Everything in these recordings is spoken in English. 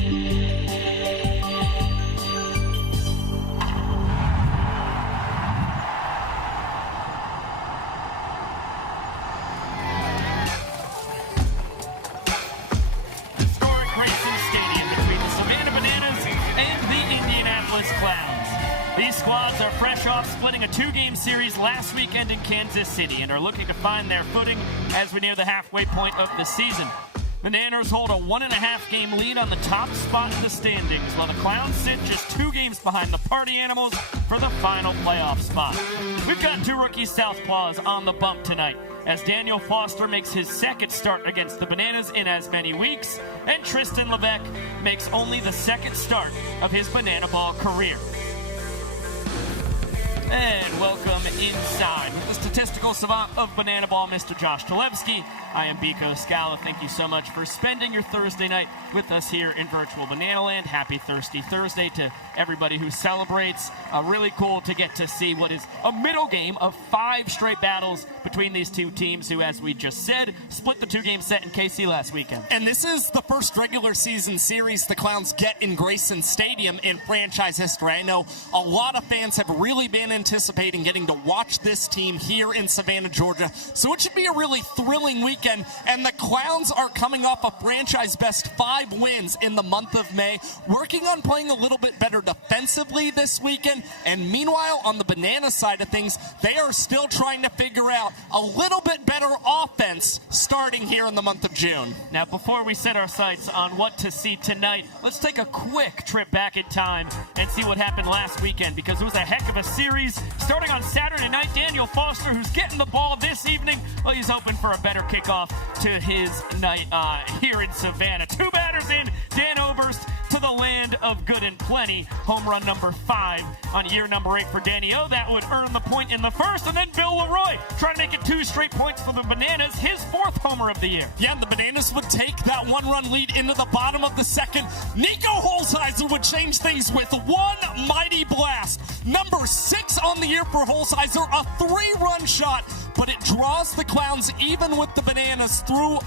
Historic Grayson Stadium between the Savannah Bananas and the Indianapolis Clowns. These squads are fresh off splitting a two-game series last weekend in Kansas City and are looking to find their footing as we near the halfway point of the season. The Nanners hold a 1.5-game lead on the top spot in the standings, while the Clowns sit just 2 games behind the Party Animals for the final playoff spot. We've got 2 rookie Southpaws on the bump tonight, as Daniel Foster makes his second start against the Bananas in as many weeks, and Tristan Lebec makes only the second start of his Banana Ball career. And welcome inside with the statistical savant of Banana Ball, Mr. Josh Talevsky. I am Biko Scala. Thank you so much for spending your Thursday night with us here in virtual Banana Land. Happy Thirsty Thursday to everybody who celebrates. Really cool to get to see what is a middle game of 5 straight battles between these two teams who, as we just said, split the 2-game set in KC last weekend. And this is the first regular season series the Clowns get in Grayson Stadium in franchise history. I know a lot of fans have really been anticipating getting to watch this team here in Savannah, Georgia. So it should be a really thrilling weekend. And the Clowns are coming off a franchise best 5 wins in the month of May, working on playing a little bit better defensively this weekend. And meanwhile, on the Banana side of things, they are still trying to figure out a little bit better offense starting here in the month of June. Now, before we set our sights on what to see tonight, let's take a quick trip back in time and see what happened last weekend, because it was a heck of a series. Starting on Saturday night, Daniel Foster, who's getting the ball this evening, well, he's hoping for a better kickoff to his night here in Savannah. 2 batters in, Dan Oberst to the land of good and plenty. Home run number 5 on year number 8 for Danny O. That would earn the point in the first, and then Bill Leroy trying to make it 2 straight points for the Bananas, his 4th homer of the year. Yeah, the Bananas would take that 1-run lead into the bottom of the second. Nico Holzheiser would change things with 1 mighty blast. Number 6 on the year for Holzheiser, a 3-run shot, but it draws the Clowns even with the Bananas through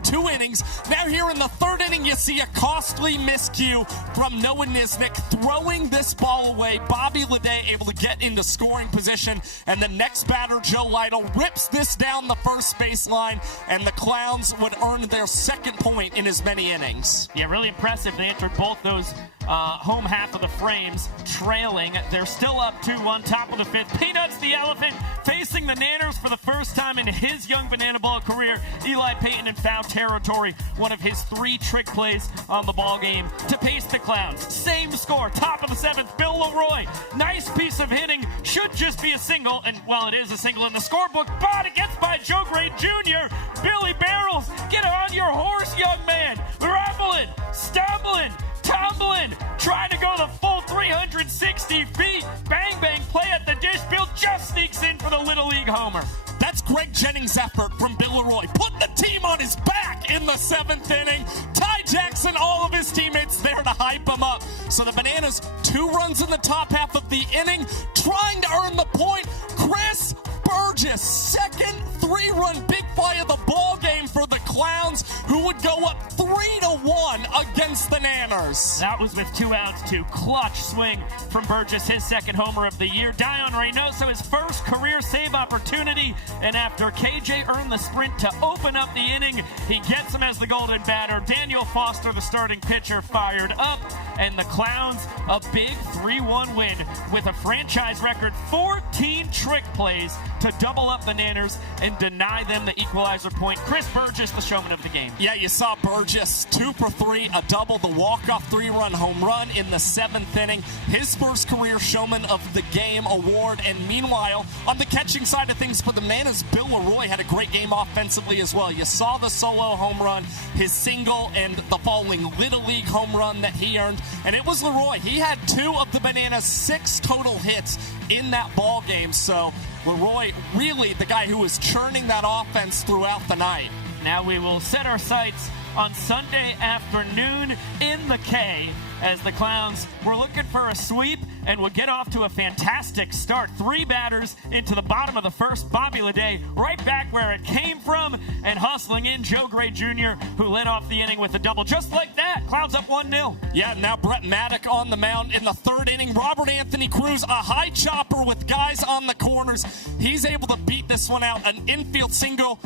2 innings. Now here in the 3rd inning, you see a costly miscue from Noah Nisnik throwing this ball away. Bobby Leday able to get into scoring position, and the next batter, Joe Lytle, rips this down the first baseline, and the Clowns would earn their 2nd point in as many innings. Yeah, really impressive. They entered both those home half of the frames trailing. They're still up 2-1, top of the 5th. Peanuts the Elephant facing the Nanners for the first time in his young Banana Ball career. Eli Payton in foul territory, one of his 3 trick plays on the ball game to pace the Clowns. Same score, top of the 7th, Bill Leroy. Nice piece of hitting, should just be a single, and while it is a single in the scorebook, but it gets by Joe Gray Jr. Billy Barrels, get on your horse, young man. Rumbling, stumbling, tumbling, trying to go the full 360 feet. Bang, bang, play at the dish. Bill just sneaks in for the Little League homer. That's Greg Jennings' effort from Bill Leroy. Put the team on his back in the 7th inning. Ty Jackson, all of his teammates there to hype him up. So the Bananas, 2 runs in the top half of the inning, trying to earn the point. Chris Burgess, 2nd 3-run big play of the ball game for the Clowns, who would go up 3-1 against the Nanners. That was with 2 outs to clutch swing from Burgess, his 2nd homer of the year. Dion Reynoso, his first career save opportunity, and after KJ earned the sprint to open up the inning, he gets him as the golden batter. Daniel Foster, the starting pitcher, fired up, and the Clowns a big 3-1 win with a franchise record 14 trick plays to double up the Nanners and deny them the equalizer point. Chris Burgess, the showman of the game. Yeah, you saw Burgess 2 for 3, a double, the walk-off 3-run home run in the 7th inning. His first career showman of the game award. And meanwhile, on the catching side of things for the Bananas, Bill Leroy had a great game offensively as well. You saw the solo home run, his single, and the following Little League home run that he earned. And it was Leroy. He had 2 of the Bananas' 6 total hits in that ball game. So Leroy, really the guy who was churning that offense throughout the night. Now we will set our sights on Sunday afternoon in the K as the Clowns were looking for a sweep and would get off to a fantastic start. 3 batters into the bottom of the first. Bobby Leday right back where it came from, and hustling in Joe Gray Jr., who led off the inning with a double. Just like that, Clouds up 1-0. Yeah, now Brett Maddock on the mound in the 3rd inning. Robert Anthony Cruz, a high chopper with guys on the corners. He's able to beat this one out. An infield single.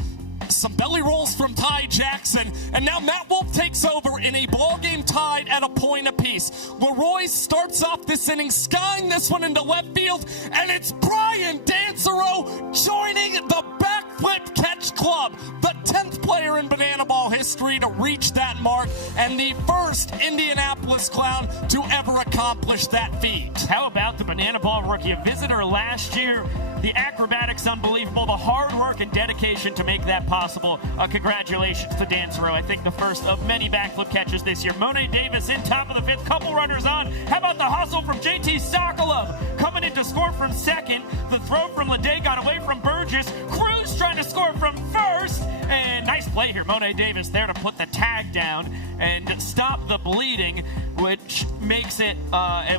Some belly rolls from Ty Jackson, and now Matt Wolf takes over in a ball game tied at a point apiece. Leroy starts off this inning, skying this one into left field, and it's Brian Dansereau joining the backflip catch club, the 10th player in Banana Ball history to reach that mark, and the first Indianapolis Clown to ever accomplish that feat. How about the Banana Ball rookie, a visitor last year? The acrobatics unbelievable, the hard work and dedication to make that possible. Congratulations to Dansereau. I think the first of many backflip catches this year. Monet Davis in top of the 5th, couple runners on. How about the hustle from JT Sokolov coming in to score from second? The throw from Leday got away from Burgess. Cruz trying to score from first. And nice play here. Monet Davis there to put the tag down and stop the bleeding, which makes it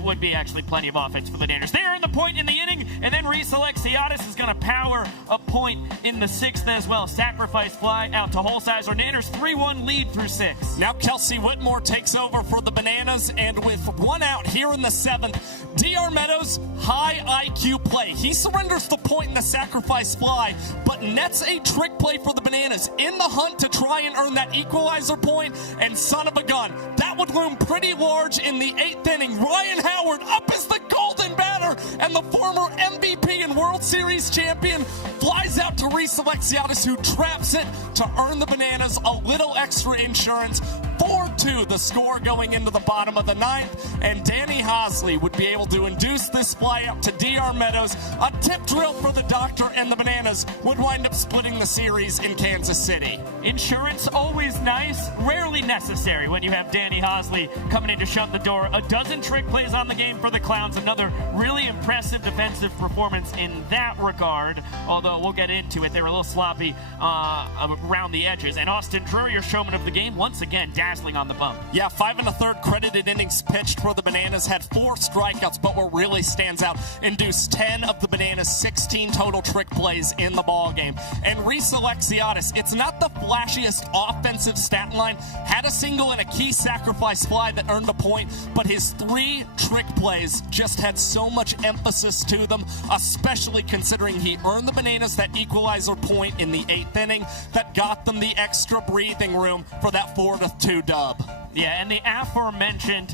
would be actually plenty of offense for the Niners. They earn the point in the inning, and then Reese Alexiadis is going to power a point in the 6th as well. Sacrifice fly out to Holsizer. Niners 3-1 lead through 6. Now Kelsey Whitmore takes over for the Bananas, and with 1 out here in the 7th, DR Meadows, high IQ play. He surrenders the point in the sacrifice fly, but nets a trick play for the Bananas in the hunt to try and earn that equalizer point, and son of a gun, that would loom pretty large in the 8th inning. Ryan Howard up as the golden batter, and the former MVP and World Series champion flies out to Reese Alexiadis, who traps it to earn the Bananas a little extra insurance. 4-2 the score going into the bottom of the 9th, and Danny Hosley would be able to induce this fly out to DR Meadows. A tip drill for the doctor, and the Bananas would wind up splitting the series in Kansas City. Insurance always nice, rarely necessary when you have Danny Hosley coming in to shut the door. A dozen trick plays on the game for the Clowns. Another really impressive defensive performance in that regard, although we'll get into it. They were a little sloppy around the edges. And Austin Drury, your showman of the game, once again dazzling on the bump. Yeah, 5 1/3 credited innings pitched for the Bananas, had 4 strikeouts, but what really stands out, induced 10 of the Bananas' 16 total trick plays in the ball game. And Reese Alexiadis, it's not the flashiest offensive stat line, had a single and a key sacrifice fly that earned a point, but his 3 trick plays just had so much emphasis to them, especially considering he earned the Bananas that equalizer point in the 8th inning that got them the extra breathing room for that 4-2 dub. Yeah, and the aforementioned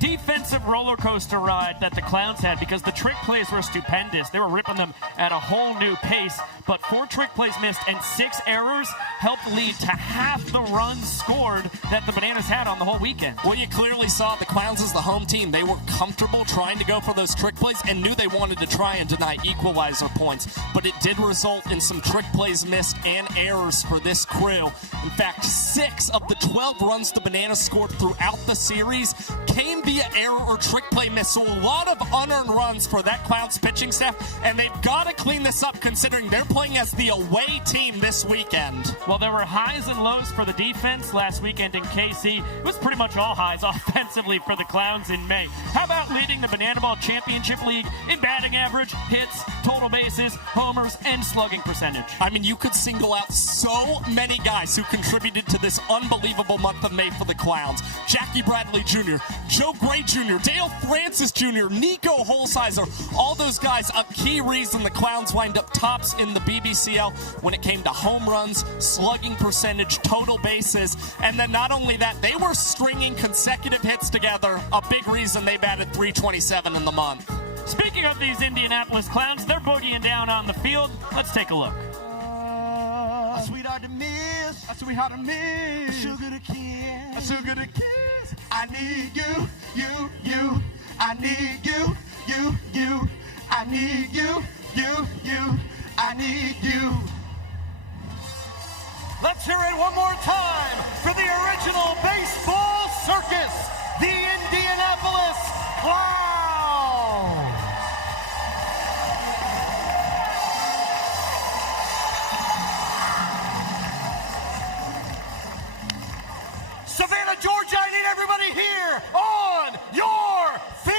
defensive roller coaster ride that the Clowns had, because the trick plays were stupendous. They were ripping them at a whole new pace, but 4 trick plays missed and 6 errors helped lead to half the runs scored that the Bananas had on the whole weekend. Well, you clearly saw the Clowns as the home team. They were comfortable trying to go for those trick plays and knew they wanted to try and deny equalizer points, but it did result in some trick plays missed and errors for this crew. In fact, 6 of the 12 runs the Bananas scored throughout the series came via error or trick play miss. So a lot of unearned runs for that Clowns pitching staff, and they've got to clean this up considering they're playing as the away team this weekend. Well, there were highs and lows for the defense last weekend in KC. It was pretty much all highs offensively for the Clowns in May. How about leading the Banana Ball Championship League in batting average, hits, total bases, homers, and slugging percentage? I mean, you could single out so many guys who contributed to this unbelievable month of May for the Clowns. Jackie Bradley Jr., Joe Gray Jr., Dale Francis Jr., Nico Holsizer, all those guys a key reason the Clowns wind up tops in the BBCL when it came to home runs, slugging percentage, total bases, and then not only that, they were stringing consecutive hits together, a big reason they batted .327 in the month. Speaking of these Indianapolis Clowns, they're boogieing down on the field. Let's take a look. A sweetheart to miss, a sweetheart to miss, a sugar to kiss, a sugar to kiss. I need you, you. I need you, you. I need you, you. I need you. Let's hear it one more time for the original baseball circus, the Indianapolis Clowns. Savannah, Georgia, I need everybody here on your feet.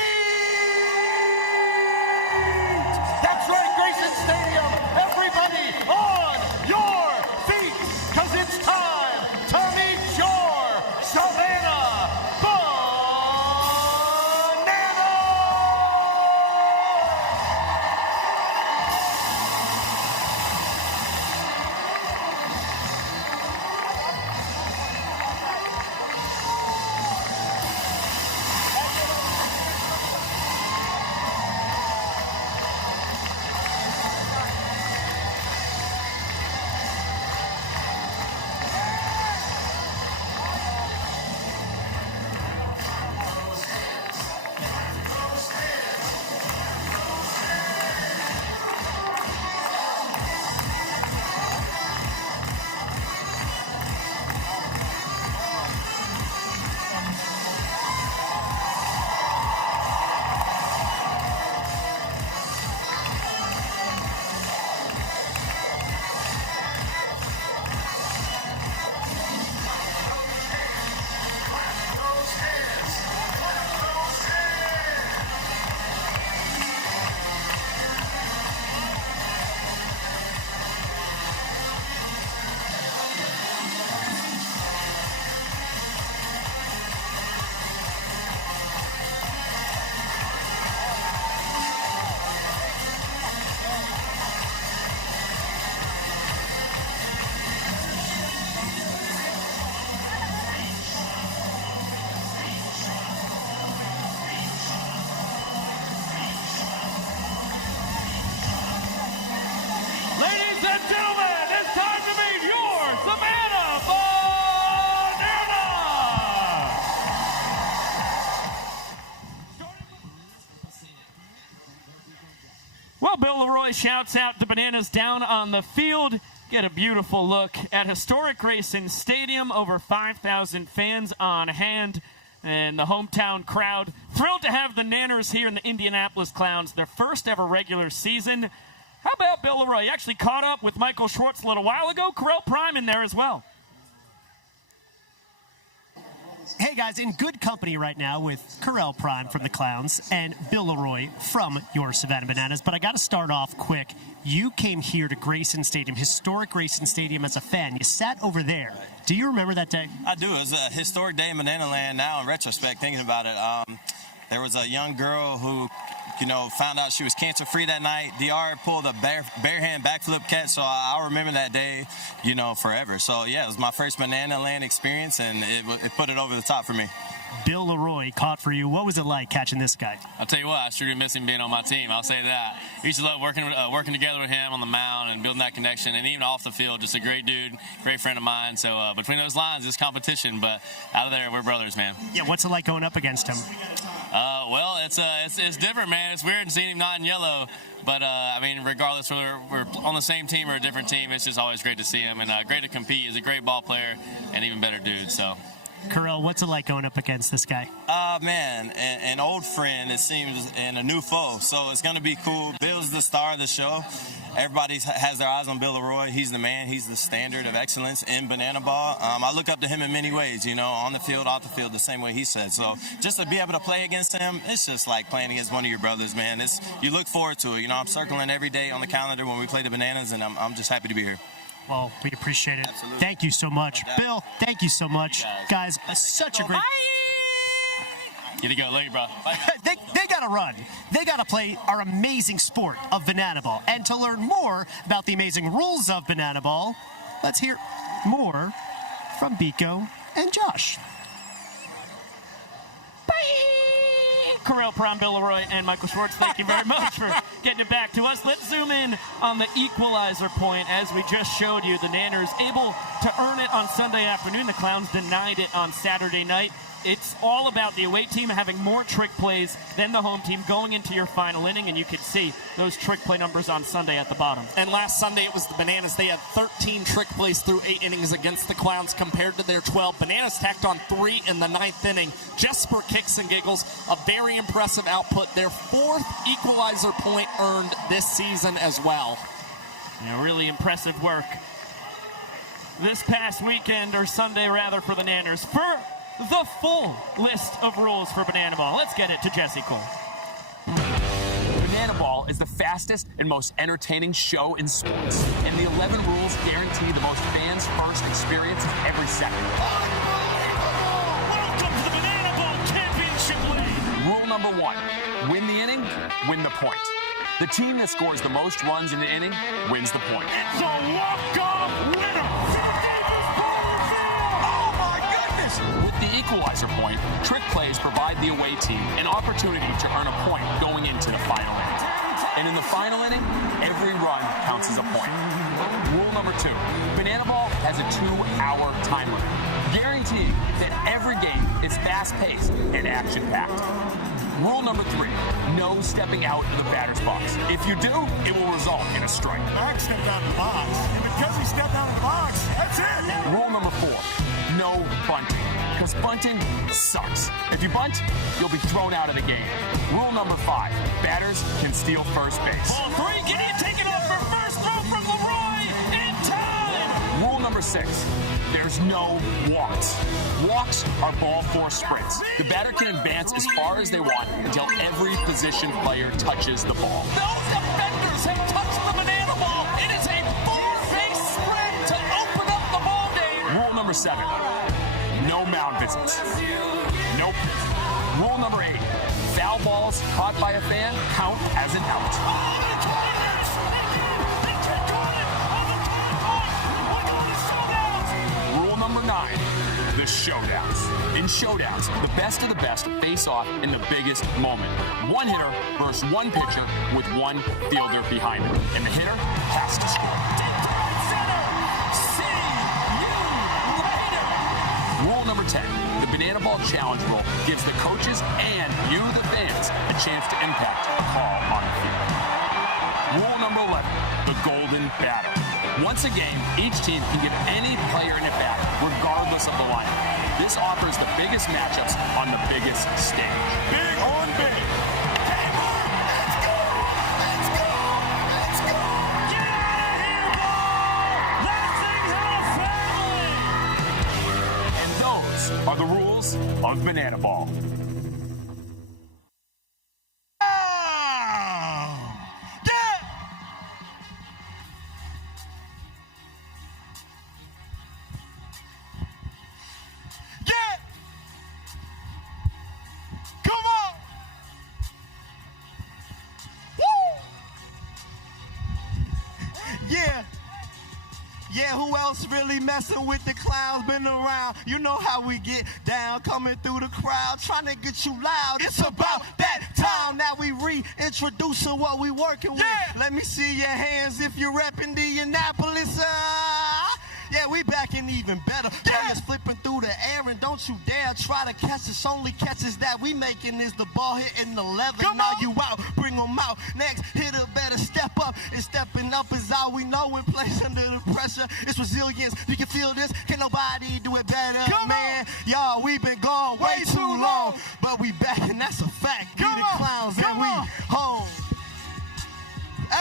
shouts out to Bananas down on the field. Get a beautiful look at historic Grayson Stadium. Over 5,000 fans on hand. And the hometown crowd thrilled to have the Nanners here in the Indianapolis Clowns, their first ever regular season. How about Bill Leroy? He actually caught up with Michael Schwartz a little while ago. Correll Prime in there as well. Hey guys, in good company right now with Correll Prime from the Clowns and Bill Leroy from your Savannah Bananas. But I got to start off quick. You came here to Grayson Stadium, historic Grayson Stadium, as a fan. You sat over there. Do you remember that day? I do. It was a historic day in Banana Land now in retrospect, thinking about it. There was a young girl who, found out she was cancer-free that night. DR pulled a bare-hand backflip catch, so I'll remember that day, forever. So, yeah, it was my first Banana Land experience, and it put it over the top for me. Bill Leroy caught for you. What was it like catching this guy? I'll tell you what, I sure do miss him being on my team. I'll say that. We used to love working together with him on the mound and building that connection, and even off the field, just a great dude, great friend of mine. So between those lines, it's competition, but out of there, we're brothers, man. Yeah, what's it like going up against him? Well, it's different, man. It's weird seeing him not in yellow, but regardless whether we're on the same team or a different team, it's just always great to see him and great to compete. He's a great ball player and even better dude. So. Correll, what's it like going up against this guy? Man, an old friend, it seems, and a new foe. So it's going to be cool. Bill's the star of the show. Everybody has their eyes on Bill Leroy. He's the man. He's the standard of excellence in banana ball. I look up to him in many ways, on the field, off the field, the same way he said. So just to be able to play against him, it's just like playing against one of your brothers, man. You look forward to it. I'm circling every day on the calendar when we play the Bananas, and I'm just happy to be here. Well, we appreciate it. Absolutely. Thank you so much. Bill, thank you so much. Guys, such a great... Get to go. Love you, bro. Bye. They got to run. They got to play our amazing sport of banana ball. And to learn more about the amazing rules of banana ball, let's hear more from Biko and Josh. Correll Prime, Bill Leroy, and Michael Schwartz, thank you very much for getting it back to us. Let's zoom in on the Equalizer Point. As we just showed you, the Nanners able to earn it on Sunday afternoon. The Clowns denied it on Saturday night. It's all about the away team having more trick plays than the home team going into your final inning, and you can see those trick play numbers on Sunday at the bottom. And last Sunday it was the Bananas. They had 13 trick plays through 8 innings against the Clowns compared to their 12. Bananas tacked on 3 in the 9th inning, just for kicks and giggles. A very impressive output. Their 4th Equalizer Point earned this season as well. Yeah, really impressive work this past weekend, or Sunday rather, for the Nanners. For the full list of rules for Banana Ball, let's get it to Jesse Cole. Banana Ball is the fastest and most entertaining show in sports, and the 11 rules guarantee the most fans-first experience every second. Welcome to the Banana Ball Championship League. Rule number 1, win the inning, win the point. The team that scores the most runs in the inning wins the point. It's a walk-off winner. With the Equalizer Point, trick plays provide the away team an opportunity to earn a point going into the final inning. And in the final inning, every run counts as a point. Rule number 2, Banana Ball has a 2-hour time limit, guaranteeing that every game is fast-paced and action-packed. Rule number 3, no stepping out of the batter's box. If you do, it will result in a strike. Max stepped out of the box, and because he stepped out of the box, that's it. Rule number 4, no bunting, because bunting sucks. If you bunt, you'll be thrown out of the game. Rule number 5, batters can steal first base. Ball 3, Gideon taking off for first, throw from Leroy, in time. Rule number 6, there's no walks. Walks are ball 4 sprints. The batter can advance as far as they want until every position player touches the ball. Those defenders have touched the Banana Ball. It is a full-face sprint to open up the ball game. Rule number 7, no mound visits. Nope. Rule number 8, foul balls caught by a fan count as an out. Rule number 9, the showdowns. In showdowns, the best of the best face off in the biggest moment. One hitter versus one pitcher with one fielder behind him. And the hitter has to score. Rule number 10, the Banana Ball Challenge rule gives the coaches and you, the fans, a chance to impact a call on the field. Rule number 11, the golden batter. Once a game, each team can give any player an at-bat, regardless of the lineup. This offers the biggest matchups on the biggest stage. Big on big. Game on. Let's go. Let's go. Let's go. Get out of here, ball! That thing's a family! And those are the rules of Banana Ball. Yeah, who else really messing with the clowns? Been around, you know how we get down, coming through the crowd, trying to get you loud. It's about that time that we reintroducing what we working with. Let me see your hands if you're repping Indianapolis. Yeah, we back and even better. Players flipping through the air, and don't you dare try to catch us. Only catches that we making is the ball hitting the leather. Now you out, bring them out. Next hitter better step up, and stepping up is all we know when plays under the pressure. It's resilience. You can feel this. Can nobody do it better, man? Y'all, we been gone way too long, but we back, and that's a fact. We the clowns, and we home.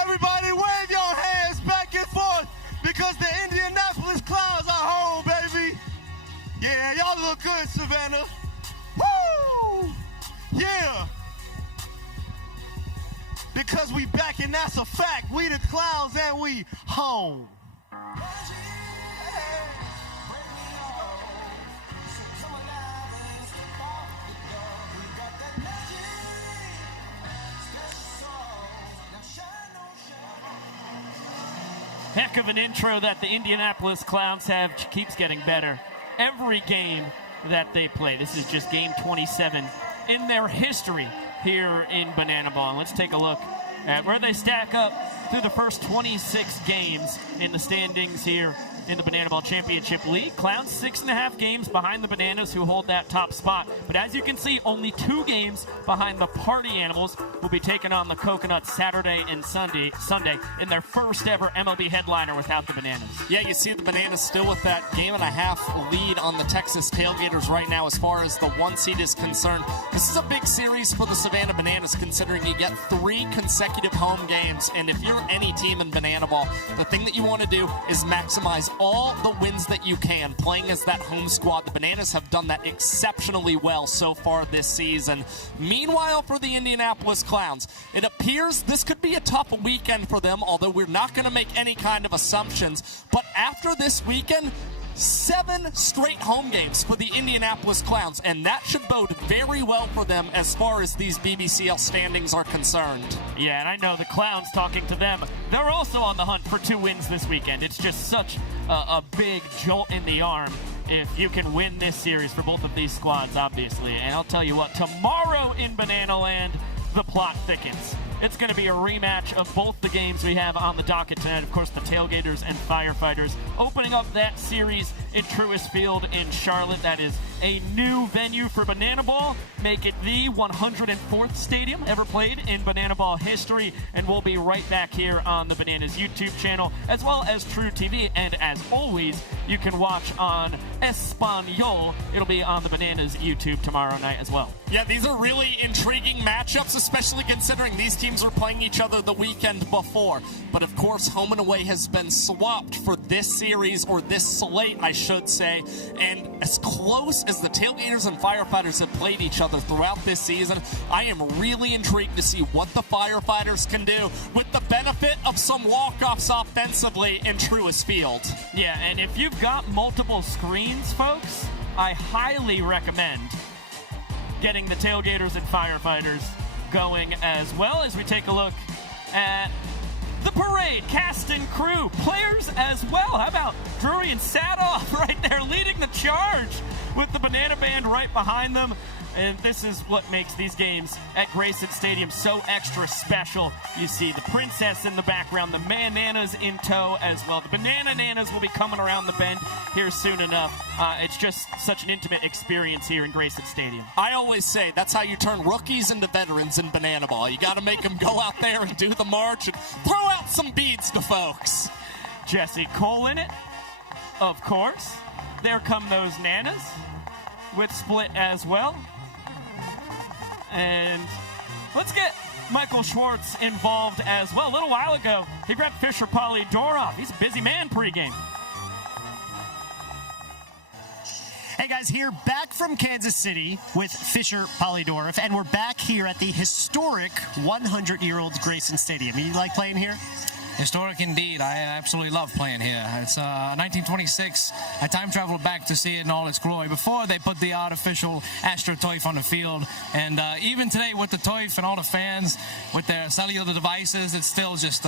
Everybody wave your hands back and forth, because the Indianapolis Clowns are home, baby. Yeah, y'all look good, Savannah. Woo! Yeah. Because we back, and that's a fact. We the Clowns, and we home. Heck of an intro that the Indianapolis Clowns have. Keeps getting better every game that they play. This is just game 27 in their history here in Banana Ball. Let's take a look at where they stack up through the first 26 games in the standings here in the Banana Ball Championship League. Clowns 6.5 games behind the Bananas, who hold that top spot. But as you can see, only 2 games behind the Party Animals, who will be taking on the Coconuts Saturday and Sunday in their first ever MLB headliner without the Bananas. Yeah, you see the Bananas still with that 1.5 lead on the Texas Tailgaters right now as far as the 1 seed is concerned. This is a big series for the Savannah Bananas, considering you get 3 consecutive home games. And if you're any team in Banana Ball, the thing that you want to do is maximize all the wins that you can, playing as that home squad. The Bananas have done that exceptionally well so far this season. Meanwhile, for the Indianapolis Clowns, it appears this could be a tough weekend for them, although we're not going to make any kind of assumptions. But after this weekend, 7 straight home games for the Indianapolis Clowns, and that should bode very well for them as far as these BBCL standings are concerned. Yeah, and I know the Clowns, talking to them, they're also on the hunt for 2 wins this weekend. It's just such a big jolt in the arm if you can win this series for both of these squads, obviously. And I'll tell you what, tomorrow in Banana Land, the plot thickens. It's going to be a rematch of both the games we have on the docket tonight. Of course, the Tailgaters and Firefighters opening up that series in Truist Field in Charlotte. That is a new venue for Banana Ball. Make it the 104th stadium ever played in Banana Ball history. And we'll be right back here on the Bananas YouTube channel, as well as True TV. And as always, you can watch on Espanol. It'll be on the Bananas YouTube tomorrow night as well. Yeah, these are really intriguing matchups, especially considering these teams were playing each other the weekend before. But of course, home and away has been swapped for this series, or this slate, I should say. And as close as the Tailgaters and Firefighters have played each other throughout this season, I am really intrigued to see what the Firefighters can do with the benefit of some walk-offs offensively in Truist Field. Yeah, and if you've got multiple screens, folks, I highly recommend getting the Tailgaters and Firefighters going as well, as we take a look at the parade, cast and crew, players as well. How about Drury and Sadoff right there leading the charge with the Banana Band right behind them? And this is what makes these games at Grayson Stadium so extra special. You see the princess in the background, the bananas in tow as well. The banana nanas will be coming around the bend here soon enough. It's just such an intimate experience here in Grayson Stadium. I always say that's how you turn rookies into veterans in banana ball. You got to make them go out there and do the march and throw out some beads to folks. Jesse Cole in it, of course. There come those nanas with Split as well. And let's get Michael Schwartz involved as well. A little while ago, he grabbed Fisher Polydorov. He's a busy man pregame. Hey guys, here back from Kansas City with Fisher Polydorov, and we're back here at the historic 100-year-old Grayson Stadium. You like playing here? Historic indeed. I absolutely love playing here. It's 1926. I time traveled back to see it in all its glory before they put the artificial AstroTurf on the field. And even today with the turf and all the fans with their cellular devices, it's still just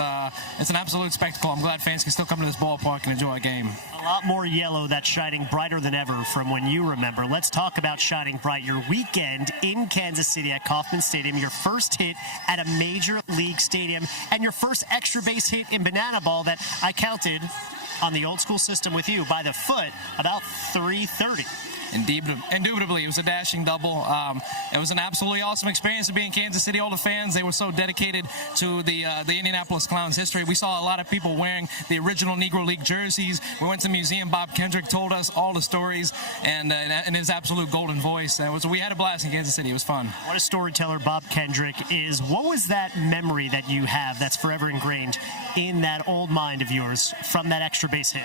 it's an absolute spectacle. I'm glad fans can still come to this ballpark and enjoy a game. A lot more yellow that's shining brighter than ever from when you remember. Let's talk about shining bright. Your weekend in Kansas City at Kauffman Stadium, your first hit at a major league stadium, and your first extra base hit in banana ball that I counted on the old school system with you by the foot about 330. Indubitably, it was a dashing double. It was an absolutely awesome experience to be in Kansas City. All the fans, they were so dedicated to the Indianapolis Clowns history. We saw a lot of people wearing the original Negro League jerseys. We went to the museum. Bob Kendrick told us all the stories and his absolute golden voice. We had a blast in Kansas City. It was fun. What a storyteller Bob Kendrick is. What was that memory that you have that's forever ingrained in that old mind of yours from that extra base hit?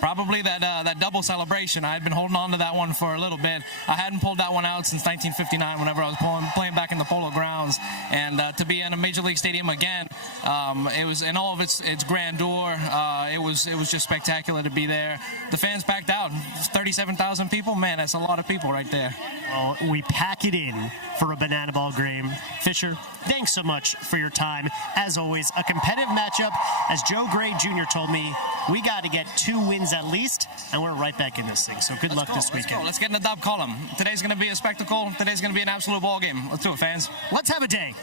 Probably that double celebration. I had been holding on to that one for a little bit. I hadn't pulled that one out since 1959 whenever I was playing back in the Polo Grounds. And to be in a Major League Stadium again, it was in all of its grandeur. It was just spectacular to be there. The fans packed out. 37,000 people. Man, that's a lot of people right there. Well, we pack it in for a banana ball game. Fisher, thanks so much for your time. As always, a competitive matchup. As Joe Gray Jr. told me, we got to get 2 wins at least, and we're right back in this thing. So good luck this weekend. Let's get in the dub column. Today's going to be a spectacle. Today's going to be an absolute ball game. Let's do it, fans. Let's have a day.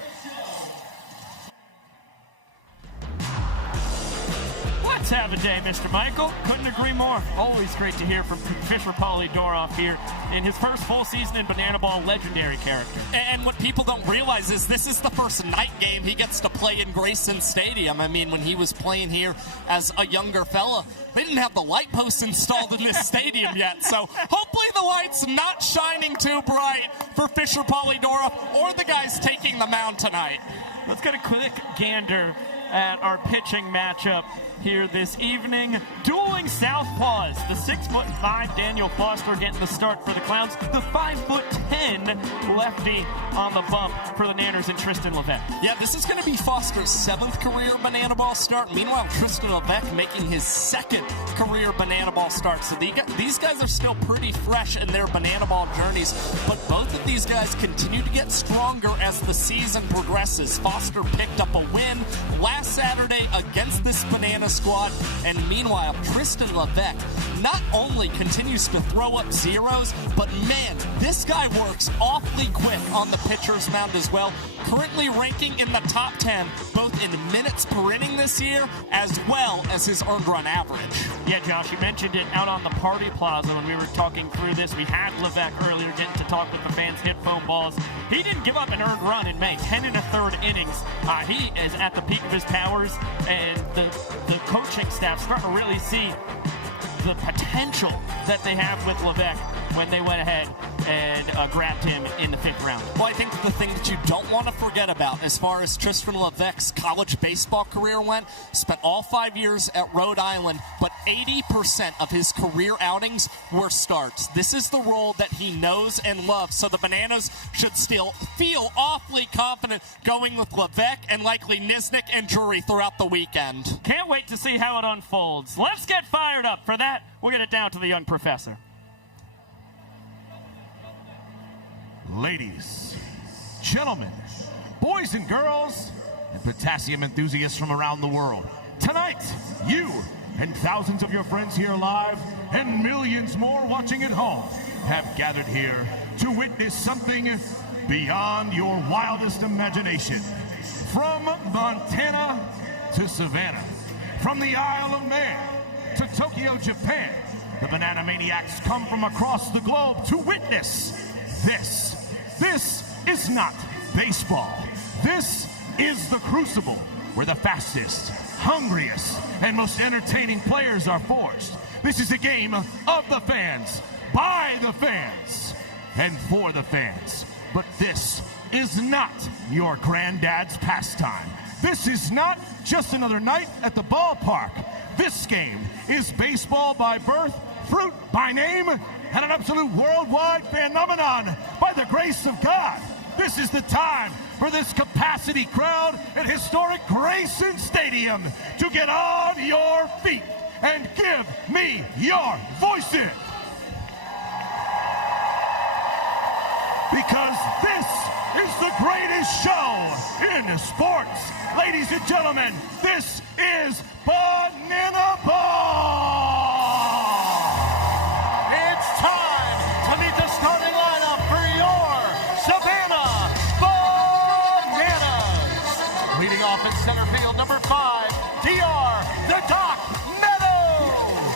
Let's have a day, Mr. Michael. Couldn't agree more. Always great to hear from Fisher Polydorov here in his first full season in banana ball, legendary character. And what people don't realize is this is the first night game he gets to play in Grayson Stadium. I mean, when he was playing here as a younger fella, they didn't have the light posts installed in this stadium yet. So hopefully the light's not shining too bright for Fisher Polydorov or the guys taking the mound tonight. Let's get a quick gander at our pitching matchup here this evening. Dueling southpaws. The 6'5" Daniel Foster getting the start for the Clowns. The 5'10" lefty on the bump for the Nanners and Tristan Levesque. Yeah, this is going to be Foster's 7th career banana ball start. Meanwhile, Tristan Levesque making his 2nd career banana ball start. So these guys are still pretty fresh in their banana ball journeys, but both of these guys continue to get stronger as the season progresses. Foster picked up a win last Saturday against this banana squad, and meanwhile, Tristan Levesque not only continues to throw up zeros, but man, this guy works awfully quick on the pitcher's mound as well. Currently ranking in the top 10, both in minutes per inning this year, as well as his earned run average. Yeah, Josh, you mentioned it out on the Party Plaza when we were talking through this. We had Levesque earlier getting to talk with the fans, hit foam balls. He didn't give up an earned run in May, 10 1/3 innings. He is at the peak of his powers, and the coaching staff starting to really see the potential that they have with Levesque when they went ahead and grabbed him in the 5th round. Well, I think the thing that you don't want to forget about as far as Tristan Levesque's college baseball career went, spent all 5 years at Rhode Island, but 80% of his career outings were starts. This is the role that he knows and loves, so the Bananas should still feel awfully confident going with Levesque and likely Nisnik and Drury throughout the weekend. Can't wait to see how it unfolds. Let's get fired up. For that, we'll get it down to the young professor. Ladies, gentlemen, boys and girls, and potassium enthusiasts from around the world, tonight, you and thousands of your friends here live and millions more watching at home have gathered here to witness something beyond your wildest imagination. From Montana to Savannah, from the Isle of Man to Tokyo, Japan, the Banana Maniacs come from across the globe to witness this. This is not baseball. This is the Crucible, where the fastest, hungriest, and most entertaining players are forged. This is a game of the fans, by the fans, and for the fans. But this is not your granddad's pastime. This is not just another night at the ballpark. This game is baseball by birth, fruit by name, and an absolute worldwide phenomenon by the grace of God. This is the time for this capacity crowd at historic Grayson Stadium to get on your feet and give me your voices. Because this is the greatest show in sports. Ladies and gentlemen, this is Banana Ball! It's time to meet the starting lineup for your Savannah Bananas. Leading off in center field, number 5, DR, the Doc Meadows.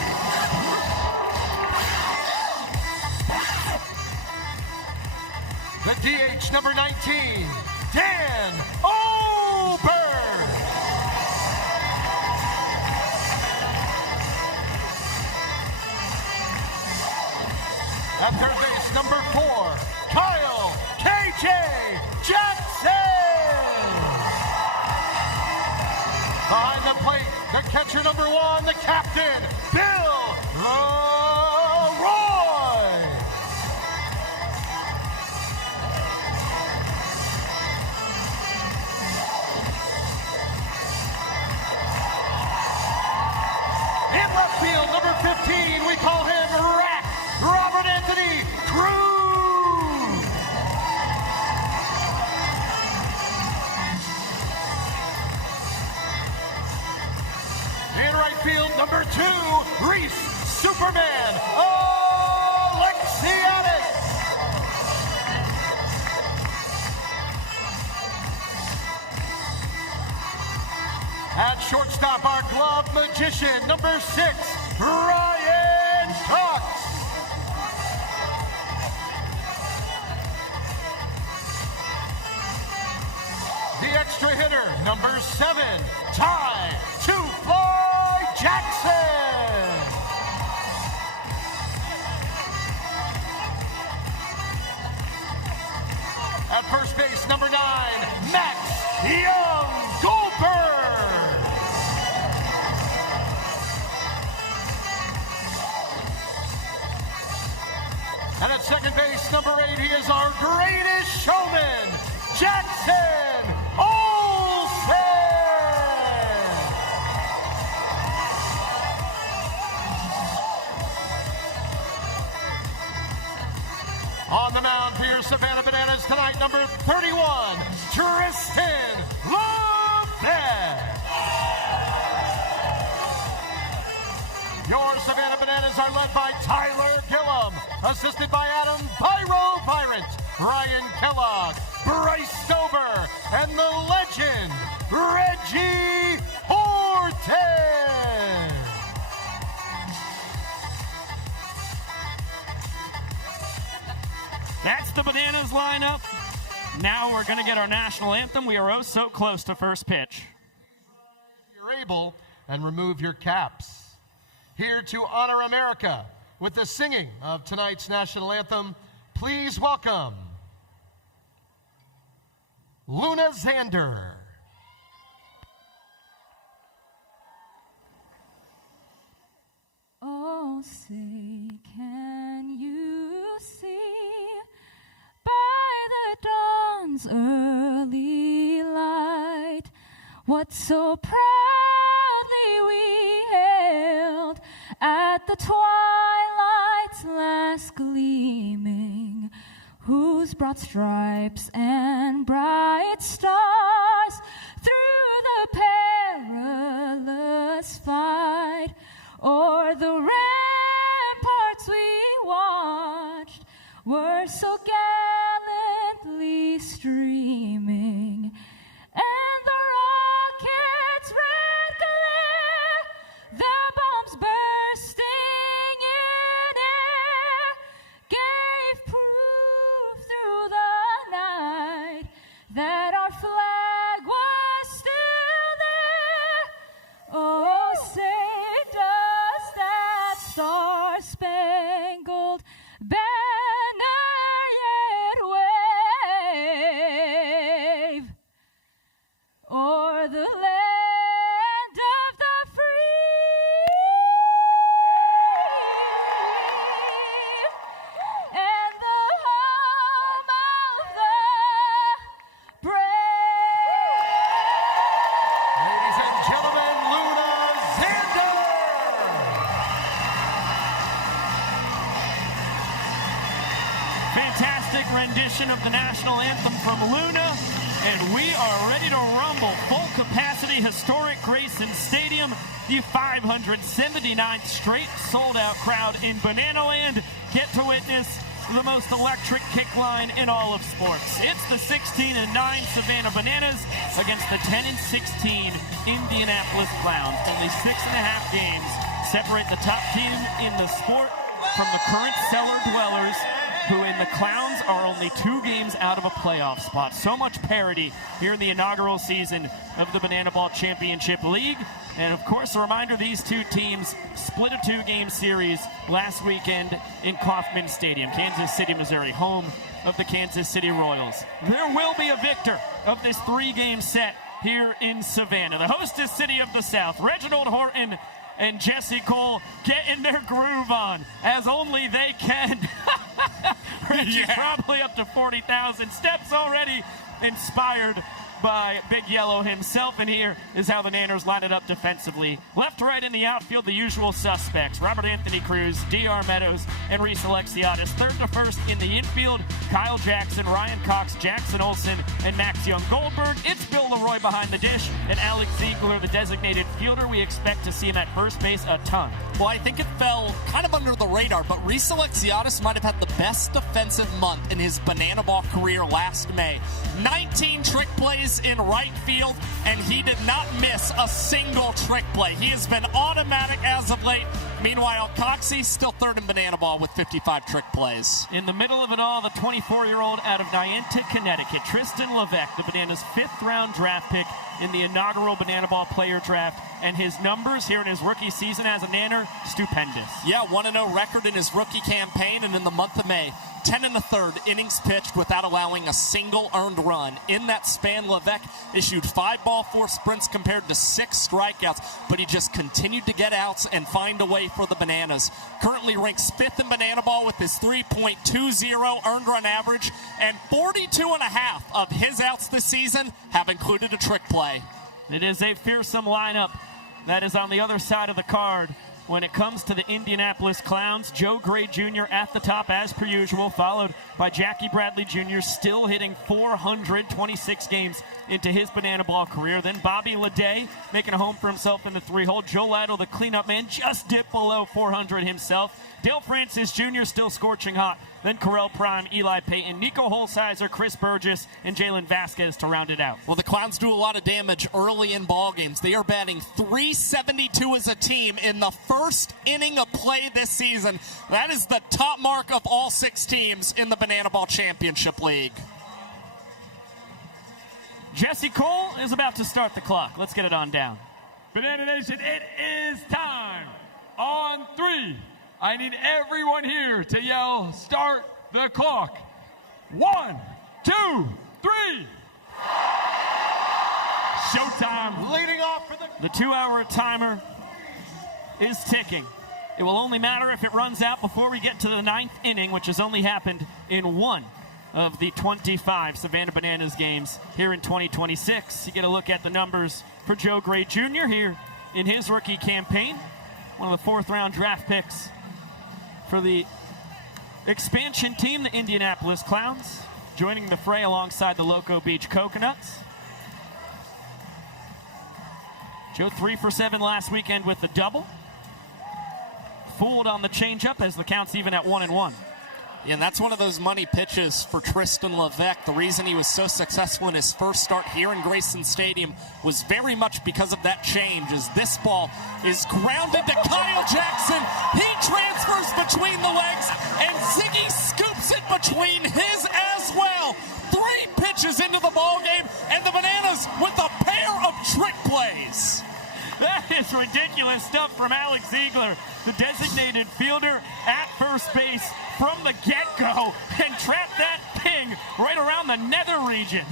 The DH, number 19, Dan Oberg. At third base, number 4, Kyle KJ Jackson. Behind the plate, the catcher, number 1, the captain, Bill Leroy. In left field, number 15, we call him Rack, Robert Anthony Cruz. In right field, number 2, Reese Superman Alexiadis. At shortstop, our glove magician, number 6, Ryan Cox. The extra hitter, number 7, Ty Two-Fly Jackson. At first base, number 9, Max Young Goldberg. And at second base, number 8, he is our greatest showman, Jackson Olsen. On the mound for your Savannah Bananas tonight, number 31, Tristan Lopez. Your Savannah Bananas are led by Tyler Gillum, assisted by Adam Byro Virant, Ryan Kellogg, Bryce Stover, and the legend, Reggie Horton. That's the Bananas lineup. Now we're going to get our national anthem. We are oh so close to first pitch. If you're able, and remove your caps. Here to honor America with the singing of tonight's national anthem, please welcome Luna Zander. Oh, say, can you see by the dawn's early light what so proudly we hailed at the twilight's last gleaming, whose broad stripes and bright stars through the perilous fight o'er the ramparts we watched were so gallantly streaming, and the rocket's red glare, the bombs bursting in air, gave proof through the night that our flag was still there. Oh, say does that star-spangled banner yet wave o'er the land of the free and the home of the brave. Ladies and gentlemen, Luna Zander. Fantastic rendition of the national anthem from Luna, and we are ready to rumble. Full capacity, historic Grayson Stadium, the 579th straight sold-out crowd in Banana Land. Get to witness the most electric kick line in all of sports. It's the 16-9 Savannah Bananas against the 10-16 Indianapolis Clowns. Only 6.5 games separate the top team in the sport from the current cellar dwellers, who in the Clowns are only 2 games out of a playoff spot. So much parity here in the inaugural season of the Banana Ball Championship League. And of course, a reminder, these two teams split a 2-game series last weekend in Kauffman Stadium, Kansas City, Missouri, home of the Kansas City Royals. There will be a victor of this 3-game set here in Savannah. The hostess city of the South, Reginald Horton and Jesse Cole, getting their groove on, as only they can. Reggie, probably up to 40,000 steps already, inspired by Big Yellow himself, and here is how the Nanners line it up defensively. Left, right in the outfield, the usual suspects: Robert Anthony Cruz, D.R. Meadows, and Reese Alexiadis. Third to first in the infield, Kyle Jackson, Ryan Cox, Jackson Olsen, and Max Young Goldberg. It's Bill Leroy behind the dish, and Alex Ziegler, the designated fielder. We expect to see him at first base a ton. Well, I think it fell kind of under the radar, but Reese Alexiadis might have had the best defensive month in his Banana Ball career last May. 19 trick plays in right field, and he did not miss a single trick play. He has been automatic as of late. Meanwhile, Coxie's still third in Banana Ball with 55 trick plays. In the middle of it all, the 24-year-old out of Niantic, Connecticut, Tristan Levesque, the Bananas' 5th-round draft pick in the inaugural Banana Ball player draft, and his numbers here in his rookie season as a Nanner, stupendous. Yeah, 1-0 record in his rookie campaign, and in the month of May, 10 1/3 innings pitched without allowing a single earned run. In that span, Levesque issued 5 ball, 4 sprints compared to 6 strikeouts, but he just continued to get outs and find a way for the Bananas. Currently ranks 5th in Banana Ball with his 3.20 earned run average, and 42.5 of his outs this season have included a trick play. It is a fearsome lineup that is on the other side of the card. When it comes to the Indianapolis Clowns, Joe Gray Jr. at the top as per usual, followed by Jackie Bradley Jr., still hitting 426 games into his Banana Ball career. Then Bobby Leday making a home for himself in the 3-hole. Joe Lytle, the cleanup man, just dipped below 400 himself. Dale Francis Jr. still scorching hot. Then Correll Prime, Eli Payton, Nico Holsizer, Chris Burgess, and Jalen Vasquez to round it out. Well, the Clowns do a lot of damage early in ball games. They are batting .372 as a team in the first inning of play this season. That is the top mark of all 6 teams in the Banana Ball Championship League. Jesse Cole is about to start the clock. Let's get it on down. Banana Nation, it is time. On 3. I need everyone here to yell, start the clock. 1, 2, 3. Showtime. Leading off for the 2-hour timer is ticking. It will only matter if it runs out before we get to the 9th inning, which has only happened in 1 of the 25 Savannah Bananas games here in 2026. You get a look at the numbers for Joe Gray Jr. here in his rookie campaign. One of the 4th-round draft picks for the expansion team, the Indianapolis Clowns, joining the fray alongside the Loco Beach Coconuts. Joe 3 for 7 last weekend with the double. Fooled on the changeup as the count's even at 1-1. And that's one of those money pitches for Tristan Levesque. The reason he was so successful in his first start here in Grayson Stadium was very much because of that change, as this ball is grounded to Kyle Jackson. He transfers between the legs, and Ziggy scoops it between his as well. 3 pitches into the ball game, and the Bananas with a pair of trick plays. That is ridiculous stuff from Alex Ziegler, the designated fielder at first base from the get-go, and trapped that ping right around the nether region.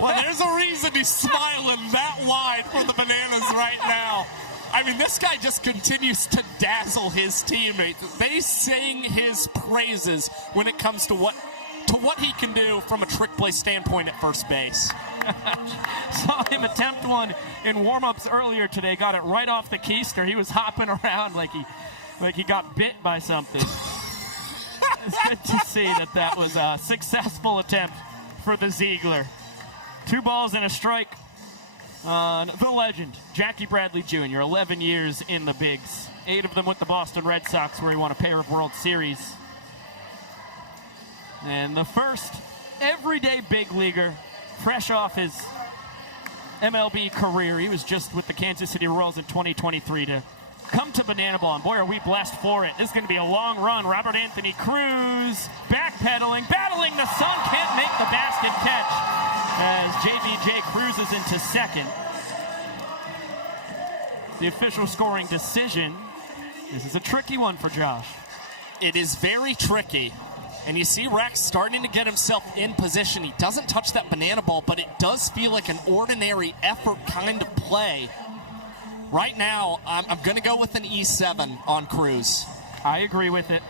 Well, there's a reason he's smiling that wide for the Bananas right now. I mean, this guy just continues to dazzle his teammates. They sing his praises when it comes to what he can do from a trick play standpoint at first base. Saw him attempt one in warm-ups earlier today. Got it right off the keister. He was hopping around like he got bit by something. It's good to see that was a successful attempt for the Ziegler. 2 balls and a strike. The legend, Jackie Bradley Jr., 11 years in the bigs. 8 of them with the Boston Red Sox, where he won a pair of World Series. And the first everyday big leaguer, fresh off his MLB career. He was just with the Kansas City Royals in 2023 to come to Banana Ball, and boy, are we blessed for it. This is going to be a long run. Robert Anthony Cruz backpedaling, battling the sun, can't make the basket catch as JBJ cruises into second. The official scoring decision. This is a tricky one for Josh. It is very tricky. And you see Rex starting to get himself in position. He doesn't touch that banana ball, but it does feel like an ordinary effort kind of play. Right now, I'm going to go with an E7 on Cruz. I agree with it.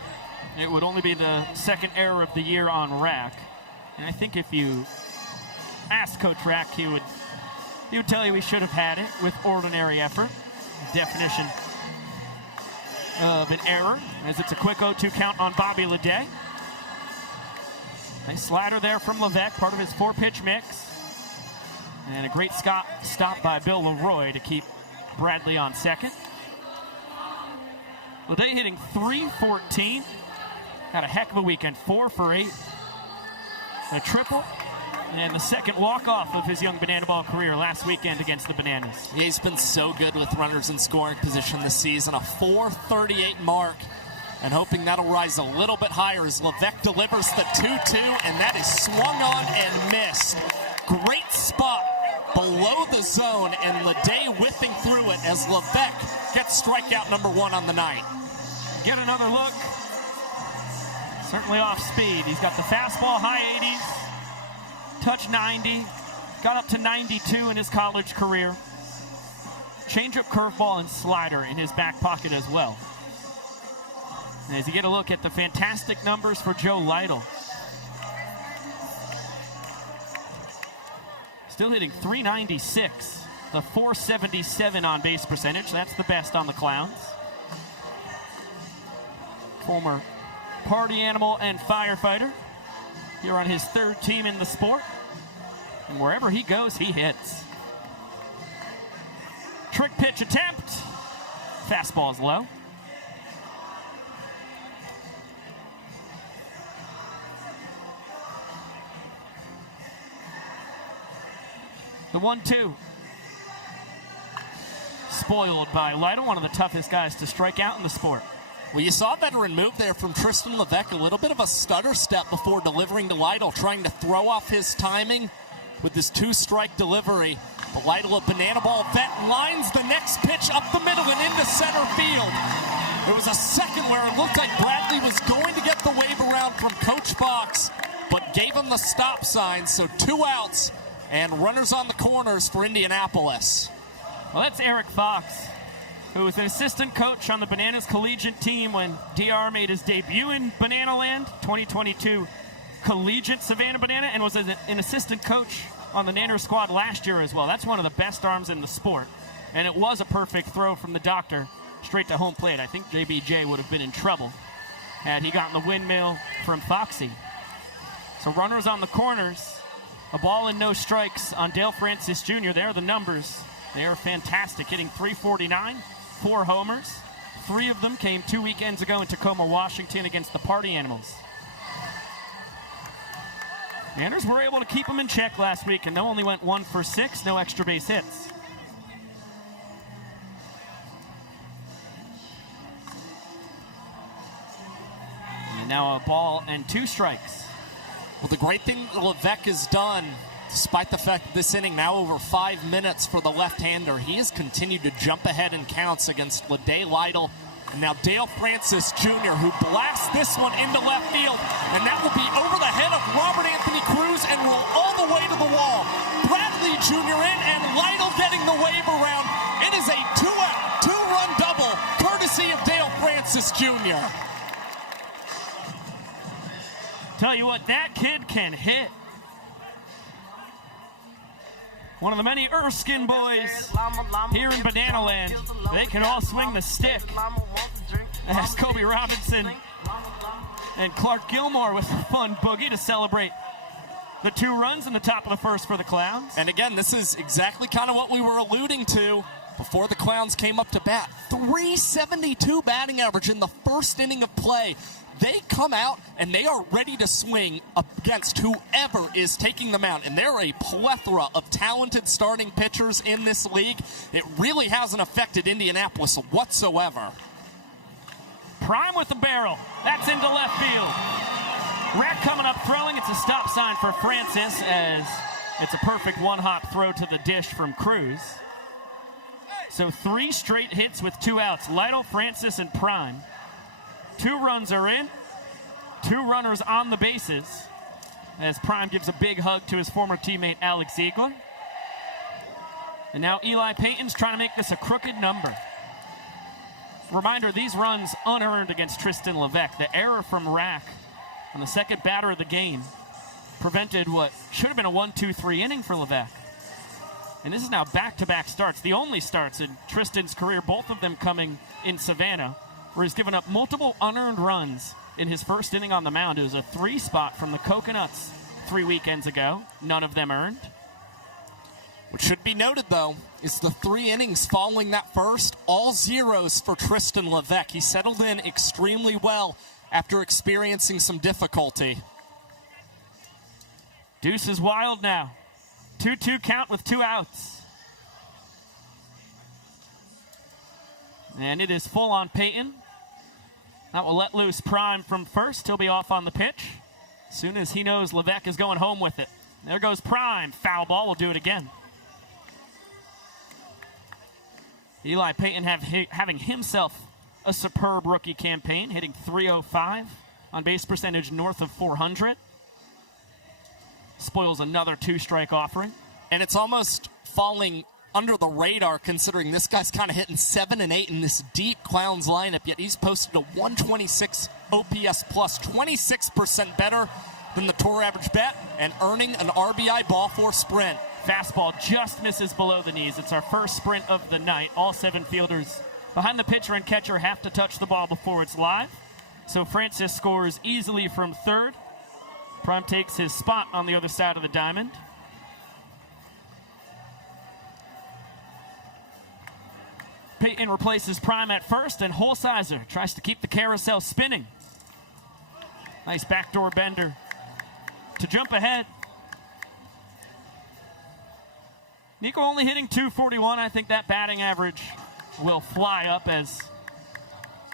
It would only be the second error of the year on Rack. And I think if you ask Coach Rack, he would tell you we should have had it with ordinary effort. Definition of an error, as it's a quick 0-2 count on Bobby Leday. Nice slider there from Levesque, part of his 4-pitch mix. And a great stop by Bill Leroy to keep Bradley on second. Leday hitting .314. Had a heck of a weekend, 4 for 8. A triple. And the second walk-off of his young Banana Ball career last weekend against the Bananas. Yeah, he's been so good with runners in scoring position this season. A .438 mark. And hoping that'll rise a little bit higher as Levesque delivers the 2-2, and that is swung on and missed. Great spot below the zone, and Leday whipping through it as Levesque gets strikeout number 1 on the night. Get another look. Certainly off speed. He's got the fastball high 80s, touch 90, got up to 92 in his college career. Changeup, curveball, and slider in his back pocket as well. And as you get a look at the fantastic numbers for Joe Lytle. Still hitting .396, the .477 on base percentage. That's the best on the Clowns. Former party animal and firefighter here on his 3rd team in the sport. And wherever he goes, he hits. Trick pitch attempt. Fastball is low. The 1-2. Spoiled by Lytle, one of the toughest guys to strike out in the sport. Well, you saw a veteran move there from Tristan Levesque, a little bit of a stutter step before delivering to Lytle, trying to throw off his timing with this 2-strike delivery. But Lytle, a Banana Ball vet, lines the next pitch up the middle and into center field. There was a second where it looked like Bradley was going to get the wave around from Coach Fox, but gave him the stop sign, so 2 outs. And runners on the corners for Indianapolis. Well, that's Eric Fox, who was an assistant coach on the Bananas collegiate team when DR made his debut in Banana Land, 2022 collegiate Savannah Banana, and was an assistant coach on the Nanner squad last year as well. That's one of the best arms in the sport. And it was a perfect throw from the doctor straight to home plate. I think JBJ would have been in trouble had he gotten the windmill from Foxy. So runners on the corners. A ball and no strikes on Dale Francis Jr. There are the numbers. They are fantastic. Hitting .349, 4 homers, 3 of them came 2 weekends ago in Tacoma, Washington against the Party Animals. Nanners were able to keep them in check last week, and they only went 1 for 6, no extra base hits. And now a ball and 2 strikes. Well, the great thing Levesque has done, despite the fact that this inning now over 5 minutes for the left-hander, he has continued to jump ahead in counts against LaDae Lytle and now Dale Francis Jr., who blasts this one into left field, and that will be over the head of Robert Anthony Cruz and roll all the way to the wall. Bradley Jr. in, and Lytle getting the wave around. It is a 2-run double, courtesy of Dale Francis Jr. Tell you what, that kid can hit. One of the many Erskine boys here in Banana Land. They can all swing the stick. As Kobe Robinson and Clark Gilmore with a fun boogie to celebrate the 2 runs in the top of the first for the Clowns. And again, this is exactly kind of what we were alluding to before the Clowns came up to bat. 372 batting average in the first inning of play. They come out and they are ready to swing against whoever is taking them out. And there are a plethora of talented starting pitchers in this league. It really hasn't affected Indianapolis whatsoever. Prime with the barrel. That's into left field. Rack coming up throwing. It's a stop sign for Francis as it's a perfect one-hop throw to the dish from Cruz. So 3 straight hits with 2 outs. Lytle, Francis, and Prime. 2 runs are in, 2 runners on the bases, as Prime gives a big hug to his former teammate Alex Ziegler. And now Eli Payton's trying to make this a crooked number. Reminder, these runs unearned against Tristan Levesque. The error from Rack on the second batter of the game prevented what should have been a 1-2-3 inning for Levesque. And this is now back-to-back starts, the only starts in Tristan's career, both of them coming in Savannah, where he's given up multiple unearned runs in his first inning on the mound. It was a 3 spot from the Coconuts 3 weekends ago. None of them earned. What should be noted, though, is the 3 innings following that first, all zeros for Tristan Levesque. He settled in extremely well after experiencing some difficulty. Deuce is wild now. 2-2 count with 2 outs. And it is full on Payton. That will let loose Prime from first. He'll be off on the pitch as soon as he knows Levesque is going home with it. There goes Prime. Foul ball. We'll do it again. Eli Payton having himself a superb rookie campaign, hitting .305, on base percentage north of 400. Spoils another 2-strike offering. And it's almost falling under the radar, considering this guy's kind of hitting 7 and 8 in this deep Clowns lineup, yet he's posted a 126 OPS plus, 26% better than the tour average bet, and earning an RBI ball 4 sprint. Fastball just misses below the knees. It's our first sprint of the night. All 7 fielders behind the pitcher and catcher have to touch the ball before it's live. So Francis scores easily from third. Prime takes his spot on the other side of the diamond. Payton replaces Prime at first, and Holsizer tries to keep the carousel spinning. Nice backdoor bender to jump ahead. Nico only hitting .241. I think that batting average will fly up as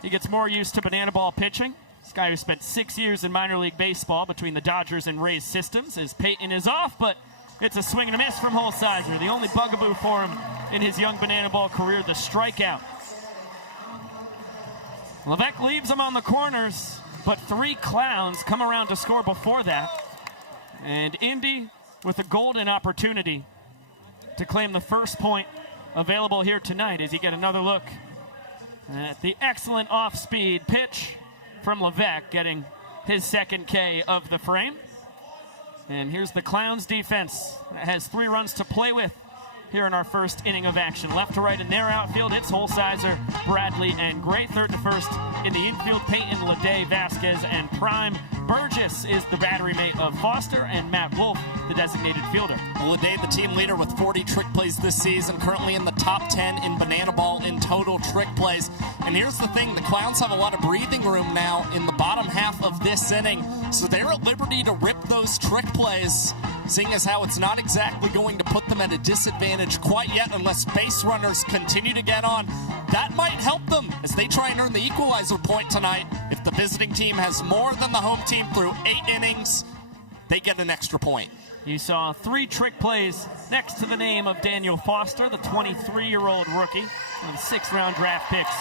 he gets more used to banana ball pitching. This guy who spent 6 years in minor league baseball between the Dodgers and Rays systems, as Payton is off, but it's a swing and a miss from Holsizer. The only bugaboo for him in his young banana ball career, the strikeout. Levesque leaves him on the corners, but 3 Clowns come around to score before that. And Indy with a golden opportunity to claim the first point available here tonight as you get another look at the excellent off-speed pitch from Levesque, getting his second K of the frame. And here's the Clowns defense that has 3 runs to play with here in our first inning of action. Left to right in their outfield, it's Holsizer, Bradley, and Gray. Third to first in the infield, Peyton, Lede, Vasquez, and Prime. Burgess is the battery mate of Foster, and Matt Wolf, the designated fielder. Lede, the team leader with 40 trick plays this season, currently in the top 10 in Banana Ball in total trick plays. And here's the thing, the Clowns have a lot of breathing room now in the bottom half of this inning, so they're at liberty to rip those trick plays, seeing as how it's not exactly going to put them at a disadvantage quite yet unless base runners continue to get on. That might help them as they try and earn the equalizer point tonight. If the visiting team has more than the home team through 8 innings, they get an extra point. You saw 3 trick plays next to the name of Daniel Foster, the 23-year-old rookie, one of the 6th-round draft picks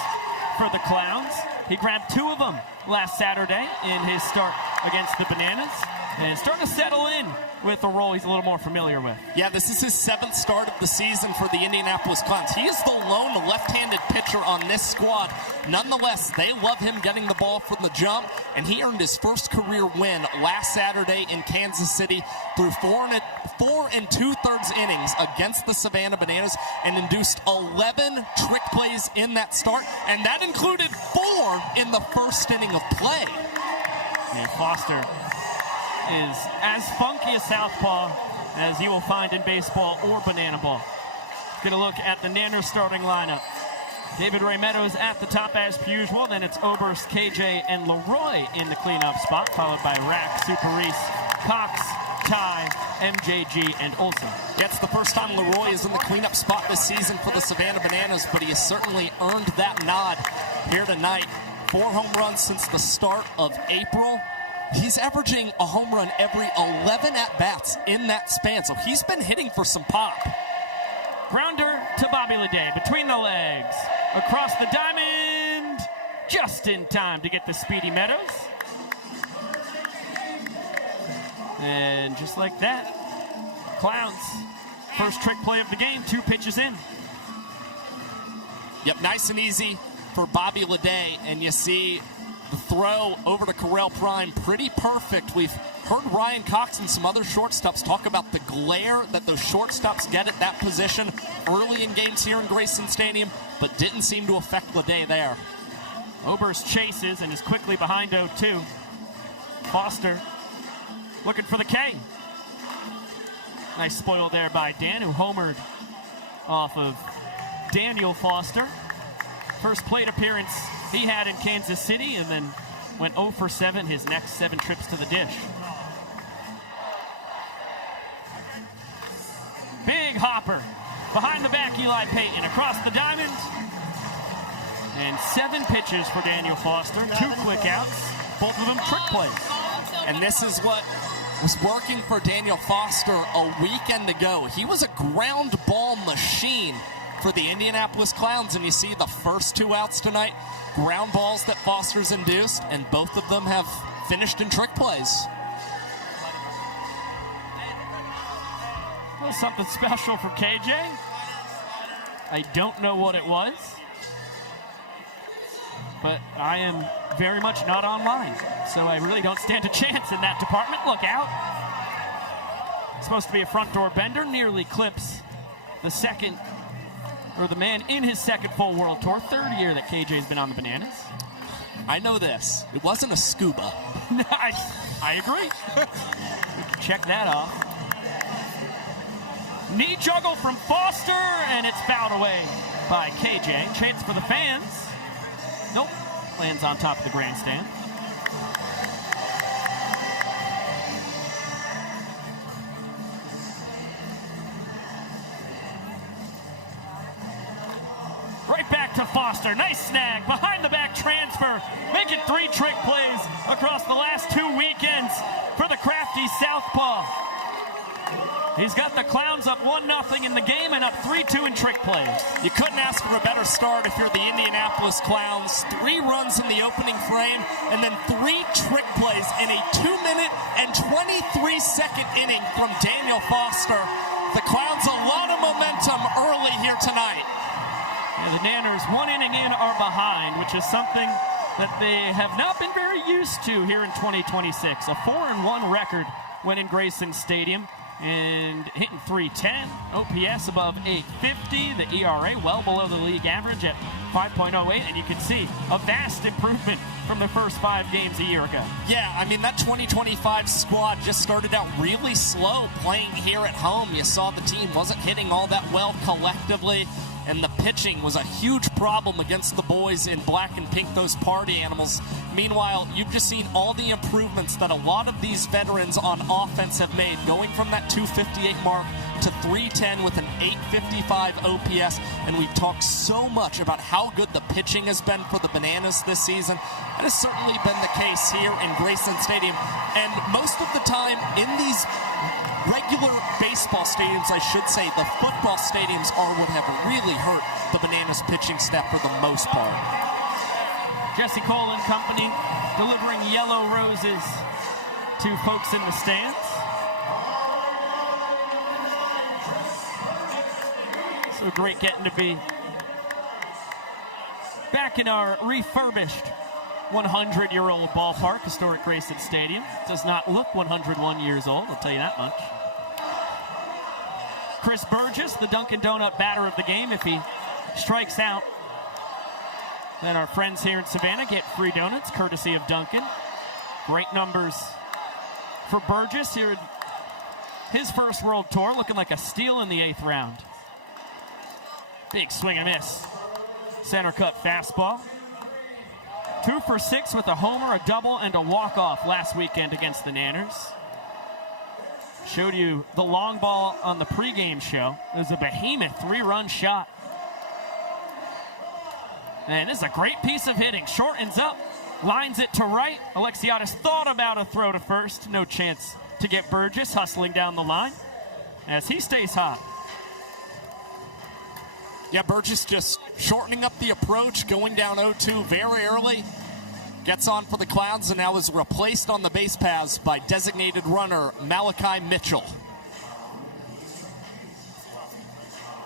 for the Clowns. He grabbed 2 of them last Saturday in his start against the Bananas, and starting to settle in with a role he's a little more familiar with. Yeah, this is his 7th start of the season for the Indianapolis Clowns. He is the lone left-handed pitcher on this squad. Nonetheless, they love him getting the ball from the jump, and he earned his first career win last Saturday in Kansas City through 4 2/3 innings against the Savannah Bananas and induced 11 trick plays in that start, and that included 4 in the first inning of play. Yeah, Foster is as funky a southpaw as you will find in baseball or banana ball. Get a look at the Nanners starting lineup. David Ray Meadows at the top as per usual. Then it's Oberst, KJ, and Leroy in the cleanup spot, followed by Rack, Super Reese, Cox, Ty, MJG, and Olsen. Yeah, it's the first time Leroy is in the cleanup spot this season for the Savannah Bananas, but he has certainly earned that nod here tonight. 4 home runs since the start of April. He's averaging a home run every 11 at-bats in that span, so he's been hitting for some pop. Grounder to Bobby Lede, between the legs, across the diamond, just in time to get the speedy Meadows. And just like that, Clowns, first trick play of the game, 2 pitches in. Yep, nice and easy for Bobby Lede, and you see the throw over to Correll Prime, pretty perfect. We've heard Ryan Cox and some other shortstops talk about the glare that those shortstops get at that position early in games here in Grayson Stadium, but didn't seem to affect Lede there. Oberst chases and is quickly behind 0-2. Foster looking for the K. Nice spoil there by Dan, who homered off of Daniel Foster. First plate appearance he had in Kansas City, and then went 0 for 7 his next 7 trips to the dish. Big hopper. Behind the back, Eli Payton across the diamond. And 7 pitches for Daniel Foster. 2 quick outs. Both of them trick plays. And this is what was working for Daniel Foster a weekend ago. He was a ground ball machine for the Indianapolis Clowns, and you see the first 2 outs tonight, ground balls that Foster's induced, and both of them have finished in trick plays. That was something special for KJ. I don't know what it was, but I am very much not online, so I really don't stand a chance in that department. Look out. It's supposed to be a front door bender, nearly clips the man in his second full World Tour, 3rd year that KJ's been on the Bananas. I know this. It wasn't a scuba. I agree. We can check that off. Knee juggle from Foster, and it's fouled away by KJ. Chance for the fans. Nope. Lands on top of the grandstand. Right back to Foster. Nice snag. Behind the back transfer. Making 3 trick plays across the last 2 weekends for the crafty southpaw. He's got the Clowns up 1-0 in the game and up 3-2 in trick plays. You couldn't ask for a better start if you're the Indianapolis Clowns. 3 runs in the opening frame and then 3 trick plays in a 2-minute and 23-second inning from Daniel Foster. The Clowns a lot of momentum early here tonight. And the Nanners 1 inning in are behind, which is something that they have not been very used to here in 2026. A 4-1 record when in Grayson Stadium. and hitting .310, OPS above 850, the ERA well below the league average at 5.08, and you can see a vast improvement from the first 5 games a year ago. Yeah, I mean, that 2025 squad just started out really slow playing here at home. You saw the team wasn't hitting all that well collectively, and the pitching was a huge problem against the boys in black and pink, those party animals. Meanwhile, you've just seen all the improvements that a lot of these veterans on offense have made, going from that 258 mark to 310 with an 855 OPS, and we've talked so much about how good the pitching has been for the Bananas this season. That has certainly been the case here in Grayson Stadium, and most of the time in these regular baseball stadiums, I should say, the football stadiums are what have really hurt the Bananas pitching staff for the most part. Jesse Cole and company delivering yellow roses to folks in the stands. So great getting to be back in our refurbished 100-year-old ballpark, historic Grayson Stadium. Does not look 101 years old, I'll tell you that much. Chris Burgess, the Dunkin' Donut batter of the game. If he strikes out, then our friends here in Savannah get free donuts, courtesy of Dunkin'. Great numbers for Burgess here in his first World Tour, looking like a steal in the 8th round. Big swing and miss. Center cut fastball. 2 for 6 with a homer, a double, and a walk-off last weekend against the Nanners. Showed you the long ball on the pregame show. It was a behemoth 3-run shot. And this is a great piece of hitting. Shortens up, lines it to right. Alexiadis thought about a throw to first. No chance to get Burgess hustling down the line as he stays hot. Yeah, Burgess just shortening up the approach, going down 0-2 very early. Gets on for the Clowns and now is replaced on the base paths by designated runner Malachi Mitchell.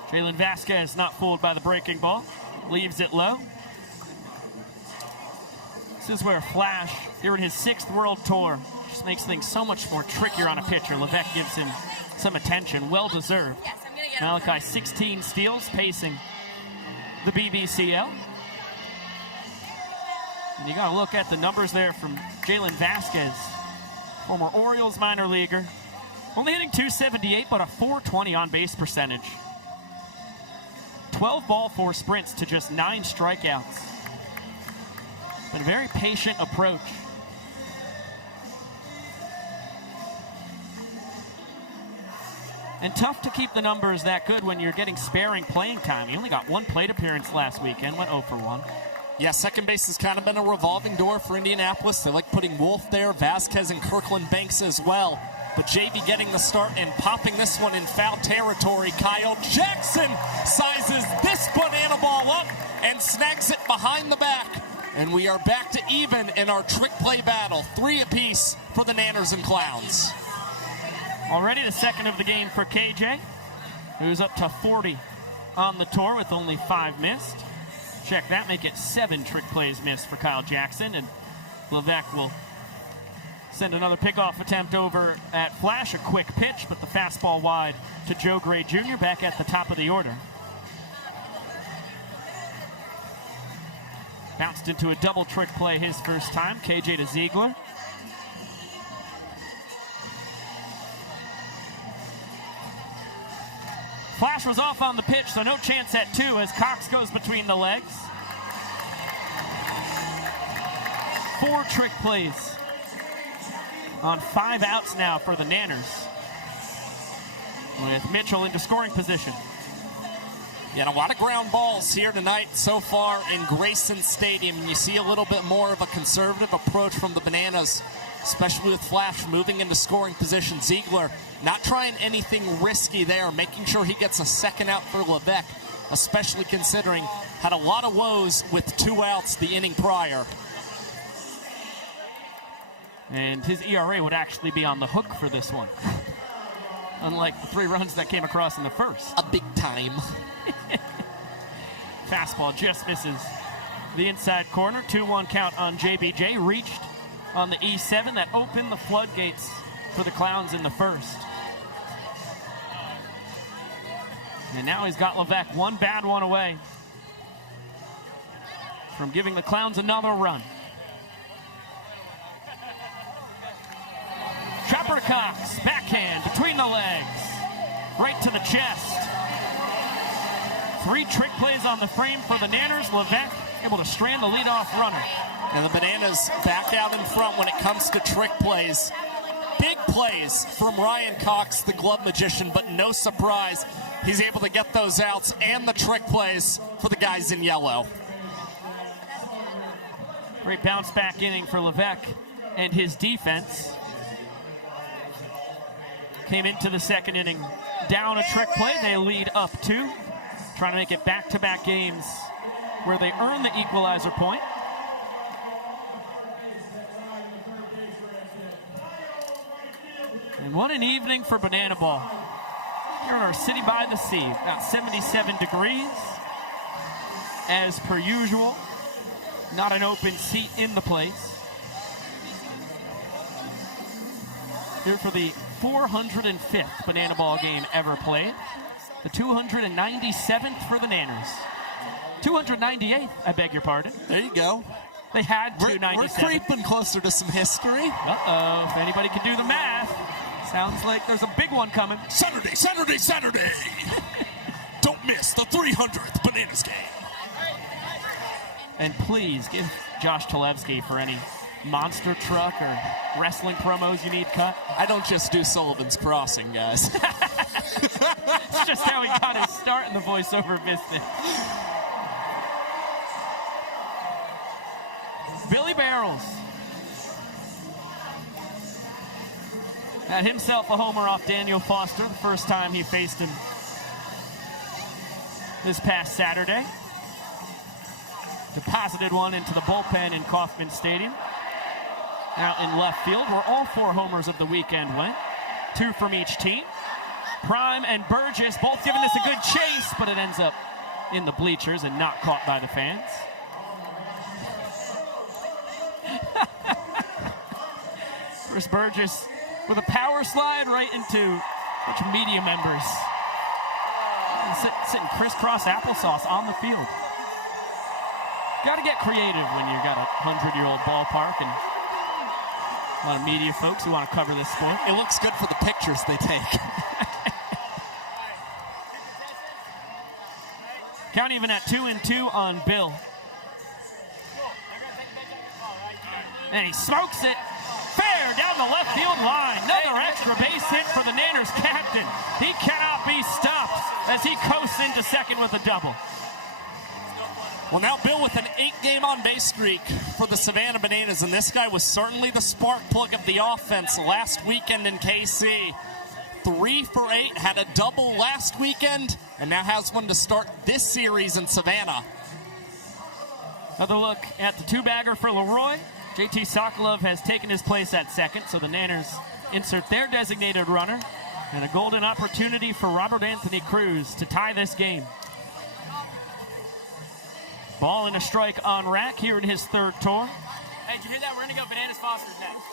Jalen Vasquez not fooled by the breaking ball. Leaves it low. This is where Flash, here in his 6th World Tour, just makes things so much more trickier on a pitcher. Levesque gives him some attention, well deserved. Malachi 16 steals, pacing the BBCL. And you got to look at the numbers there from Jalen Vasquez, former Orioles minor leaguer. Only hitting .278, but a .420 on-base percentage. 12 ball, 4 sprints to just 9 strikeouts. Been a very patient approach. And tough to keep the numbers that good when you're getting sparing playing time. He only got 1 plate appearance last weekend, went 0 for 1. Yeah, second base has kind of been a revolving door for Indianapolis. They like putting Wolf there, Vasquez and Kirkland Banks as well. But JV getting the start and popping this one in foul territory. Kyle Jackson sizes this banana ball up and snags it behind the back. And we are back to even in our trick play battle. 3 apiece for the Nanners and Clowns. Already the second of the game for KJ, who's up to 40 on the tour with only 5 missed. Check that, make it 7 trick plays missed for Kyle Jackson, and Levesque will send another pickoff attempt over at Flash. A quick pitch, but the fastball wide to Joe Gray Jr. back at the top of the order. Bounced into a double trick play his first time. KJ to Ziegler. Flash was off on the pitch, so no chance at 2 as Cox goes between the legs. 4 trick plays on 5 outs now for the Nanners, with Mitchell into scoring position. Yeah, and a lot of ground balls here tonight so far in Grayson Stadium. And you see a little bit more of a conservative approach from the Bananas, especially with Flash moving into scoring position. Ziegler not trying anything risky there, making sure he gets a second out for Levesque, especially considering had a lot of woes with 2 outs the inning prior. And his ERA would actually be on the hook for this one. Unlike the 3 runs that came across in the first. A big time. Fastball just misses the inside corner. 2-1 count on JBJ. Reached on the E7 that opened the floodgates for the Clowns in the first. And now he's got Levesque one bad one away from giving the Clowns another run. Trapper Cox, backhand between the legs, right to the chest. 3 trick plays on the frame for the Nanners. Levesque able to strand the leadoff runner. And the Bananas back out in front when it comes to trick plays. Big plays from Ryan Cox, the glove magician, but no surprise, he's able to get those outs and the trick plays for the guys in yellow. Great bounce back inning for Levesque and his defense. Came into the second inning down a trick play. They lead up 2, trying to make it back-to-back games where they earn the equalizer point. And what an evening for Banana Ball. Here in our city by the sea, about 77 degrees. As per usual, not an open seat in the place. Here for the 405th Banana Ball game ever played. The 297th for the Nanners. 298th, I beg your pardon. There you go. They had 297. We're creeping closer to some history. Uh-oh, if anybody can do the math. Sounds like there's a big one coming. Saturday! Don't miss the 300th Bananas game. And please give Josh Talevsky for any monster truck or wrestling promos you need cut. I don't just do Sullivan's Crossing, guys. It's just how he got his start in the voiceover business. Billy Barrels had himself a homer off Daniel Foster the first time he faced him this past Saturday. Deposited one into the bullpen in Kauffman Stadium. Out in left field, where all 4 homers of the weekend went. 2 from each team. Prime and Burgess both giving this a good chase, but it ends up in the bleachers and not caught by the fans. Chris Burgess with a power slide right into a bunch of media members. Sitting crisscross applesauce on the field. Got to get creative when you've got a 100-year-old ballpark and a lot of media folks who want to cover this sport. It looks good for the pictures they take. Count even at 2-2 on Bill. And he smokes it fair down the left field line. Another extra base hit for the Nanners captain. He cannot be stopped as he coasts into second with a double. Well, now Bill with an 8-game on-base streak for the Savannah Bananas, and this guy was certainly the spark plug of the offense last weekend in KC. 3 for 8, had a double last weekend, and now has one to start this series in Savannah. Another look at the 2-bagger for Leroy. JT Sokolov has taken his place at second, so the Nanners insert their designated runner, and a golden opportunity for Robert Anthony Cruz to tie this game. Ball and a strike on Rack here in his 3rd tour. Hey, did you hear that? We're going to go Bananas Foster's next.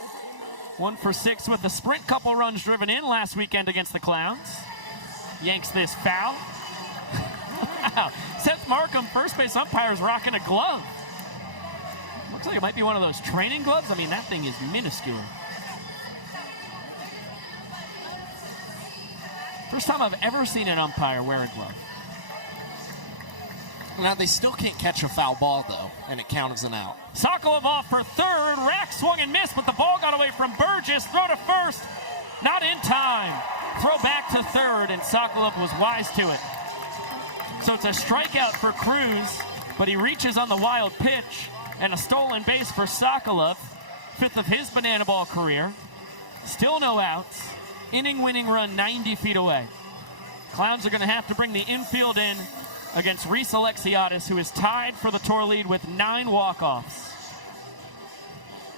1 for 6 with a sprint, couple runs driven in last weekend against the Clowns. Yanks this foul. Wow. Seth Markham, first base umpire, is rocking a glove. Looks like it might be one of those training gloves. I mean, that thing is minuscule. First time I've ever seen an umpire wear a glove. Now, they still can't catch a foul ball, though, and it counts as an out. Sokolov off for 3rd. Rack swung and missed, but the ball got away from Burgess. Throw to first. Not in time. Throw back to 3rd, and Sokolov was wise to it. So it's a strikeout for Cruz, but he reaches on the wild pitch, and a stolen base for Sokolov. 5th of his Banana Ball career. Still no outs. Inning-winning run 90 feet away. Clowns are going to have to bring the infield in against Reese Alexiadis, who is tied for the tour lead with 9 walk-offs.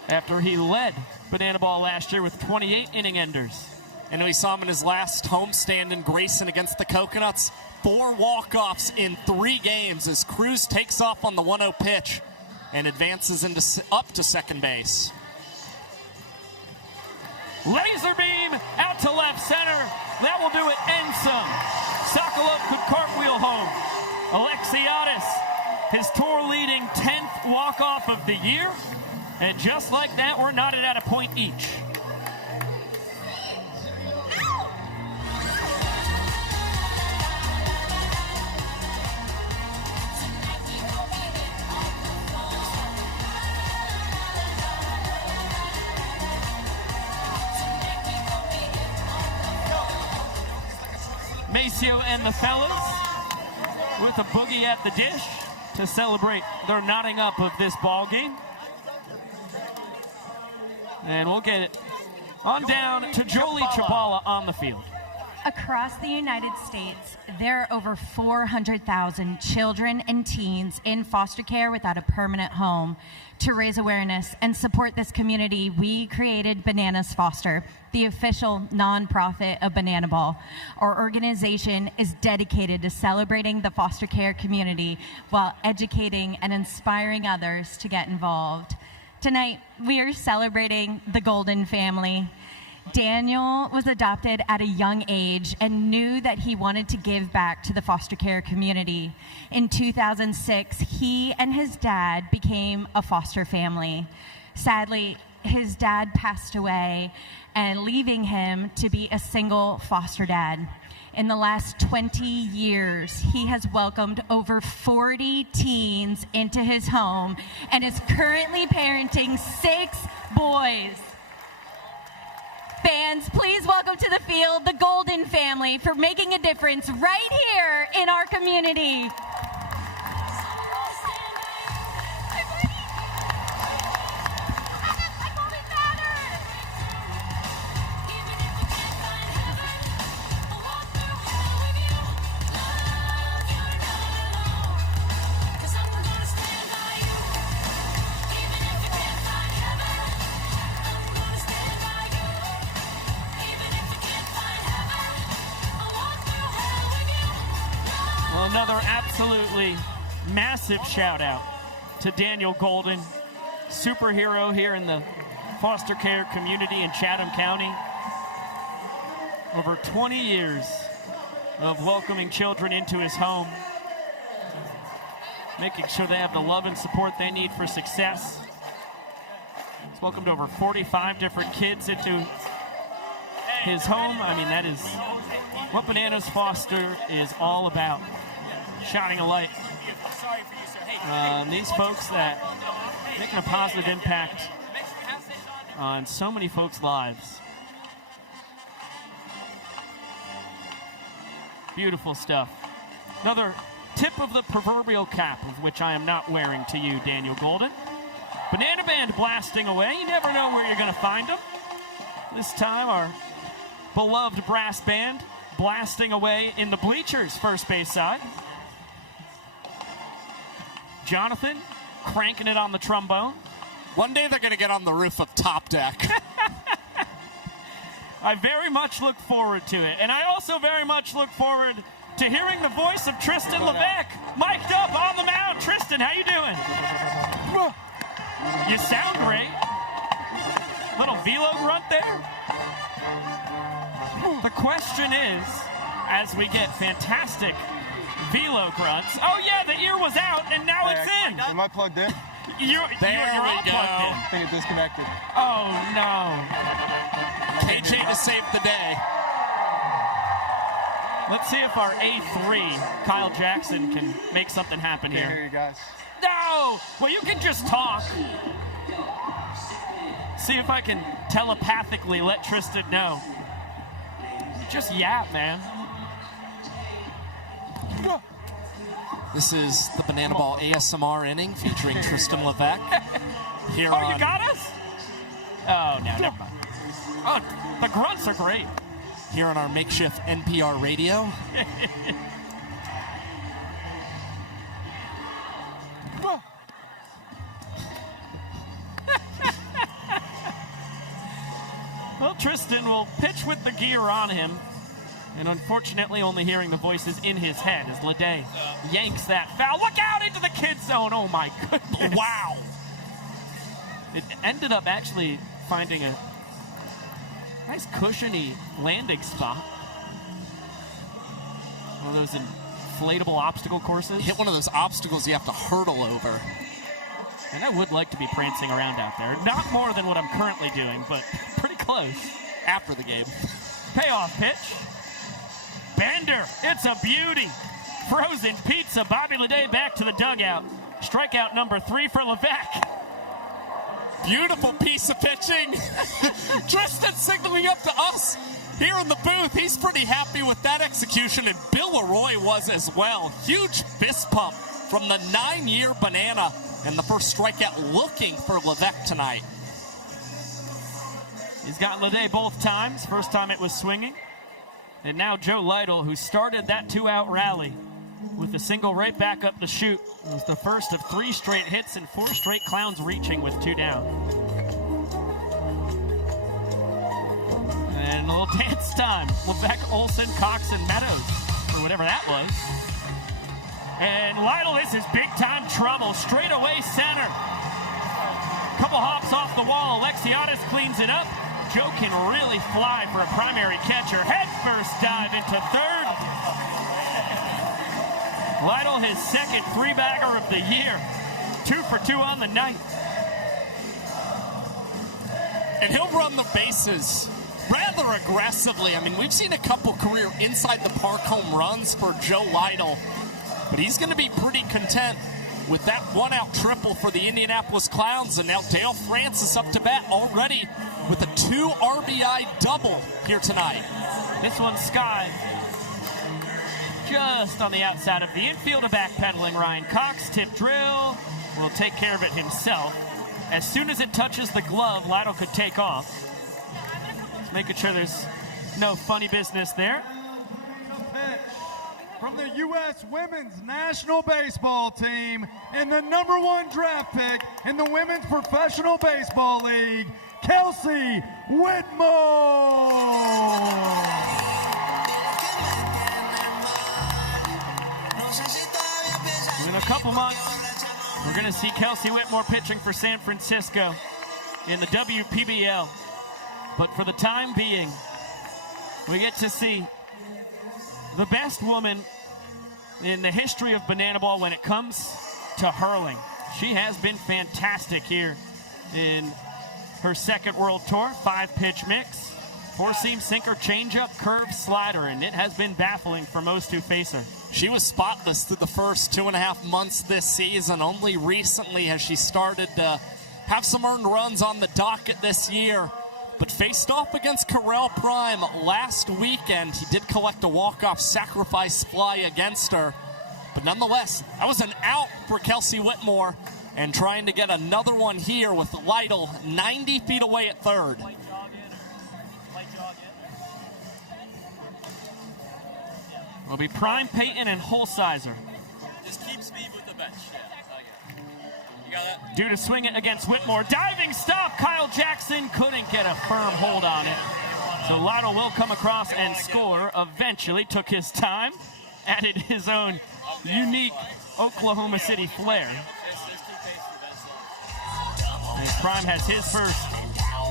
After he led Banana Ball last year with 28 inning enders. And we saw him in his last homestand in Grayson against the Coconuts. 4 walk-offs in 3 games as Cruz takes off on the 1-0 pitch and advances up to second base. Laser beam out to left left center. That will do it and some. Sokolov could cartwheel home. Alexiadis, his tour-leading 10th walk-off of the year. And just like that, we're knotted at a point each. Maceo and the fellas with a boogie at the dish to celebrate their knotting up of this ball game. And we'll get it on down to Jolie Chabala on the field. Across the United States, there are over 400,000 children and teens in foster care without a permanent home. To raise awareness and support this community, we created Bananas Foster, the official nonprofit of Banana Ball. Our organization is dedicated to celebrating the foster care community while educating and inspiring others to get involved. Tonight, we are celebrating the Golden family. Daniel was adopted at a young age and knew that he wanted to give back to the foster care community. In 2006, he and his dad became a foster family. Sadly, his dad passed away, and leaving him to be a single foster dad. In the last 20 years, he has welcomed over 40 teens into his home and is currently parenting 6 boys. Fans, please welcome to the field the Golden family for making a difference right here in our community. Another absolutely massive shout out to Daniel Golden, superhero here in the foster care community in Chatham County. Over 20 years of welcoming children into his home, making sure they have the love and support they need for success. He's welcomed over 45 different kids into his home. I mean, that is what Bananas Foster is all about. Shining a light on these folks that making a positive impact on so many folks' lives. Beautiful stuff. Another tip of the proverbial cap, of which I am not wearing to you, Daniel Golden. Banana Band blasting away. You never know where you're going to find them. This time, our beloved brass band blasting away in the bleachers, first base side. Jonathan cranking it on the trombone. One day they're going to get on the roof of Top Deck. I very much look forward to it. And I also very much look forward to hearing the voice of Tristan Levesque mic'd up on the mound. Tristan, how you doing? You sound great. Little velo grunt there. The question is, as we get fantastic velo grunts. Oh yeah, the ear was out and now it's in. Am I plugged in? You're all plugged in. I think it disconnected. Oh no. KJ to save the day. Let's see if our A3, Kyle Jackson, can make something happen Can't here. hear you guys. No! Well, you can just talk. See if I can telepathically let Tristan know. Just yap, man. This is the Banana Ball ASMR inning featuring Tristan Levesque. Here Oh, you got us? Oh, no, never mind. Oh, the grunts are great. Here on our makeshift NPR radio. Well, Tristan will pitch with the gear on him. And unfortunately, only hearing the voices in his head as Lede yanks that foul. Look out into the kid zone. Oh, my goodness. Wow. It ended up actually finding Nice cushiony landing spot. One of those inflatable obstacle courses. Hit one of those obstacles you have to hurdle over. And I would like to be prancing around out there. Not more than what I'm currently doing, but pretty close. After the game. Payoff pitch. Bender, it's a beauty. Frozen pizza. Bobby Leday back to the dugout. Strikeout number 3 for Levesque. Beautiful piece of pitching. Tristan signaling up to us here in the booth. He's pretty happy with that execution, and Bill Leroy was as well. Huge fist pump from the 9-year Banana, and the first strikeout looking for Levesque tonight. He's gotten Leday both times. First time it was swinging. And now Joe Lytle, who started that 2-out rally with a single right back up the chute. It was the first of 3 straight hits and 4 straight Clowns reaching with 2 down. And a little dance time. Levesque, Olsen, Cox, and Meadows, or whatever that was. And Lytle, this is big-time trouble. Straight away center. Couple hops off the wall. Alexiadis cleans it up. Joe can really fly for a primary catcher. Head first dive into third. Lytle, his second 3-bagger of the year. 2 for 2 on the night. And he'll run the bases rather aggressively. I mean, we've seen a couple career inside the park home runs for Joe Lytle, but he's going to be pretty content with that 1-out triple for the Indianapolis Clowns. And now Dale Francis up to bat already with a 2 RBI double here tonight. This one's skied just on the outside of the infield. A backpedaling Ryan Cox. Tip drill. Will take care of it himself. As soon as it touches the glove, Lytle could take off. Just making sure there's no funny business there. From the U.S. Women's National Baseball Team and the #1 draft pick in the Women's Professional Baseball League, Kelsey Whitmore. In a couple months, we're going to see Kelsey Whitmore pitching for San Francisco in the WPBL. But for the time being, we get to see the best woman in the history of Banana Ball when it comes to hurling. She has been fantastic here in her second World Tour. 5-pitch mix, 4-seam sinker, changeup, curve, slider, and it has been baffling for most who face her. She was spotless through the first 2.5 months this season. Only recently has she started to have some earned runs on the docket this year, but faced off against Carell Prime last weekend. He did collect a walk-off sacrifice fly against her, but nonetheless, that was an out for Kelsey Whitmore, and trying to get another one here with Lytle 90 feet away at third. Will be Prime, Payton, and Holsizer. Just keep speed with the bench. Yeah, you got that? Due to swing it against Whitmore. Diving stop. Kyle Jackson couldn't get a firm hold on it. So Lytle will come across and score. Eventually took his time. Added his own unique Oklahoma City flair. And Prime has his first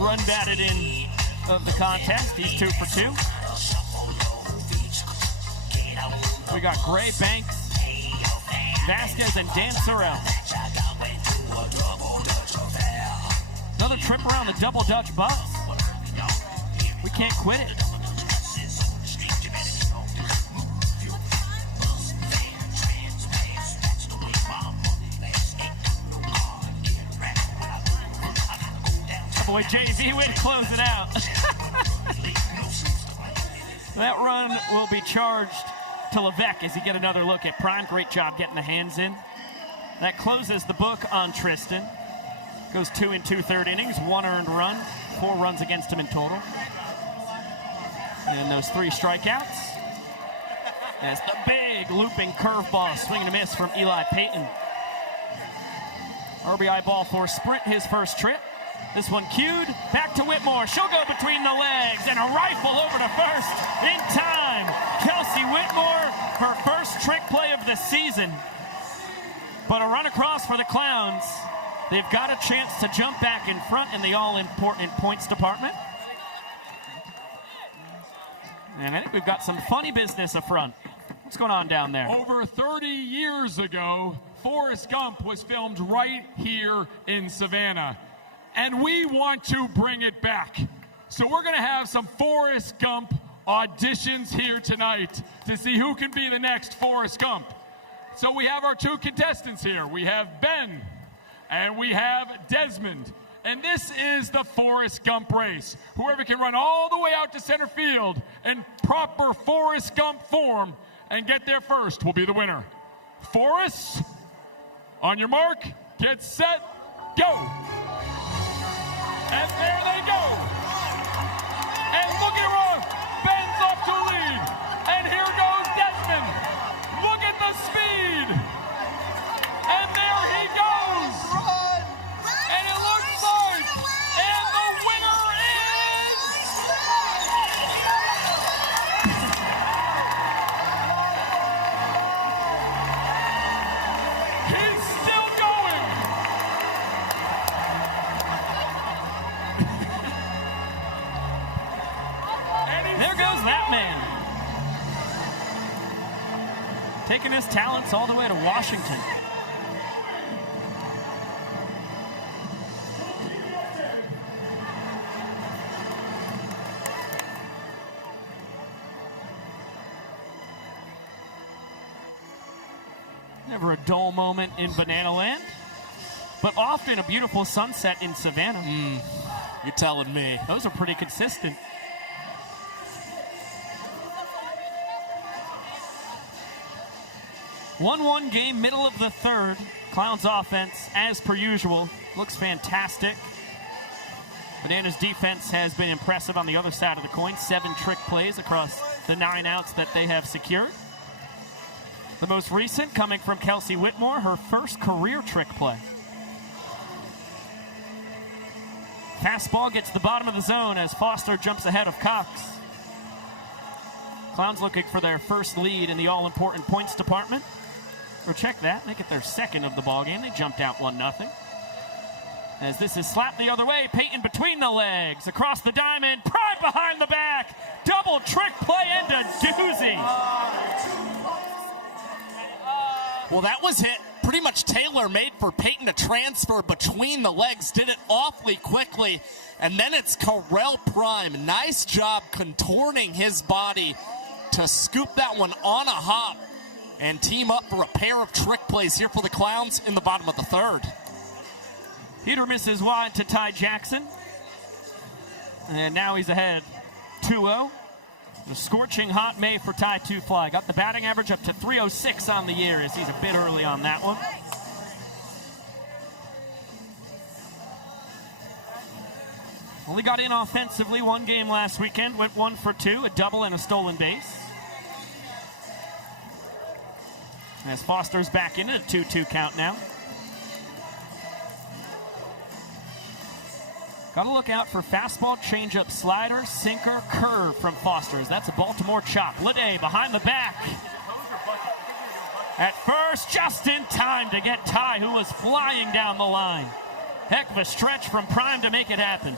run batted in of the contest. He's 2 for 2. We got Gray, Banks, Vasquez, and Dan Sorrell. Another trip around the double Dutch bus. We can't quit it. Boy, JV Witt closing out. That run will be charged to Levesque as he get another look at Prime. Great job getting the hands in. That closes the book on Tristan. Goes 2 2/3 innings, 1 earned run, 4 runs against him in total. And those 3 strikeouts. As the big looping curveball, swing and a miss from Eli Payton. RBI ball for Sprint, his first trip. This one cued, back to Whitmore. She'll go between the legs and a rifle over to first in time. Kelsey Whitmore, her first trick play of the season. But a run across for the Clowns. They've got a chance to jump back in front in the all-important points department. And I think we've got some funny business up front. What's going on down there? Over 30 years ago, Forrest Gump was filmed right here in Savannah. And we want to bring it back. So we're going to have some Forrest Gump auditions here tonight to see who can be the next Forrest Gump. So we have our two contestants here. We have Ben and we have Desmond. And this is the Forrest Gump race. Whoever can run all the way out to center field in proper Forrest Gump form and get there first will be the winner. Forrest, on your mark, get set, go. And there they go. And look at Ron. Ben's off to a lead. And here goes Desmond. Look at the speed. And there he goes. And it looks like, and the winner is... He's still going. There goes that man. Taking his talents all the way to Washington. Never a dull moment in Banana Land, but often a beautiful sunset in Savannah. You're telling me. Those are pretty consistent. One game, middle of the third. Clowns offense, as per usual, looks fantastic. Banana's defense has been impressive on the other side of the coin. 7 trick plays across the 9 outs that they have secured. The most recent coming from Kelsey Whitmore, her first career trick play. Fastball gets the bottom of the zone as Foster jumps ahead of Cox. Clowns looking for their first lead in the all-important points department. Or check that, they get their second of the ballgame. They jumped out 1-0. As this is slapped the other way, Peyton between the legs, across the diamond, Pride behind the back, double trick play into doozy. Well, that was hit pretty much tailor-made for Peyton to transfer between the legs. Did it awfully quickly. And then it's Carell Prime. Nice job contorting his body to scoop that one on a hop and team up for a pair of trick plays here for the Clowns in the bottom of the third. Peter misses wide to Ty Jackson. And now he's ahead 2-0. The scorching hot May for Ty Two-Fly. Got the batting average up to 306 on the year as he's a bit early on that one. Only got in offensively one game last weekend. Went 1 for 2, a double and a stolen base. As Foster's back in a 2-2 count now. Got to look out for fastball, changeup, slider, sinker, curve from Foster's. That's a Baltimore chop. Lede behind the back. At first, just in time to get Ty, who was flying down the line. Heck of a stretch from Prime to make it happen.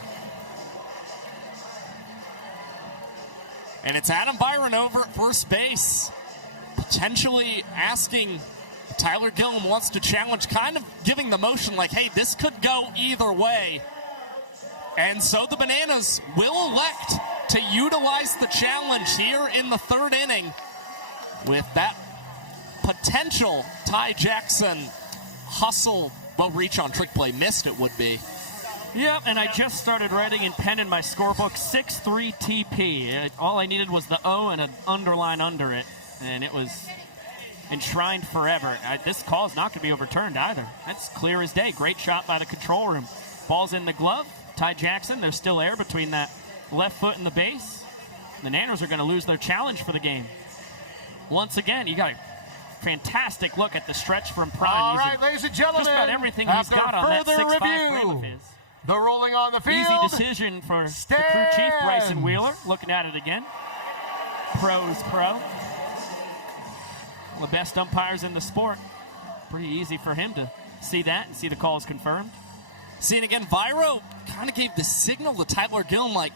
And it's Adam Byron over at first base. Potentially asking Tyler Gillum wants to challenge, kind of giving the motion like, hey, this could go either way. And so the Bananas will elect to utilize the challenge here in the third inning with that potential Ty Jackson hustle, well, reach on trick play, missed it would be. Yep, and I just started writing in pen in my scorebook 6-3 TP. All I needed was the O and an underline under it, and it was enshrined forever. This call is not going to be overturned either. That's clear as day. Great shot by the control room. Ball's in the glove. Ty Jackson, there's still air between that left foot and the base. The Nanners are going to lose their challenge for the game. Once again, you got a fantastic look at the stretch from Prime. All right, ladies and gentlemen, just about everything he's got on that 6'5" frame of his. The rolling on the field. Easy decision for the crew chief, Bryson Wheeler. Looking at it again. Pro's pro. One of the best umpires in the sport. Pretty easy for him to see that and see the calls confirmed. Seeing again, Viro kind of gave the signal to Tyler Gillum, like,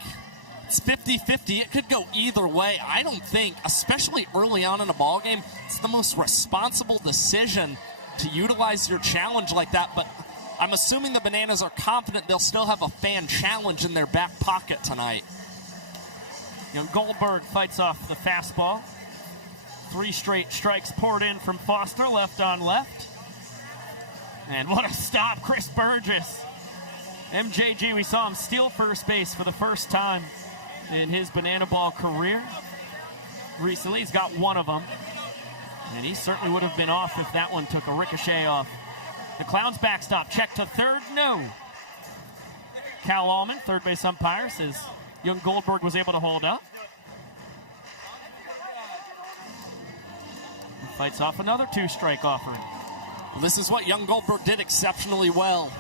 It's 50-50. It could go either way. I don't think, especially early on in a ball game, it's the most responsible decision to utilize your challenge like that. But I'm assuming the Bananas are confident they'll still have a fan challenge in their back pocket tonight. Young Goldberg fights off the fastball. 3 straight strikes poured in from Foster, left on left. And what a stop, Chris Burgess. MJG, we saw him steal first base for the first time in his banana ball career. Recently, he's got one of them. And he certainly would have been off if that one took a ricochet off. The Clowns backstop, check to third, no. Cal Allman, third base umpire, says young Goldberg was able to hold up. He fights off another 2-strike offering. This is what young Goldberg did exceptionally well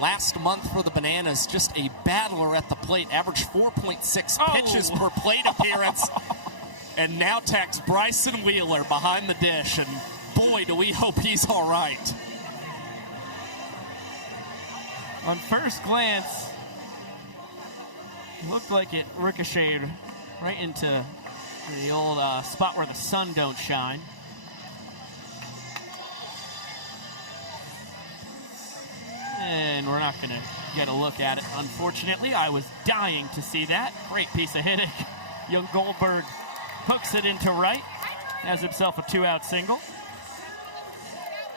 last month for the Bananas. Just a battler at the plate, averaged 4.6 pitches per plate appearance. And now tacks Bryson Wheeler behind the dish, and boy, do we hope he's all right. On first glance, looked like it ricocheted right into the old spot where the sun don't shine. And we're not going to get a look at it, unfortunately. I was dying to see that. Great piece of hitting. Young Goldberg hooks it into right, has himself a 2-out single.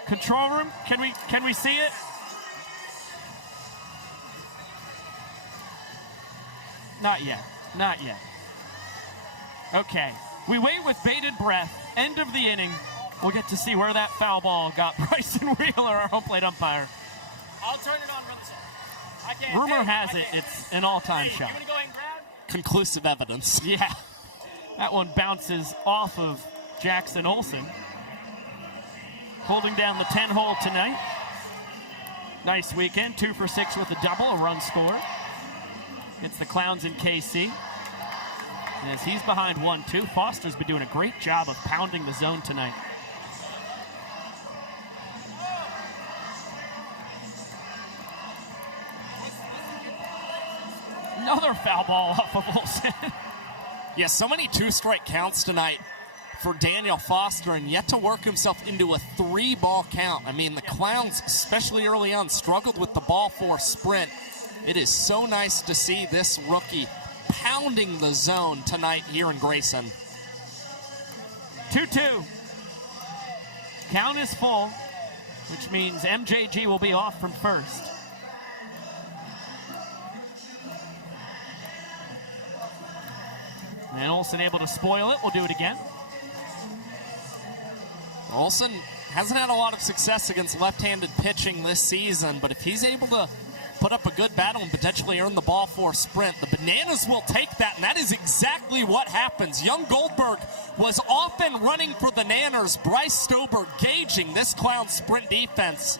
Control room, can we see it? Not yet. Okay, we wait with bated breath. End of the inning. We'll get to see where that foul ball got Bryson Wheeler, our home plate umpire. I'll turn it on, brother. I can't. Rumor has it it's an all-time shot. You want to go ahead and grab? Conclusive evidence. Yeah. That one bounces off of Jackson Olsen. Holding down the 10-hole tonight. Nice weekend. 2 for 6 with a double, a run scored. It's the Clowns in KC. And as he's behind 1-2, Foster's been doing a great job of pounding the zone tonight. Another foul ball off of Olsen. Yeah, so many 2-strike counts tonight for Daniel Foster, and yet to work himself into a 3-ball count. I mean, the Clowns, especially early on, struggled with the ball 4 sprint. It is so nice to see this rookie pounding the zone tonight here in Grayson. 2-2. Count is full, which means MJG will be off from first. And Olsen able to spoil it. We'll do it again. Olsen hasn't had a lot of success against left-handed pitching this season, but if he's able to put up a good battle and potentially earn the ball 4 sprint, the Bananas will take that, and that is exactly what happens. Young Goldberg was off and running for the Nanners. Bryce Stober gauging this Clown sprint defense,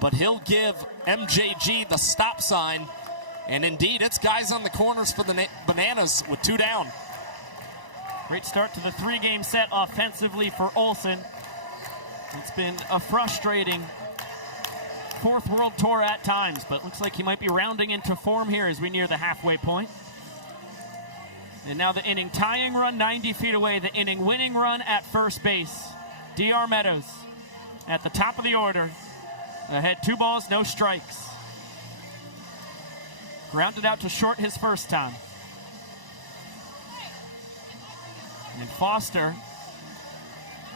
but he'll give MJG the stop sign, and indeed, it's guys on the corners for the Bananas with 2 down. Great start to the 3-game set offensively for Olsen. It's been a frustrating 4th World Tour at times, but looks like he might be rounding into form here as we near the halfway point. And now the inning tying run 90 feet away, the inning winning run at first base. DR Meadows at the top of the order. Ahead 2 balls, no strikes. Grounded out to short his first time. And Foster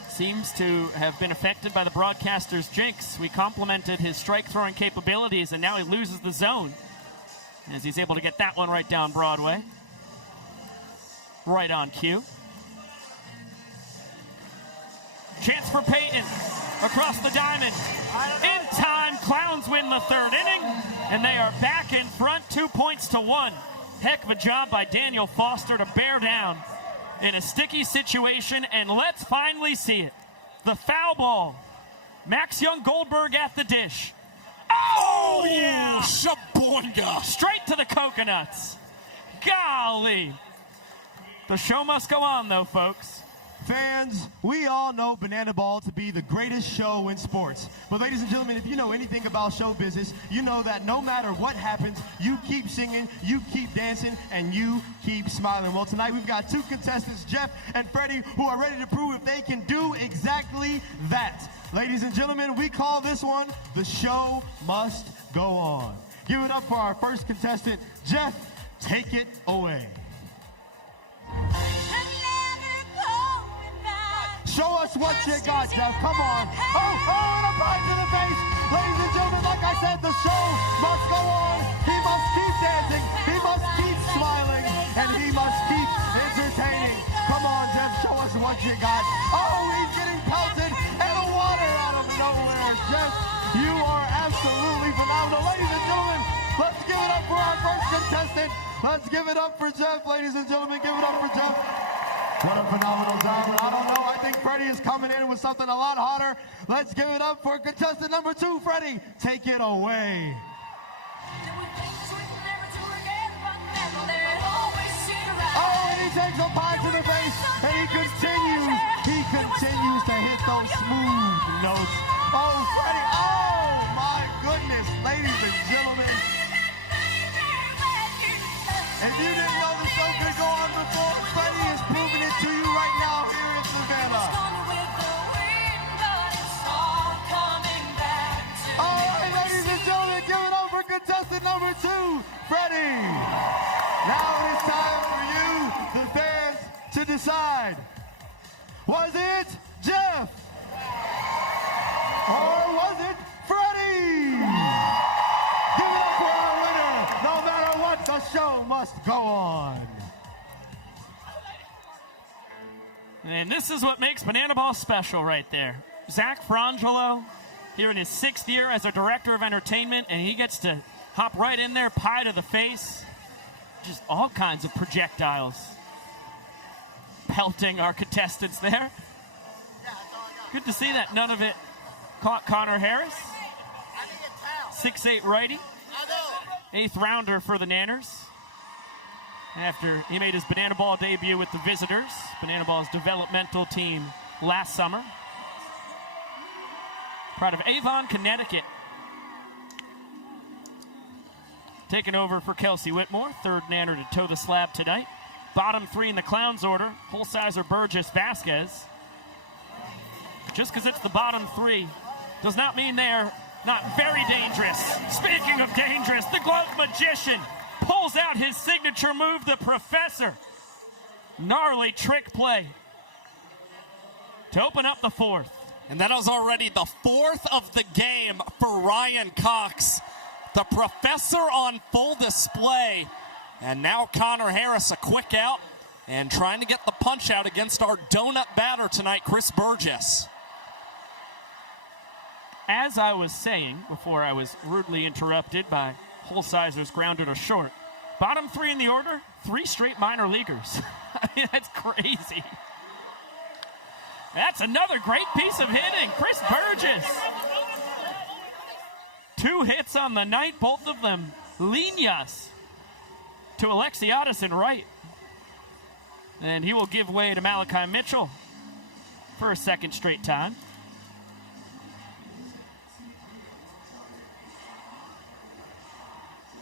seems to have been affected by the broadcaster's jinx. We complimented his strike-throwing capabilities, and now he loses the zone as he's able to get that one right down Broadway. Right on cue. Chance for Peyton across the diamond. In time, Clowns win the 3rd inning, and they are back in front, 2 points to 1. Heck of a job by Daniel Foster to bear down in a sticky situation, and let's finally see it. The foul ball. Max Young Goldberg at the dish. Oh, yeah! Shaboinga! Straight to the coconuts. Golly. The show must go on, though, folks. Fans, we all know Banana Ball to be the greatest show in sports. But ladies and gentlemen, if you know anything about show business, you know that no matter what happens, you keep singing, you keep dancing, and you keep smiling. Well, tonight we've got two contestants, Jeff and Freddie, who are ready to prove if they can do exactly that. Ladies and gentlemen, we call this one, The Show Must Go On. Give it up for our first contestant, Jeff. Take it away. Show us what you got, Jeff. Come on. Oh, and a prize to the face. Ladies and gentlemen, like I said, the show must go on. He must keep dancing. He must keep smiling. And he must keep entertaining. Come on, Jeff. Show us what you got. Oh, he's getting pelted and water out of nowhere. Jeff, you are absolutely phenomenal. Ladies and gentlemen, let's give it up for our first contestant. Let's give it up for Jeff, ladies and gentlemen. Give it up for Jeff. What a phenomenal job. I don't know. I think Freddie is coming in with something a lot hotter. Let's give it up for contestant number 2, Freddie. Take it away. Oh, and he takes a pie to the face, and he continues to hit those smooth notes. Oh, Freddie. Oh, my goodness, ladies and gentlemen. If you didn't know the show could go on before, Freddie is proving it to you right now here in Savannah. All right, ladies and gentlemen, give it up for contestant number 2, Freddie. Now it is time for you, the fans, to decide. Was it Jeff? Or was it Freddie? Give it up for our winner. No matter what, the show must go on. And this is what makes Banana Ball special right there. Zach Frangelo, here in his 6th year as a director of entertainment, and he gets to hop right in there, pie to the face. Just all kinds of projectiles pelting our contestants there. Good to see that none of it caught Connor Harris. 6'8" righty. 8th rounder for the Nanners. After he made his Banana Ball debut with the Visitors, Banana Ball's developmental team last summer. Proud of Avon, Connecticut. Taking over for Kelsey Whitmore, 3rd Nanner to toe the slab tonight. Bottom 3 in the Clowns order, Holsizer, Burgess, Vasquez. Just because it's the bottom 3 does not mean they're not very dangerous. Speaking of dangerous, the Glove Magician pulls out his signature move, the Professor. Gnarly trick play to open up the 4th. And that was already the 4th of the game for Ryan Cox. The Professor on full display. And now Connor Harris a quick out and trying to get the punch out against our donut batter tonight, Chris Burgess. As I was saying before I was rudely interrupted by Holsizer's grounded or short, bottom 3 in the order, 3 straight minor leaguers. I mean, that's crazy. That's another great piece of hitting. Chris Burgess. 2 hits on the night, both of them líneas to Alexiadis in right. And he will give way to Malachi Mitchell for a 2nd straight time.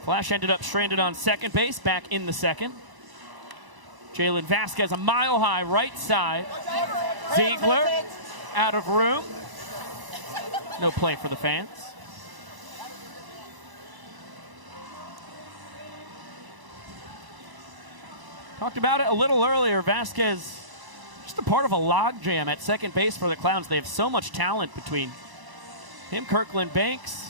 Flash ended up stranded on 2nd base, back in the 2nd. Jalen Vasquez, a mile high right side. Ziegler out of room. No play for the fans. Talked about it a little earlier. Vasquez, just a part of a logjam at 2nd base for the Clowns. They have so much talent between him, Kirkland Banks.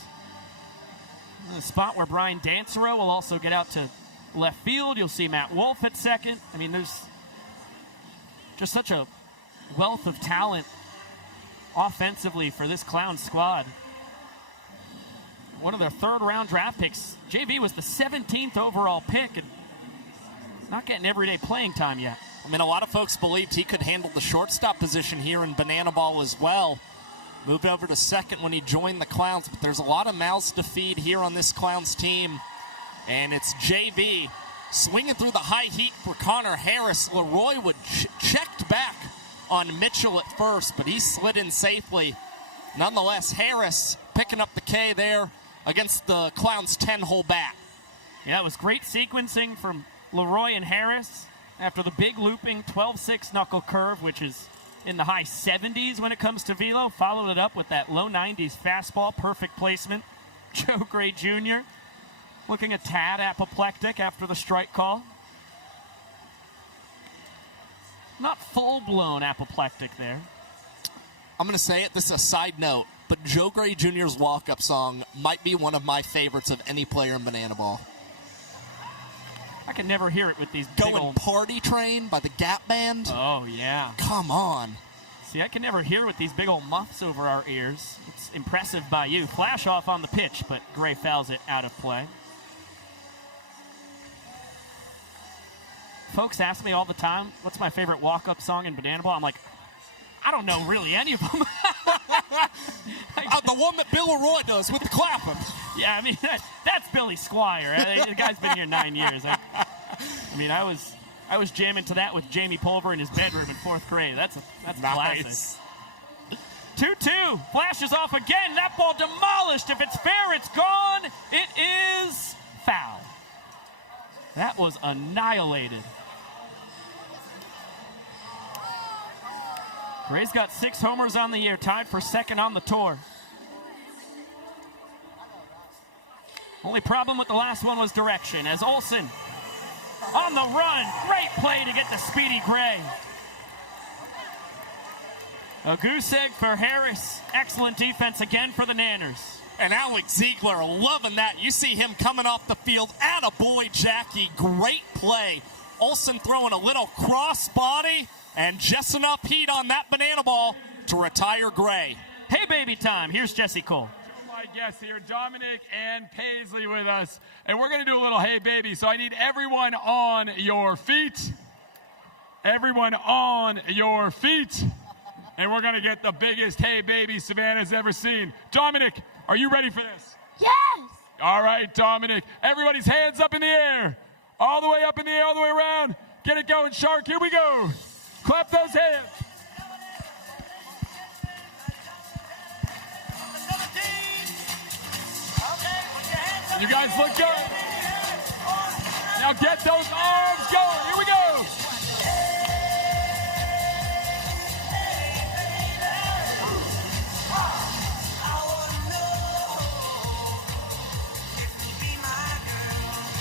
The spot where Brian Dancero will also get out to left field. You'll see Matt Wolf at 2nd. I mean, there's just such a wealth of talent offensively for this Clown squad. One of their 3rd round draft picks. JV was the 17th overall pick and not getting everyday playing time yet. I mean, a lot of folks believed he could handle the shortstop position here in Banana Ball as well. Moved over to 2nd when he joined the Clowns, but there's a lot of mouths to feed here on this Clowns team. And it's JV swinging through the high heat for Connor Harris. Leroy would checked back on Mitchell at first, but he slid in safely. Nonetheless, Harris picking up the K there against the Clowns' 10-hole bat. Yeah, it was great sequencing from Leroy and Harris after the big looping 12-6 knuckle curve, which is in the high 70s when it comes to velo. Followed it up with that low 90s fastball, perfect placement. Joe Gray Jr. looking a tad apoplectic after the strike call. Not full-blown apoplectic there. I'm going to say it, this is a side note, but Joe Gray Jr.'s walk-up song might be one of my favorites of any player in Banana Ball. I can never hear it with these big Going old... Party Train by the Gap Band. Oh, yeah. Come on. See, I can never hear it with these big old muffs over our ears. It's impressive by you. Flash off on the pitch, but Gray fouls it out of play. Folks ask me all the time, what's my favorite walk-up song in Banana Ball? I'm like, I don't know really any of them. The one that Bill Leroy does with the clapping. Yeah, I mean, that's Billy Squire. The guy's been here 9 years. I mean, I was jamming to that with Jamie Pulver in his bedroom in 4th grade. That's Nice. Classic. 2-2. Flashes off again. That ball demolished. If it's fair, it's gone. It is foul. That was annihilated. Gray's got 6 homers on the year, tied for second on the tour. Only problem with the last one was direction, as Olsen on the run. Great play to get the speedy Gray. A goose egg for Harris. Excellent defense again for the Nanners. And Alex Ziegler loving that. You see him coming off the field. Attaboy, Jackie. Great play. Olsen throwing a little cross body and just enough heat on that Banana Ball to retire Gray. Hey, baby time. Here's Jesse Cole. My guests here, Dominic and Paisley with us. And we're going to do a little hey, baby. So I need everyone on your feet. Everyone on your feet. And we're going to get the biggest hey, baby Savannah's ever seen. Dominic, are you ready for this? Yes! All right, Dominic. Everybody's hands up in the air. All the way up in the air, all the way around. Get it going, Shark. Here we go. Clap those hands. You guys look good. Now get those arms going. Here we go.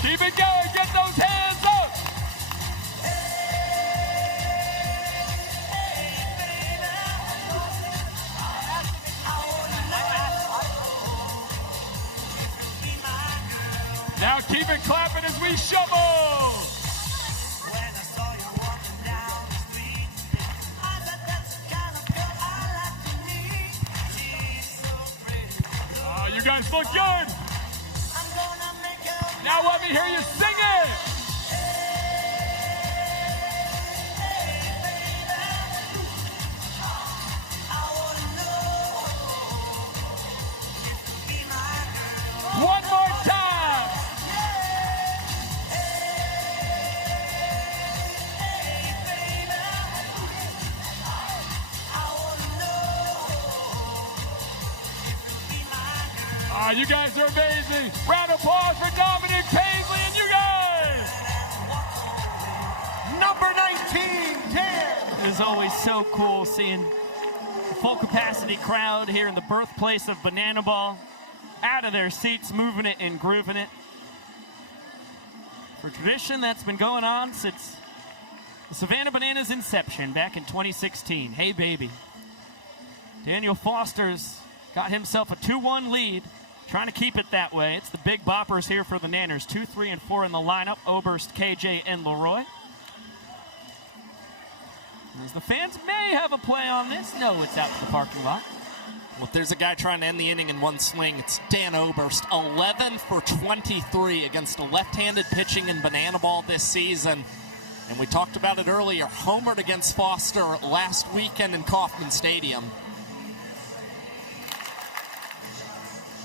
Keep it going. Get those hands up. Now keep it clapping as we shovel. You guys look good. Now let me hear you sing it. One more time. You guys are amazing. Round of applause for Dominic, Paisley, and you guys. Number 19, 10. It is always so cool seeing the full capacity crowd here in the birthplace of Banana Ball, out of their seats, moving it and grooving it. For tradition that's been going on since the Savannah Bananas inception back in 2016. Hey, baby. Daniel Foster's got himself a 2-1 lead, trying to keep it that way. It's the big boppers here for the Nanners. 2, 3, and 4 in the lineup. Oberst, KJ, and Leroy. As the fans may have a play on this. No, it's out to the parking lot. Well, if there's a guy trying to end the inning in one swing, it's Dan Oberst. 11 for 23 against a left-handed pitching in Banana Ball this season. And we talked about it earlier, homered against Foster last weekend in Kauffman Stadium.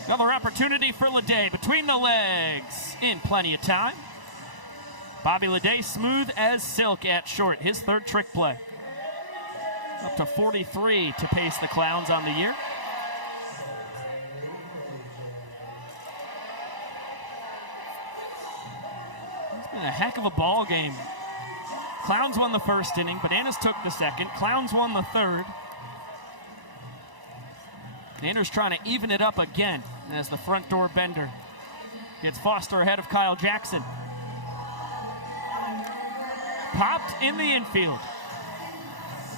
Another opportunity for Leday between the legs in plenty of time. Bobby Leday smooth as silk at short, his third trick play. Up to 43 to pace the Clowns on the year. It's been a heck of a ball game. Clowns won the first inning. Bananas took the second. Clowns won the third. Bananas trying to even it up again as the front door bender gets Foster ahead of Kyle Jackson. Popped in the infield.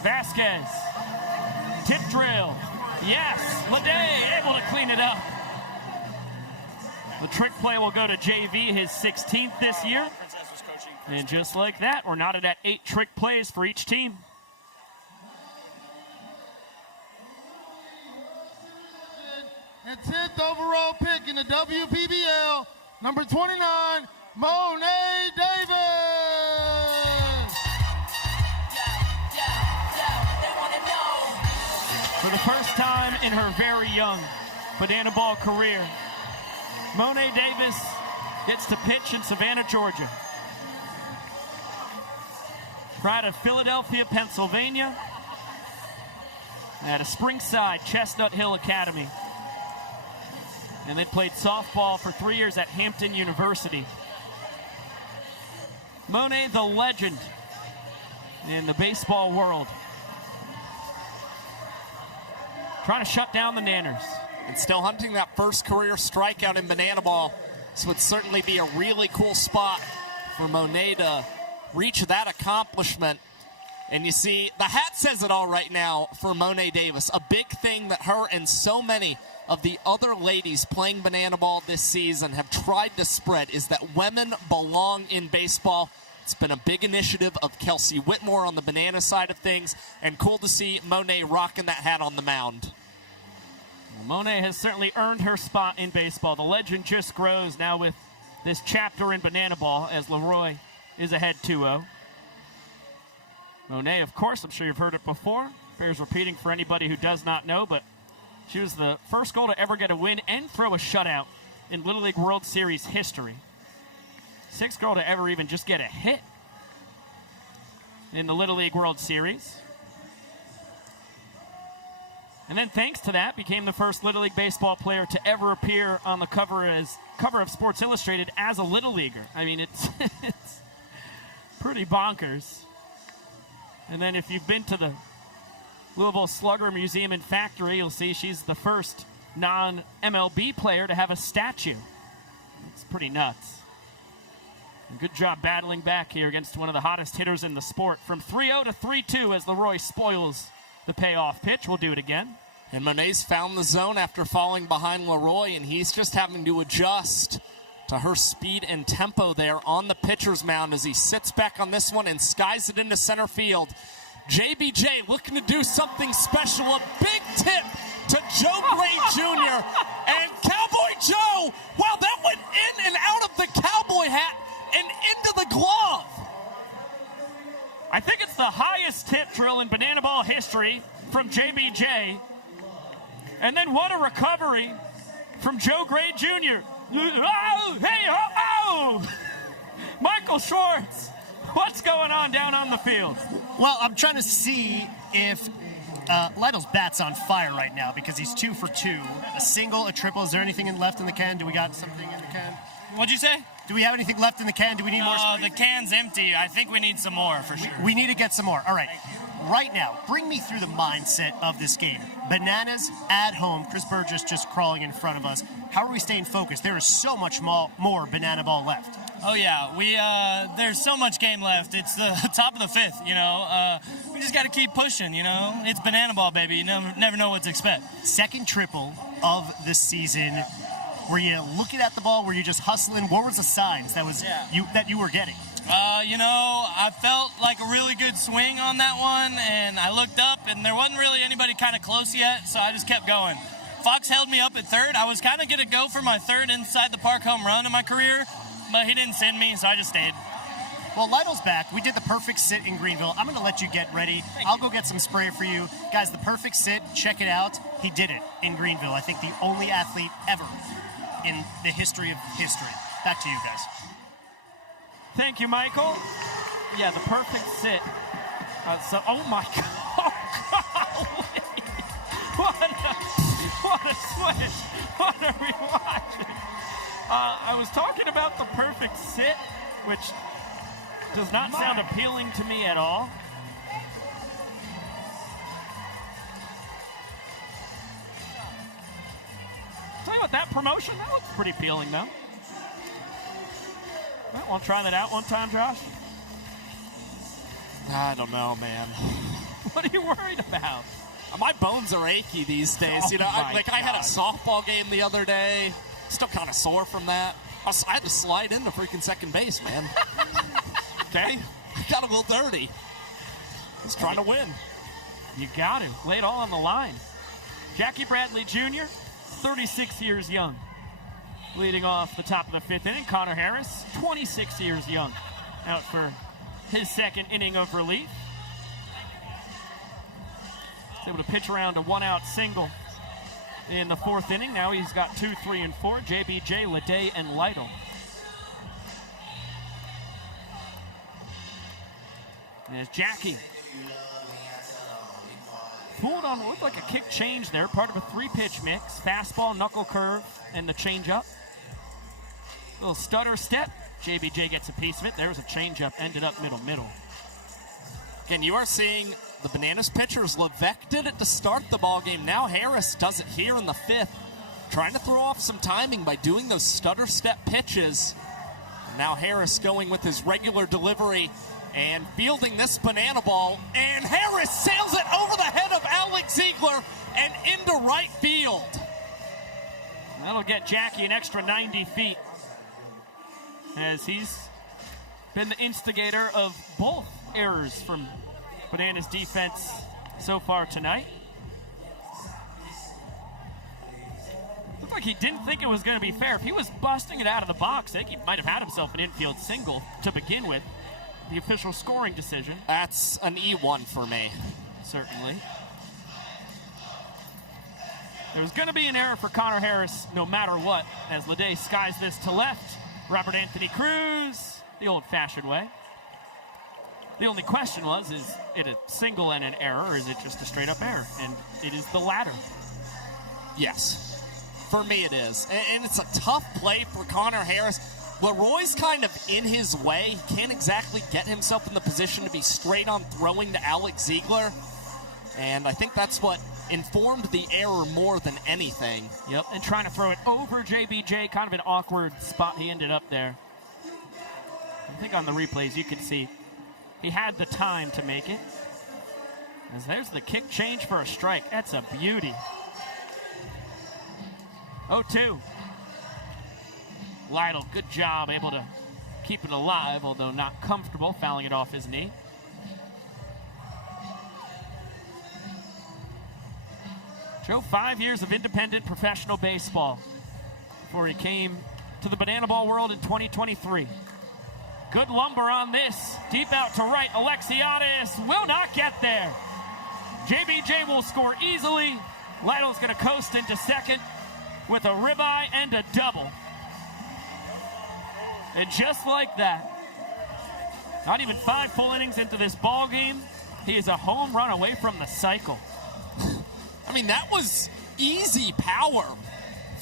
Vasquez. Tip drill. Yes. Leday able to clean it up. The trick play will go to JV, his 16th this year. And just like that, we're knotted at 8 trick plays for each team. And 10th overall pick in the WPBL, number 29, Monet Davis. For the first time in her very young Banana Ball career, Monet Davis gets to pitch in Savannah, Georgia. Right of Philadelphia, Pennsylvania, at a Springside Chestnut Hill Academy. And they played softball for 3 years at Hampton University. Monet, the legend in the baseball world. Trying to shut down the Nanners. And still hunting that first career strikeout in Banana Ball. This would certainly be a really cool spot for Monet to reach that accomplishment. And you see, the hat says it all right now for Monet Davis. A big thing that her and so many of the other ladies playing Banana Ball this season have tried to spread is that women belong in baseball. It's been a big initiative of Kelsey Whitmore on the Banana side of things, and cool to see Monet rocking that hat on the mound. Well, Monet has certainly earned her spot in baseball. The legend just grows now with this chapter in Banana Ball as Leroy is ahead 2-0. Monet, of course, I'm sure you've heard it before. Bears repeating for anybody who does not know, but she was the first goal to ever get a win and throw a shutout in Little League World Series history. 6th girl to ever even just get a hit in the Little League World Series. And then thanks to that, became the first Little League baseball player to ever appear on the cover of Sports Illustrated as a Little Leaguer. I mean, it's pretty bonkers. And then if you've been to the Louisville Slugger Museum and Factory, you'll see she's the first non-MLB player to have a statue. It's pretty nuts. And good job battling back here against one of the hottest hitters in the sport. From 3-0 to 3-2 as Leroy spoils the payoff pitch. We'll do it again. And Monet's found the zone after falling behind Leroy, and he's just having to adjust to her speed and tempo there on the pitcher's mound as he sits back on this one and skies it into center field. JBJ looking to do something special. A big tip to Joe Gray Jr. And Cowboy Joe, wow, that went in and out of the cowboy hat and into the glove. I think it's the highest tip drill in Banana Ball history from JBJ. And then what a recovery from Joe Gray Jr. Oh, hey, oh! Michael Schwartz, what's going on down on the field? Well, I'm trying to see if Lytle's bat's on fire right now because he's 2 for 2. A single, a triple. Is there anything left in the can? Do we got something in the can? What'd you say? Do we have anything left in the can? Do we need more? The can's empty. I think we need some more for sure. We need to get some more. All right. Right now, bring me through the mindset of this game. Bananas at home. Chris Burgess just crawling in front of us. How are we staying focused? There is so much more Banana Ball left. Oh yeah, there's so much game left. It's the top of the 5th. You know, we just got to keep pushing. You know, it's Banana Ball, baby. You never know what to expect. Second triple of the season. Were you looking at the ball? Were you just hustling? What was the signs that you were getting? You know, I felt like a really good swing on that one, and I looked up, and there wasn't really anybody kind of close yet, so I just kept going. Fox held me up at third. I was kind of going to go for my third inside the park home run in my career, but he didn't send me, so I just stayed. Well, Lytle's back. We did the perfect sit in Greenville. I'm going to let you get ready. I'll go get some spray for you. Guys, the perfect sit, check it out. He did it in Greenville. I think the only athlete ever in the history of history. Back to you guys. Thank you, Michael. Yeah, the perfect sit. Oh, my God. Oh, What a switch. What are we watching? I was talking about the perfect sit, which does not sound appealing to me at all. Tell you what, that promotion, that looks pretty appealing, though. Well, want to try that out one time, Josh? I don't know, man. What are you worried about? My bones are achy these days. Oh, I had a softball game the other day. Still kind of sore from that. I had to slide into freaking second base, man. Okay? I got a little dirty. Just trying to win. You got to. Lay it all on the line. Jackie Bradley Jr., 36 years young. Leading off the top of the fifth inning, Connor Harris, 26 years young. Out for his second inning of relief. He's able to pitch around a one-out single in the fourth inning. Now he's got 2, 3, and 4. JBJ, Leday, and Lytle. There's Jackie. Pulled on what looked like a kick change there, part of a 3-pitch mix. Fastball, knuckle curve, and the changeup. Little stutter step. JBJ gets a piece of it. There's a changeup, ended up middle. Again, you are seeing the Bananas pitchers. Levesque did it to start the ball game. Now Harris does it here in the fifth, trying to throw off some timing by doing those stutter step pitches. Now Harris going with his regular delivery and fielding this banana ball, and Harris sails it over the head of Alex Ziegler and into right field. That'll get Jackie an extra 90 feet, as he's been the instigator of both errors from Bananas defense so far tonight. Looked like he didn't think it was going to be fair. If he was busting it out of the box, I think he might have had himself an infield single to begin with. The official scoring decision. That's an E1 for me. Certainly. There was going to be an error for Connor Harris no matter what, as Leday skies this to left. Robert Anthony Cruz, the old-fashioned way. The only question was, is it a single and an error, or is it just a straight-up error? And it is the latter. Yes. For me it is. And it's a tough play for Connor Harris. Leroy's kind of in his way. He can't exactly get himself in the position to be straight on throwing to Alex Ziegler. And I think that's what informed the error more than anything. Yep, and trying to throw it over JBJ, kind of an awkward spot he ended up there. I think on the replays you can see he had the time to make it. As there's the kick change for a strike. That's a beauty. 0-2. Lytle, good job, able to keep it alive, although not comfortable, fouling it off his knee. Joe, 5 years of independent professional baseball before he came to the banana ball world in 2023. Good lumber on this. Deep out to right. Alexiadis will not get there. JBJ will score easily. Lytle's going to coast into second with a ribeye and a double. And just like that, not even 5 full innings into this ball game, he is a home run away from the cycle. I mean, that was easy power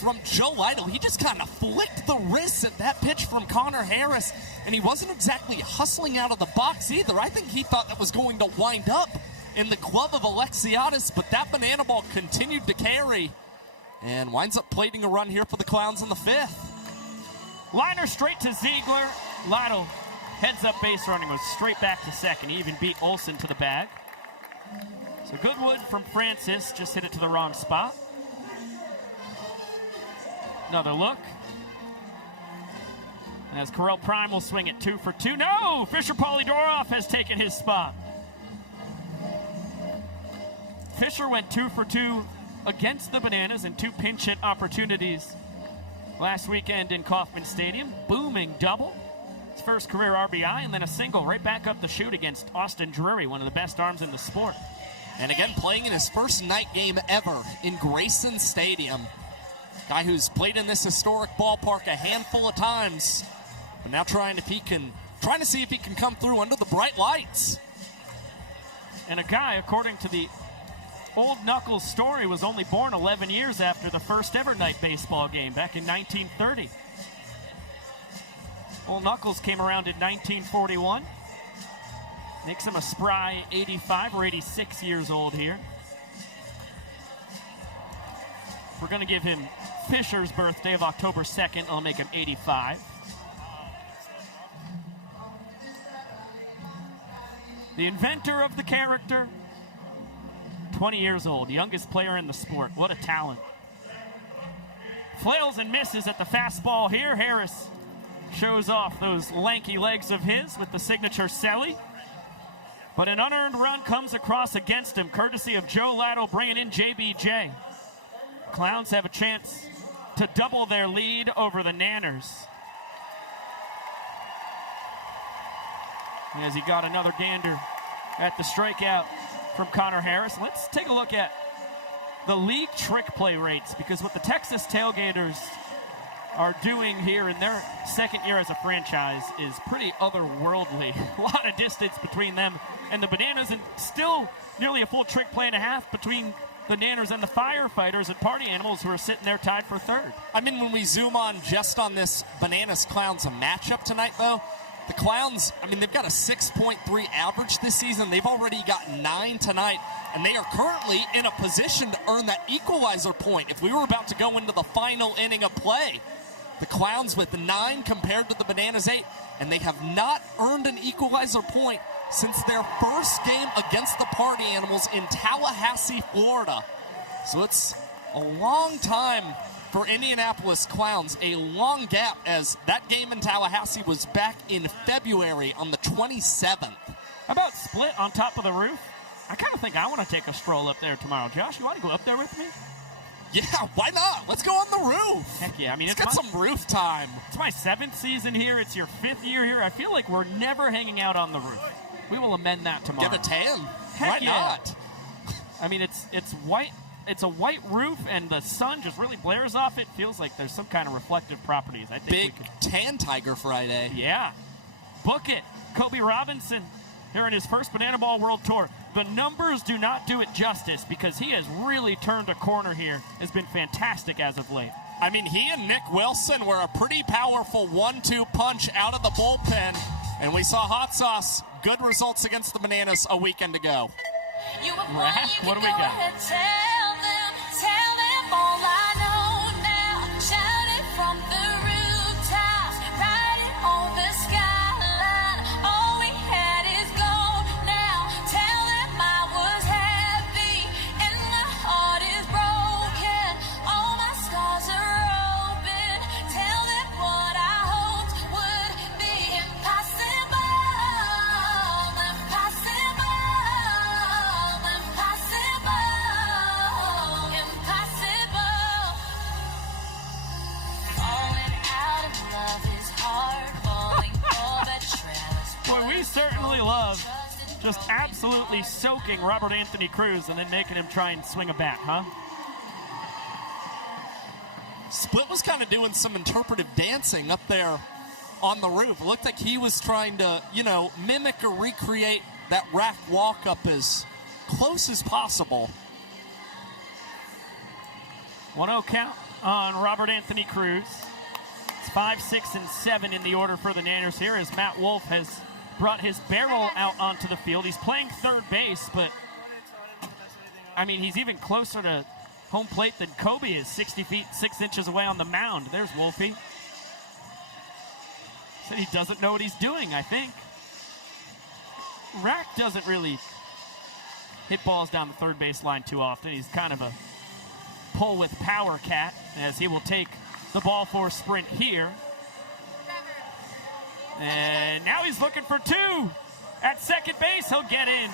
from Joe Lytle. He just kind of flicked the wrist at that pitch from Connor Harris, and he wasn't exactly hustling out of the box either. I think he thought that was going to wind up in the glove of Alexiadis, but that banana ball continued to carry and winds up plating a run here for the Clowns in the fifth. Liner straight to Ziegler. Lytle heads up base running, was straight back to second. He even beat Olsen to the bag. So Goodwood from Francis just hit it to the wrong spot. Another look. As Correll Prime will swing it 2 for 2. No! Fisher Polydorov has taken his spot. Fisher went 2 for 2 against the Bananas in 2 pinch hit opportunities last weekend in Kauffman Stadium. Booming double. His first career RBI, and then a single right back up the chute against Austin Drury, one of the best arms in the sport. And again, playing in his first night game ever in Grayson Stadium. Guy who's played in this historic ballpark a handful of times, but now trying to see if he can come through under the bright lights. And a guy, according to the Old Knuckles' story was only born 11 years after the first ever night baseball game back in 1930. Old Knuckles came around in 1941. Makes him a spry 85 or 86 years old here. We're going to give him Fisher's birthday of October 2nd. I'll make him 85. The inventor of the character, 20 years old, youngest player in the sport. What a talent. Flails and misses at the fastball here. Harris shows off those lanky legs of his with the signature Selly. But an unearned run comes across against him, courtesy of Joe Latto bringing in JBJ. Clowns have a chance to double their lead over the Nanners. As he got another gander at the strikeout from Connor Harris. Let's take a look at the league trick play rates, because what the Texas Tailgaters are doing here in their second year as a franchise is pretty otherworldly. A lot of distance between them and the Bananas, and still nearly a full trick play and a half between the Nanners and the Firefighters and Party Animals, who are sitting there tied for third. I mean, when we zoom on just on this Bananas-Clowns matchup tonight, though, the Clowns, I mean, they've got a 6.3 average this season. They've already got 9 tonight, and they are currently in a position to earn that equalizer point if we were about to go into the final inning of play. The Clowns with 9 compared to the Bananas 8, and they have not earned an equalizer point since their first game against the Party Animals in Tallahassee, Florida. So it's a long time for Indianapolis Clowns, a long gap, as that game in Tallahassee was back in February on the 27th. How about Split on top of the roof? I kind of think I want to take a stroll up there tomorrow. Josh, you want to go up there with me? Yeah, why not? Let's go on the roof. Heck yeah. I mean, let's get some roof time. It's my 7th season here. It's your 5th year here. I feel like we're never hanging out on the roof. We will amend that tomorrow. Get a tan. Heck why yeah. not? I mean, it's white. It's a white roof, and the sun just really blares off it. Feels like there's some kind of reflective properties. I think Big Tan Tiger Friday. Yeah. Book it. Kobe Robinson here in his first Banana Ball World Tour. The numbers do not do it justice, because he has really turned a corner here. Has been fantastic as of late. I mean, he and Nick Wilson were a pretty powerful 1-2 punch out of the bullpen, and we saw Hot Sauce, good results against the Bananas a weekend ago. Rack, what do we got? Tell them all I know now. Shout it from the rooftops, ride it on the skyline. All we had is gold now. Tell them I was happy and my heart is broken. All my scars are open. Tell them what I hoped would be impossible. We certainly love just absolutely soaking Robert Anthony Cruz and then making him try and swing a bat, huh? Split was kind of doing some interpretive dancing up there on the roof. It looked like he was trying to, mimic or recreate that rack walk up as close as possible. 1-0 count on Robert Anthony Cruz. It's 5, 6, and 7 in the order for the Nanners here, as Matt Wolf has brought his barrel out onto the field. He's playing third base, but I mean, he's even closer to home plate than Kobe is, 60 feet, 6 inches away on the mound. There's Wolfie. Said he doesn't know what he's doing, I think. Rack doesn't really hit balls down the third base line too often. He's kind of a pull with power cat, as he will take the ball for a sprint here. And now he's looking for 2 at second base. He'll get in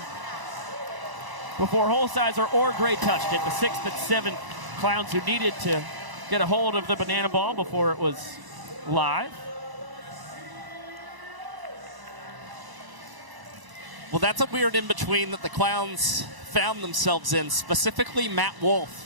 before Holsizer or Gray touched it. The 6th and 7th Clowns, who needed to get a hold of the banana ball before it was live. Well, that's a weird in-between that the Clowns found themselves in, specifically Matt Wolf.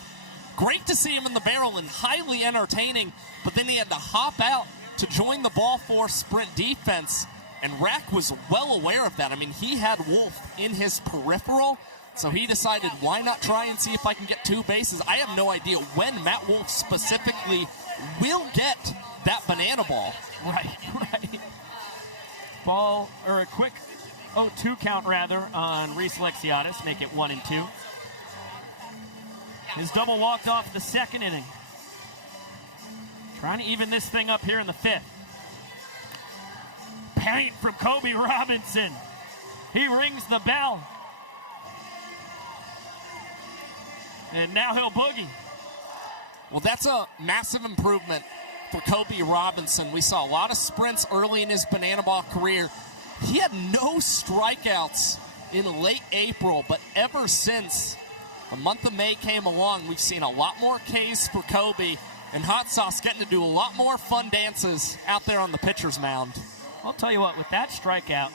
Great to see him in the barrel and highly entertaining, but then he had to hop out to join the ball four sprint defense, and Rack was well aware of that. I mean, he had Wolf in his peripheral, So he decided, why not try and see if I can get 2 bases? I have no idea when Matt Wolf specifically will get that banana ball. Right. Ball, or a quick 0-2 count rather on Reese Lexiadis, make it 1-2. His double walked off the second inning. Trying to even this thing up here in the 5th. Paint from Kobe Robinson. He rings the bell. And now he'll boogie. Well, that's a massive improvement for Kobe Robinson. We saw a lot of sprints early in his banana ball career. He had no strikeouts in late April, but ever since the month of May came along, we've seen a lot more Ks for Kobe, and Hot Sauce getting to do a lot more fun dances out there on the pitcher's mound. I'll tell you what, with that strikeout,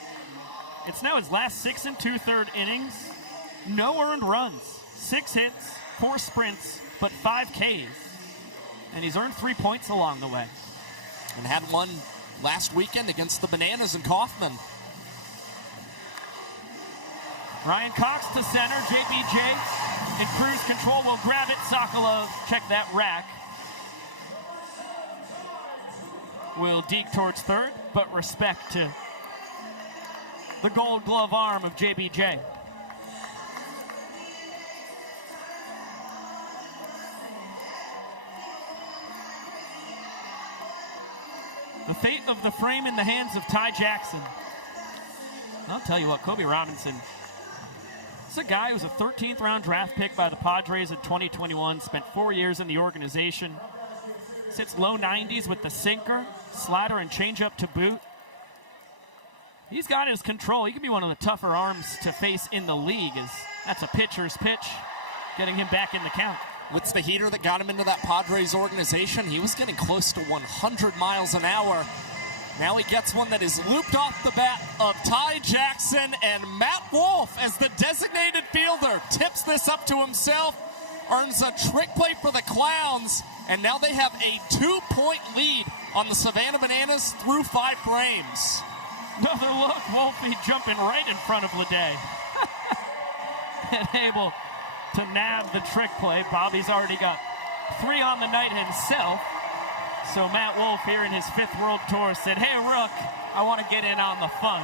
it's now his last 6 2/3 innings. No earned runs. 6 hits, 4 sprints, but 5 Ks. And he's earned 3 points along the way. And had one last weekend against the Bananas in Kaufman. Ryan Cox to center. JBJ in cruise control will grab it. Sokolov, check that rack. Will deke towards third, but respect to the gold glove arm of JBJ. The fate of the frame in the hands of Ty Jackson. I'll tell you what, Kobe Robinson, it's a guy who's a 13th round draft pick by the Padres in 2021, spent 4 years in the organization, sits low 90s with the sinker, slider, and changeup to boot. He's got his control. He could be one of the tougher arms to face in the league. That's a pitcher's pitch, getting him back in the count. What's the heater that got him into that Padres organization? He was getting close to 100 miles an hour. Now he gets one that is looped off the bat of Ty Jackson, and Matt Wolf, as the designated fielder, tips this up to himself, earns a trick play for the Clowns, and now they have a 2-point lead on the Savannah Bananas through 5 frames. Another look, Wolfie jumping right in front of Leday. And able to nab the trick play. Bobby's already got 3 on the night himself. So Matt Wolf here in his 5th World Tour said, hey, Rook, I want to get in on the fun.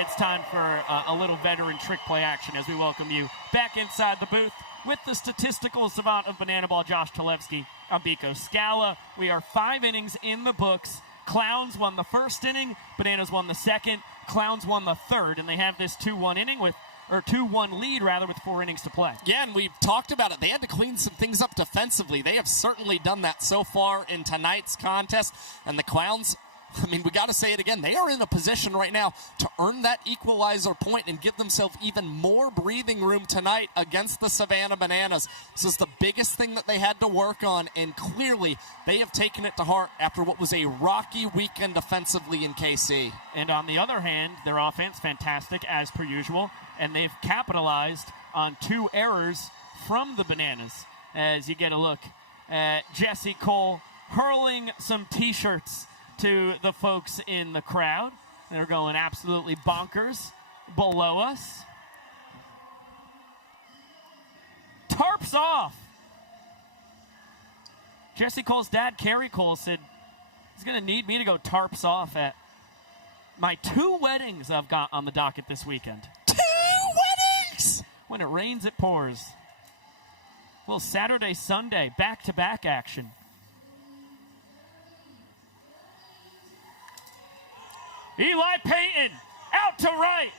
It's time for a little veteran trick play action as we welcome you back inside the booth with the statistical savant of Banana Ball, Josh Talevsky. I'm Biko Scala. We are 5 innings in the books. Clowns won the 1st inning. Bananas won the 2nd. Clowns won the 3rd. And they have this 2-1 inning with 2-1 lead, rather, with 4 innings to play. Yeah, and we've talked about it. They had to clean some things up defensively. They have certainly done that so far in tonight's contest. And the Clowns, I mean, we got to say it again. They are in a position right now to earn that equalizer point and give themselves even more breathing room tonight against the Savannah Bananas. This is the biggest thing that they had to work on, and clearly they have taken it to heart after what was a rocky weekend defensively in KC. And on the other hand, their offense, fantastic as per usual, and they've capitalized on 2 errors from the Bananas. As you get a look at Jesse Cole hurling some T-shirts to the folks in the crowd. They're going absolutely bonkers below us. Tarps off. Jesse Cole's dad, Kerry Cole, said he's going to need me to go tarps off at my 2 weddings I've got on the docket this weekend. 2 weddings! When it rains, it pours. Well, Saturday, Sunday, back-to-back action. Eli Payton, out to right.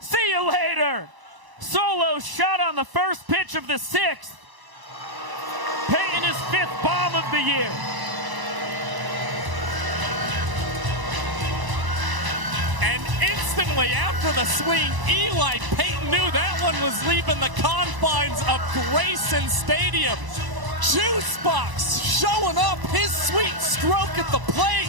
See you later. Solo shot on the first pitch of the 6th. Payton is 5th bomb of the year. And instantly after the swing, Eli Payton knew that one was leaving the confines of Grayson Stadium. Juice Box showing up his sweet stroke at the plate.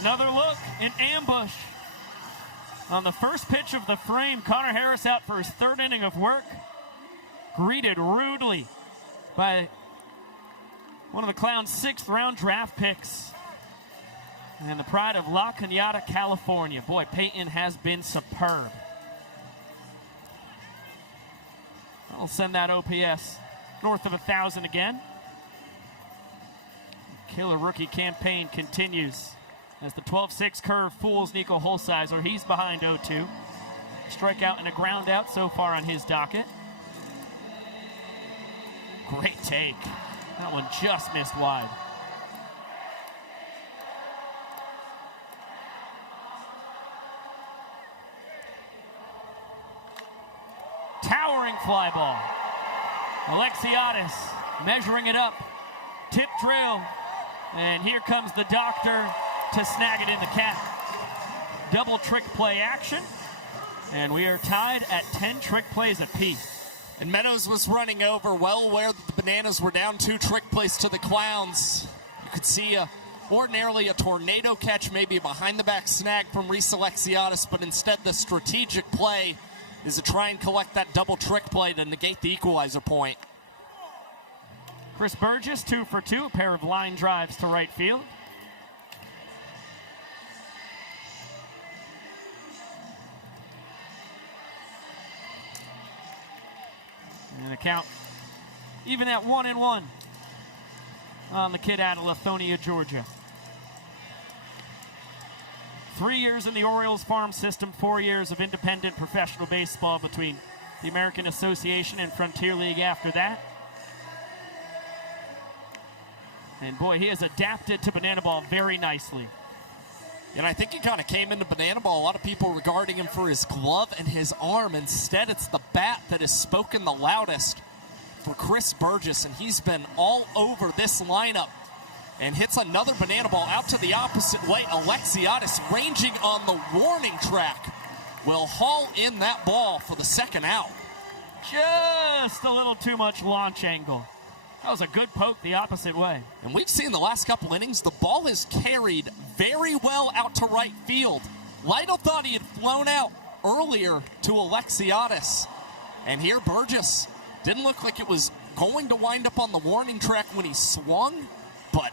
Another look, an ambush. On the first pitch of the frame, Connor Harris out for his 3rd inning of work. Greeted rudely by one of the Clowns' 6th round draft picks. And the pride of La Cañada, California. Boy, Peyton has been superb. I'll send that OPS north of 1,000 again. Killer rookie campaign continues as the 12-6 curve fools Nico Holsizer. He's behind 0-2. Strikeout and a ground out so far on his docket. Great take. That one just missed wide. Towering fly ball. Alexiadis measuring it up. Tip drill. And here comes the doctor to snag it in the cap. Double trick play action. And we are tied at 10 trick plays apiece. And Meadows was running over, well aware that the Bananas were down 2 trick plays to the Clowns. You could see ordinarily a tornado catch, maybe a behind-the-back snag from Reese Alexiadis, but instead the strategic play is to try and collect that double trick play to negate the equalizer point. Chris Burgess, 2 for 2, a pair of line drives to right field. And the count even at 1-1 on the kid out of Lithonia, Georgia. 3 years in the Orioles farm system, 4 years of independent professional baseball between the American Association and Frontier League after that. And boy, he has adapted to banana ball very nicely. And I think he kind of came into banana ball. A lot of people regarding him for his glove and his arm. Instead, it's the bat that has spoken the loudest for Chris Burgess, and he's been all over this lineup. And hits another banana ball out to the opposite way. Alexiadis ranging on the warning track will haul in that ball for the second out. Just a little too much launch angle. That was a good poke the opposite way. And we've seen the last couple innings, the ball is carried very well out to right field. Lytle thought he had flown out earlier to Alexiadis. And here Burgess didn't look like it was going to wind up on the warning track when he swung, but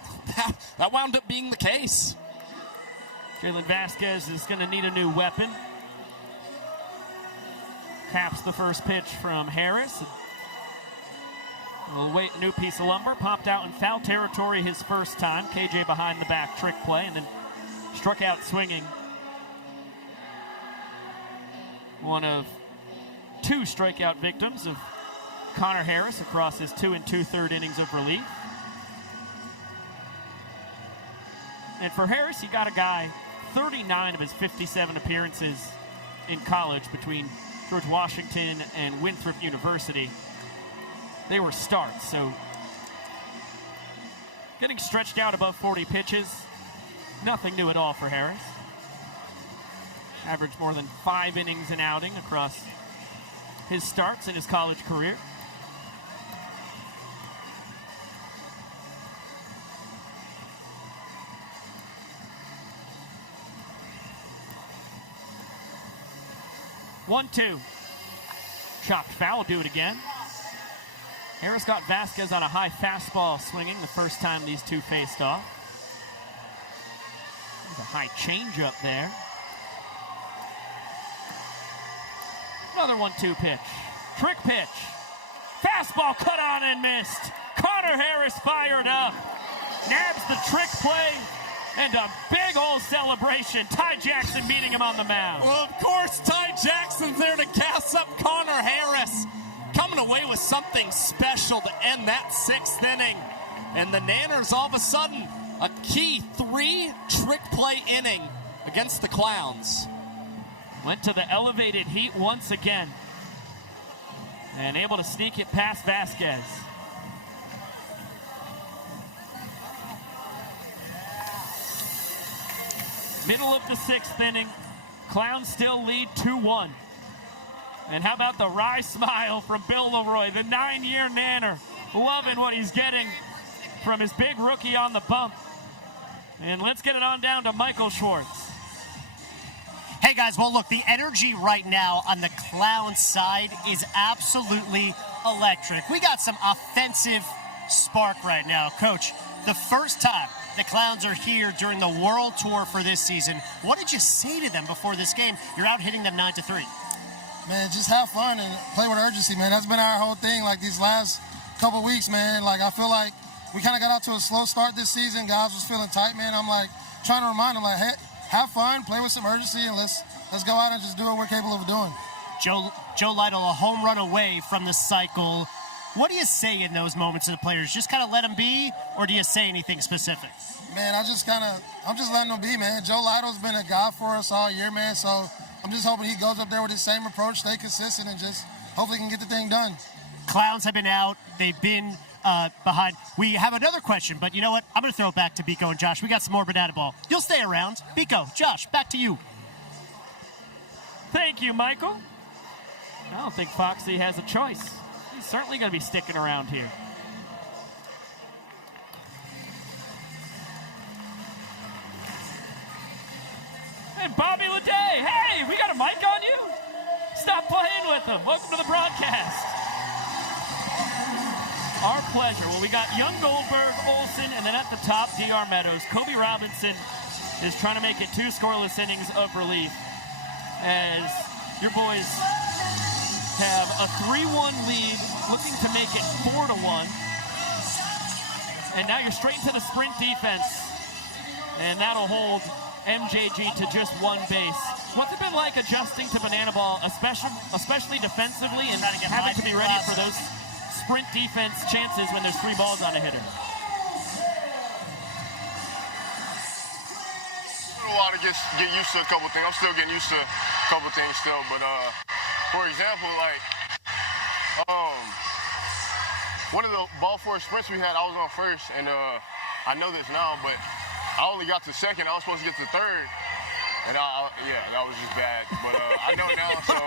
that wound up being the case. Jalen Vasquez is going to need a new weapon. Taps the first pitch from Harris. We'll wait, a new piece of lumber. Popped out in foul territory his first time. KJ behind the back trick play and then struck out swinging. One of 2 strikeout victims of Connor Harris across his 2 2/3 innings of relief. And for Harris, you got a guy, 39 of his 57 appearances in college between George Washington and Winthrop University. They were starts, so getting stretched out above 40 pitches, nothing new at all for Harris. Averaged more than 5 innings an outing across his starts in his college career. One, 2. Chopped foul, do it again. Harris got Vasquez on a high fastball swinging the first time these two faced off. There's a high changeup there. Another 1-2 pitch. Trick pitch. Fastball cut on and missed. Connor Harris fired up. Nabs the trick play and a big old celebration. Ty Jackson beating him on the mound. Well, of course, Ty Jackson's there to gas up Connor Harris. Coming away with something special to end that 6th inning. And the Nanners, all of a sudden, a key 3 trick play inning against the Clowns. Went to the elevated heat once again. And able to sneak it past Vasquez. Middle of the 6th inning. Clowns still lead 2-1. And how about the wry smile from Bill Leroy, the 9-year Nanner, loving what he's getting from his big rookie on the bump. And let's get it on down to Michael Schwartz. Hey guys, well look, the energy right now on the Clowns side is absolutely electric. We got some offensive spark right now. Coach, the first time The Clowns are here during the World Tour for this season. What did you say to them before this game? You're out hitting them 9-3. Man, just have fun and play with urgency, man. That's been our whole thing, like these last couple weeks, man. Like, I feel like we kind of got out to a slow start this season. Guys was feeling tight, man. I'm like trying to remind them, like, hey, have fun, play with some urgency, and let's go out and just do what we're capable of doing. Joe Lytle, a home run away from the cycle. What do you say in those moments to the players? Just kind of let them be, or do you say anything specific? Man, I'm just letting them be, man. Joe Lytle's been a guy for us all year, man, so I'm just hoping he goes up there with his same approach, stay consistent, and just hopefully can get the thing done. Clowns have been out. They've been behind. We have another question, but you know what? I'm going to throw it back to Biko and Josh. We got some more banana ball. You'll stay around. Biko, Josh, back to you. Thank you, Michael. I don't think Foxy has a choice. He's certainly going to be sticking around here. And Bobby Leday, hey, we got a mic on you? Stop playing with him. Welcome to the broadcast. Our pleasure. Well, we got Young Goldberg, Olsen, and then at the top, D.R. Meadows. Kobe Robinson is trying to make it 2 scoreless innings of relief as your boys have a 3-1 lead, looking to make it 4-1. And now you're straight into the sprint defense, and that'll hold MJG to just 1 base. What's it been like adjusting to banana ball, especially defensively, and having to be ready for those sprint defense chances when there's 3 balls on a hitter? A while to get used to a couple things. I'm still getting used to a couple things still, but for example, like one of the ball 4 sprints we had, I was on first, and I know this now, but I only got to second. I was supposed to get to third, and that was just bad. But I know now, so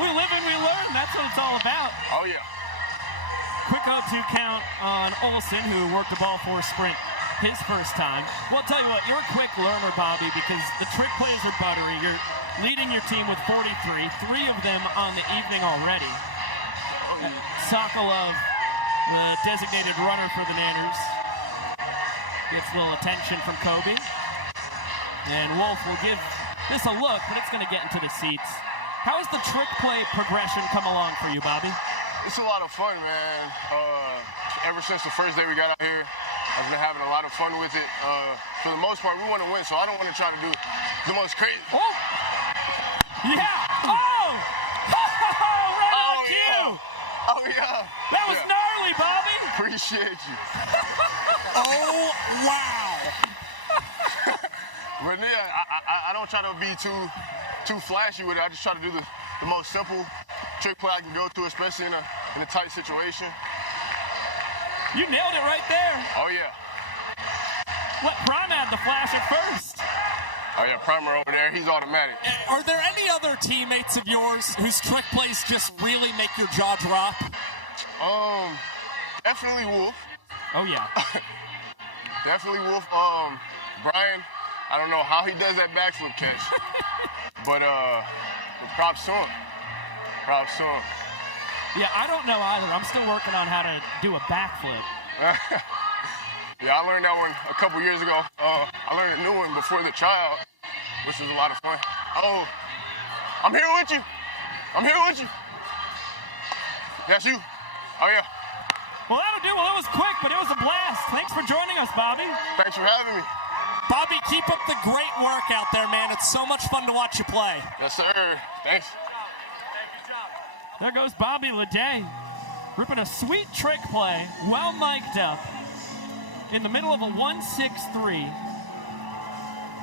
we live and we learn. That's what it's all about. Oh yeah. Quick 0-2 count on Olsen, who worked a ball 4 sprint his first time. Well, I'll tell you what, you're a quick learner, Bobby, because the trick plays are buttery. You're leading your team with 43, 3 of them on the evening already. Sokolov, the designated runner for the Nanners, gets a little attention from Kobe. And Wolf will give this a look, but it's going to get into the seats. How has the trick play progression come along for you, Bobby? It's a lot of fun, man. Ever since the first day we got out here, I've been having a lot of fun with it. For the most part, we want to win, so I don't want to try to do the most crazy. Oh! Yeah! Oh! Right on cue! Yeah. Oh, yeah. That was gnarly, Bobby! Appreciate you. Oh, wow! But yeah, I don't try to be too flashy with it. I just try to do the most simple trick play I can go to, especially in a tight situation. You nailed it right there. Oh, yeah. Let Prime add the flash at first. Oh, yeah, Primer over there, he's automatic. Are there any other teammates of yours whose trick plays just really make your jaw drop? Definitely Wolf. Oh, yeah. Definitely Wolf. Brian, I don't know how he does that backflip catch, but props to him. Props to him. Yeah, I don't know either. I'm still working on how to do a backflip. Yeah, I learned that one a couple years ago. I learned a new one before the tryout, which was a lot of fun. Oh, I'm here with you. I'm here with you. That's you. Oh, yeah. Well, that'll do. Well, it was quick, but it was a blast. Thanks for joining us, Bobby. Thanks for having me. Bobby, keep up the great work out there, man. It's so much fun to watch you play. Yes, sir. Thanks. There goes Bobby Leday, ripping a sweet trick play, well mic'd up, in the middle of a 1-6-3,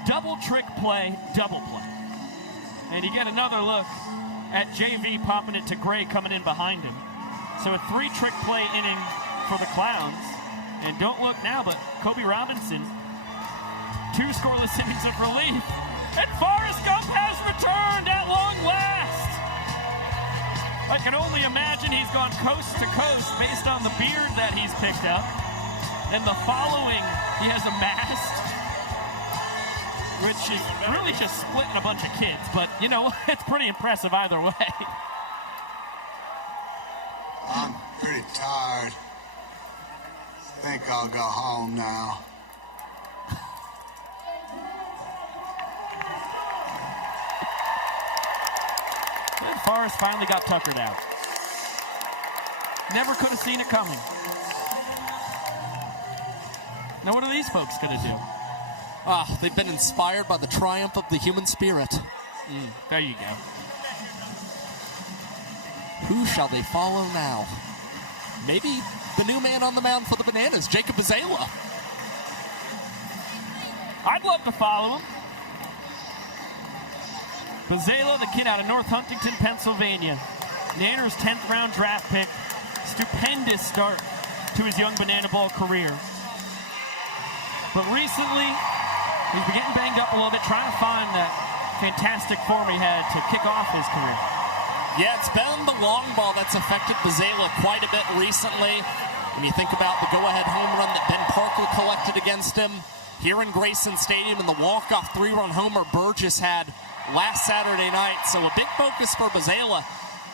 double trick play, double play. And you get another look at JV popping it to Gray coming in behind him. So a 3 trick play inning for the Clowns. And don't look now, but Kobe Robinson, 2 scoreless innings of relief. And Forrest Gump has returned at long last. I can only imagine he's gone coast to coast based on the beard that he's picked up and the following he has amassed, which is really just splitting a bunch of kids. But, you know, it's pretty impressive either way. I'm pretty tired. think I'll go home now. And Forrest finally got tuckered out. Never could have seen it coming. Now what are these folks going to do? They've been inspired by the triumph of the human spirit. There you go. Who shall they follow now? Maybe the new man on the mound for the Bananas, Jacob Bazala. I'd love to follow him. Bazala, the kid out of North Huntington, Pennsylvania. Nanners' 10th round draft pick. Stupendous start to his young banana ball career. But recently, he's been getting banged up a little bit, trying to find that fantastic form he had to kick off his career. Yeah, it's been the long ball that's affected Bazala quite a bit recently. When you think about the go-ahead home run that Ben Parker collected against him here in Grayson Stadium and the walk-off 3-run homer Burgess had last Saturday night. So a big focus for Bazala,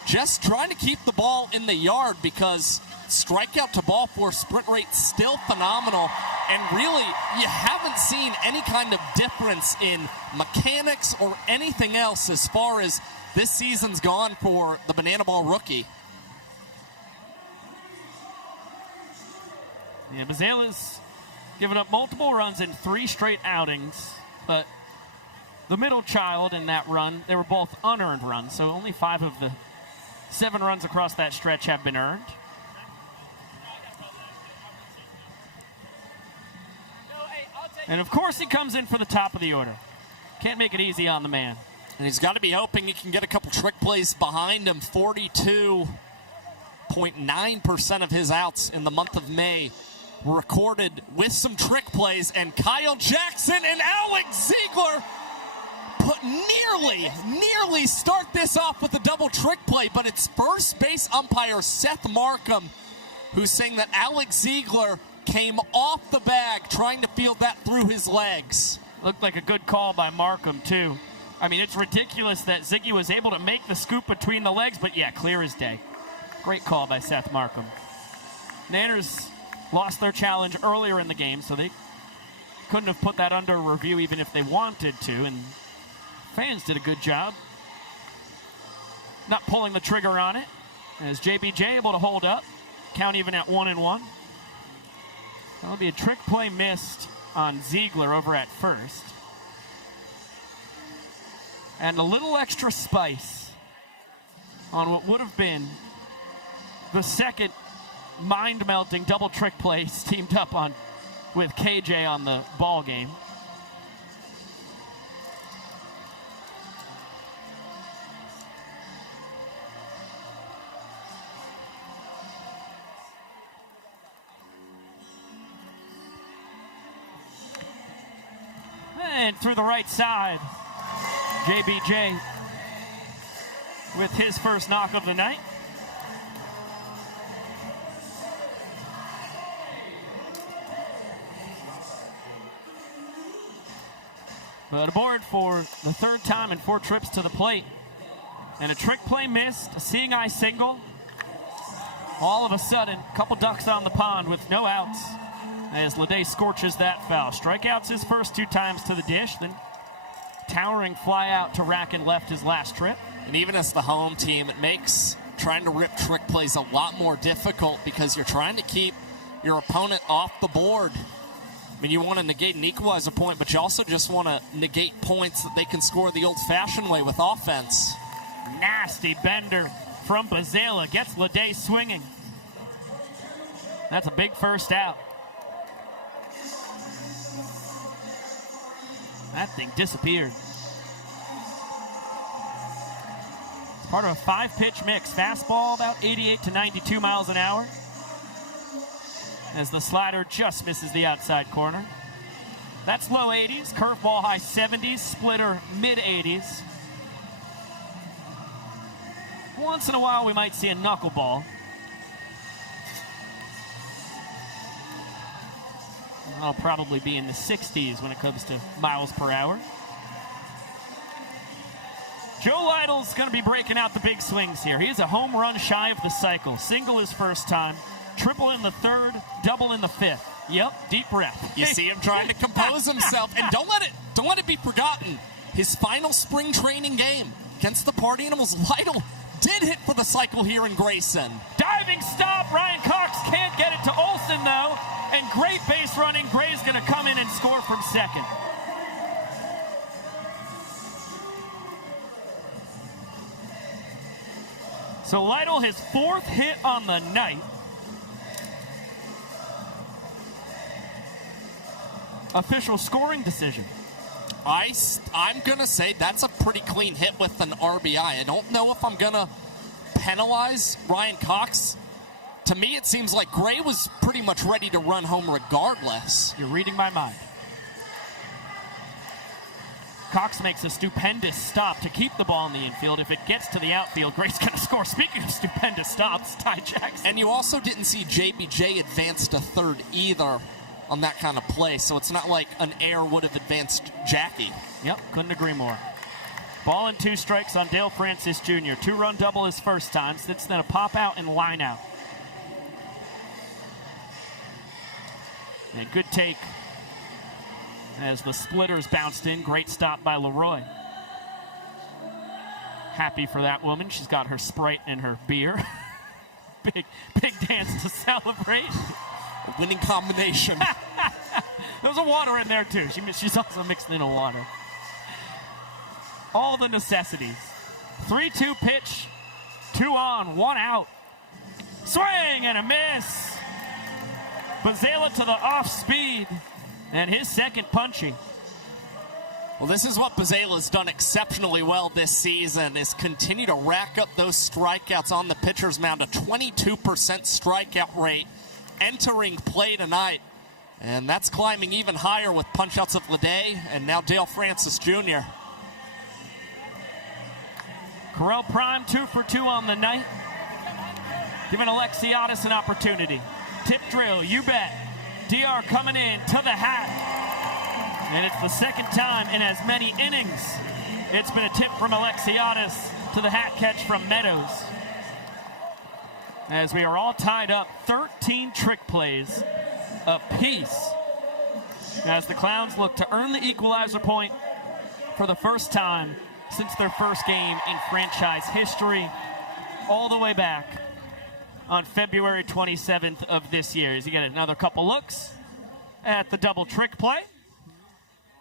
just trying to keep the ball in the yard because strikeout to ball force sprint rate still phenomenal. And really, you haven't seen any kind of difference in mechanics or anything else as far as this season's gone for the banana ball rookie. Yeah, Bazala's given up multiple runs in 3 straight outings, but the middle child in that run, they were both unearned runs, so only 5 of the 7 runs across that stretch have been earned. And of course he comes in for the top of the order. Can't make it easy on the man. And he's got to be hoping he can get a couple trick plays behind him. 42.9% of his outs in the month of May recorded with some trick plays. And Kyle Jackson and Alex Ziegler nearly start this off with a double trick play, but it's first base umpire Seth Markham who's saying that Alex Ziegler came off the bag trying to field that through his legs. Looked like a good call by Markham, too. I mean, it's ridiculous that Ziggy was able to make the scoop between the legs, but yeah, clear as day. Great call by Seth Markham. Nanners lost their challenge earlier in the game, so they couldn't have put that under review even if they wanted to, and fans did a good job not pulling the trigger on it, as JBJ able to hold up, count even at 1-1. That'll be a trick play missed on Ziegler over at first. And a little extra spice on what would have been the second mind-melting double trick plays teamed up on with KJ on the ball game. And through the right side, JBJ with his first knock of the night. But aboard for the 3rd time in 4 trips to the plate. And a trick play missed, a seeing eye single. All of a sudden, a couple ducks on the pond with no outs as Leday scorches that foul. Strikeouts his first 2 times to the dish, then towering fly out to rack and left his last trip. And even as the home team, it makes trying to rip trick plays a lot more difficult because you're trying to keep your opponent off the board. I mean, you want to negate an equalizer point, but you also just want to negate points that they can score the old-fashioned way with offense. Nasty bender from Bazala, gets Leday swinging. That's a big first out. That thing disappeared. It's part of a 5-pitch mix. Fastball about 88 to 92 miles an hour, as the slider just misses the outside corner. That's low 80s, curveball high 70s, splitter mid 80s. Once in a while we might see a knuckleball. That'll probably be in the 60s when it comes to miles per hour. Joe Lytle's going to be breaking out the big swings here. He is a home run shy of the cycle. Single his first time. triple in the third, double in the fifth. Yep, deep breath. You see him trying to compose himself, and don't let it be forgotten. His final spring training game against the Party Animals, Lytle did hit for the cycle here in Grayson. Diving stop. Ryan Cox can't get it to Olsen, though. And great base running. Gray's going to come in and score from second. So Lytle, his fourth hit on the night. Official scoring decision. I'm going to say that's a pretty clean hit with an RBI. I don't know if I'm going to penalize Ryan Cox. To me, it seems like Gray was pretty much ready to run home regardless. You're reading my mind. Cox makes a stupendous stop to keep the ball in the infield. If it gets to the outfield, Gray's going to score. Speaking of stupendous stops, Ty Jackson. And you also didn't see JBJ advance to third either on that kind of play, so it's not like an error would have advanced Jackie. Yep, couldn't agree more. Ball and 2 strikes on Dale Francis Jr. 2-run double his first time. Since then, a pop out and line out. And good take as the splitters bounced in. Great stop by Leroy. Happy for that woman. She's got her Sprite and her beer. big dance to celebrate. A winning combination. There's a water in there, too. She's also mixed in a water. All the necessities. 3-2 pitch. 2 on, 1 out. Swing and a miss. Bazela to the off speed. And his second punchy. Well, this is what Bazela's done exceptionally well this season, is continue to rack up those strikeouts on the pitcher's mound. A 22% strikeout rate entering play tonight. And that's climbing even higher with punch-outs of Leday and now Dale Francis Jr. Correll Prime 2 for 2 on the night. Giving Alexiadis an opportunity. Tip drill, you bet. DR coming in to the hat. And it's the second time in as many innings it's been a tip from Alexiadis to the hat catch from Meadows. As we are all tied up, 13 trick plays apiece. As the Clowns look to earn the equalizer point for the first time since their first game in franchise history, all the way back on February 27th of this year. As you get another couple looks at the double trick play.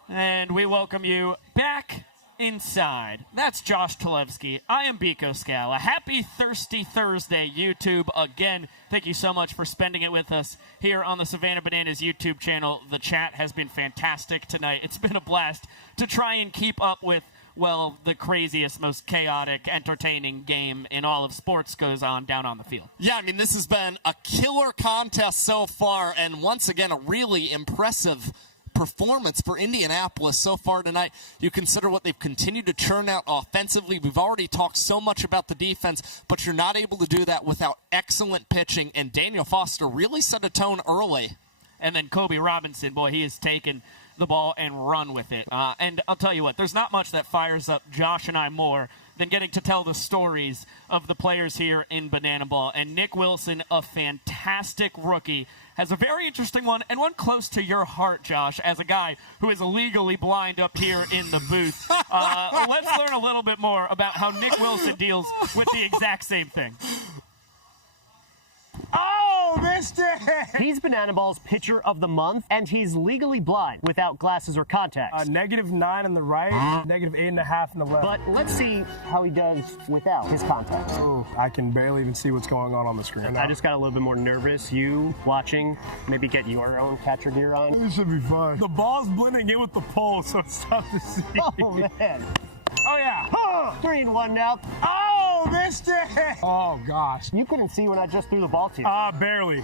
And we welcome you back inside. That's Josh Talevsky. I am Biko Scala. Happy Thirsty Thursday, YouTube. Again, thank you so much for spending it with us here on the Savannah Bananas YouTube channel. The chat has been fantastic tonight. It's been a blast to try and keep up with, well, the craziest, most chaotic, entertaining game in all of sports goes on down on the field. Yeah, I mean, this has been a killer contest so far, and once again, a really impressive performance for Indianapolis so far tonight. You consider what they've continued to churn out offensively. We've already talked so much about the defense, but you're not able to do that without excellent pitching, and Daniel Foster really set a tone early. And then Kobe Robinson, boy, he has taken the ball and run with it. And I'll tell you what, there's not much that fires up Josh and I more than getting to tell the stories of the players here in Banana Ball. And Nick Wilson, a fantastic rookie, has a very interesting one, and one close to your heart, Josh, as a guy who is legally blind up here in the booth. Let's learn a little bit more about how Nick Wilson deals with the exact same thing. Oh, missed it! He's Banana Ball's pitcher of the month, and he's legally blind without glasses or contacts. -9 on the right, -8.5 on the left. But let's see how he does without his contacts. Oh, I can barely even see what's going on the screen. I just got a little bit more nervous. You watching, maybe get your own catcher gear on. This should be fun. The ball's blending in with the pole, so it's tough to see. Oh, man. Oh, yeah. 3-1 now. Oh, missed it! Oh, gosh. You couldn't see when I just threw the ball to you. Barely.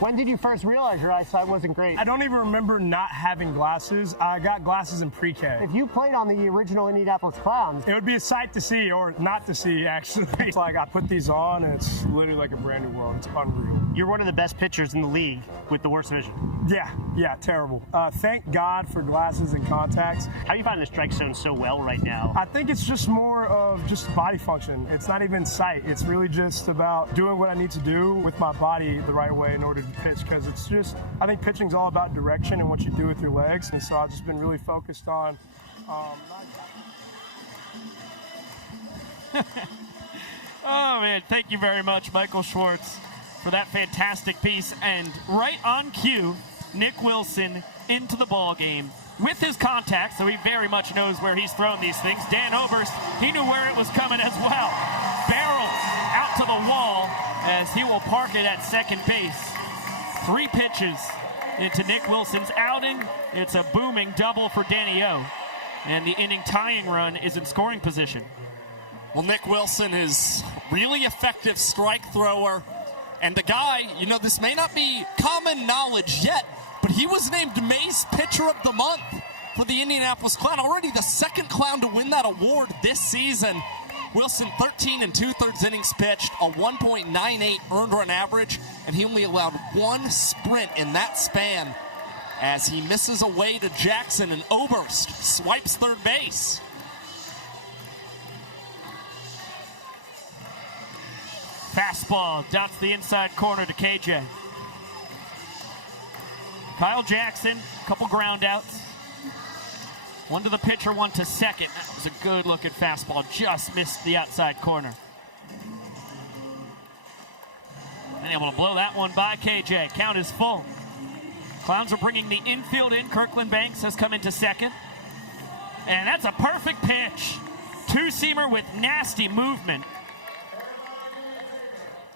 When did you first realize your eyesight wasn't great? I don't even remember not having glasses. I got glasses in pre-K. If you played on the original Indianapolis Clowns, it would be a sight to see, or not to see, actually. It's like I put these on, and it's literally like a brand new world. It's unreal. you're one of the best pitchers in the league with the worst vision. Yeah, terrible. Thank God for glasses and contacts. How do you find the strike zone so well right now? I think it's just more of just body function. It's not even sight. It's really just about doing what I need to do with my body the right way in order to pitch, because it's just, I think pitching's all about direction and what you do with your legs, and so I've just been really focused on Oh, man, thank you very much, Michael Schwartz, for that fantastic piece. And right on cue, Nick Wilson into the ball game with his contacts, so he very much knows where he's thrown these things. Dan Oberst, he knew where it was coming as well. Barrel out to the wall as he will park it at second base. 3 pitches into Nick Wilson's outing. It's a booming double for Danny O. And the inning tying run is in scoring position. Well, Nick Wilson is really effective strike thrower. And the guy, you know, this may not be common knowledge yet, but he was named May's Pitcher of the Month for the Indianapolis Clown. Already the second Clown to win that award this season. Wilson, 13 2/3 innings pitched, a 1.98 earned run average, and he only allowed 1 sprint in that span as he misses away to Jackson, and Oberst swipes third base. Fastball dots the inside corner to KJ. Kyle Jackson, couple ground outs. 1 to the pitcher, 1 to second. That was a good looking fastball. Just missed the outside corner. And able to blow that one by KJ. Count is full. Clowns are bringing the infield in. Kirkland Banks has come into second. And that's a perfect pitch. 2-seamer with nasty movement.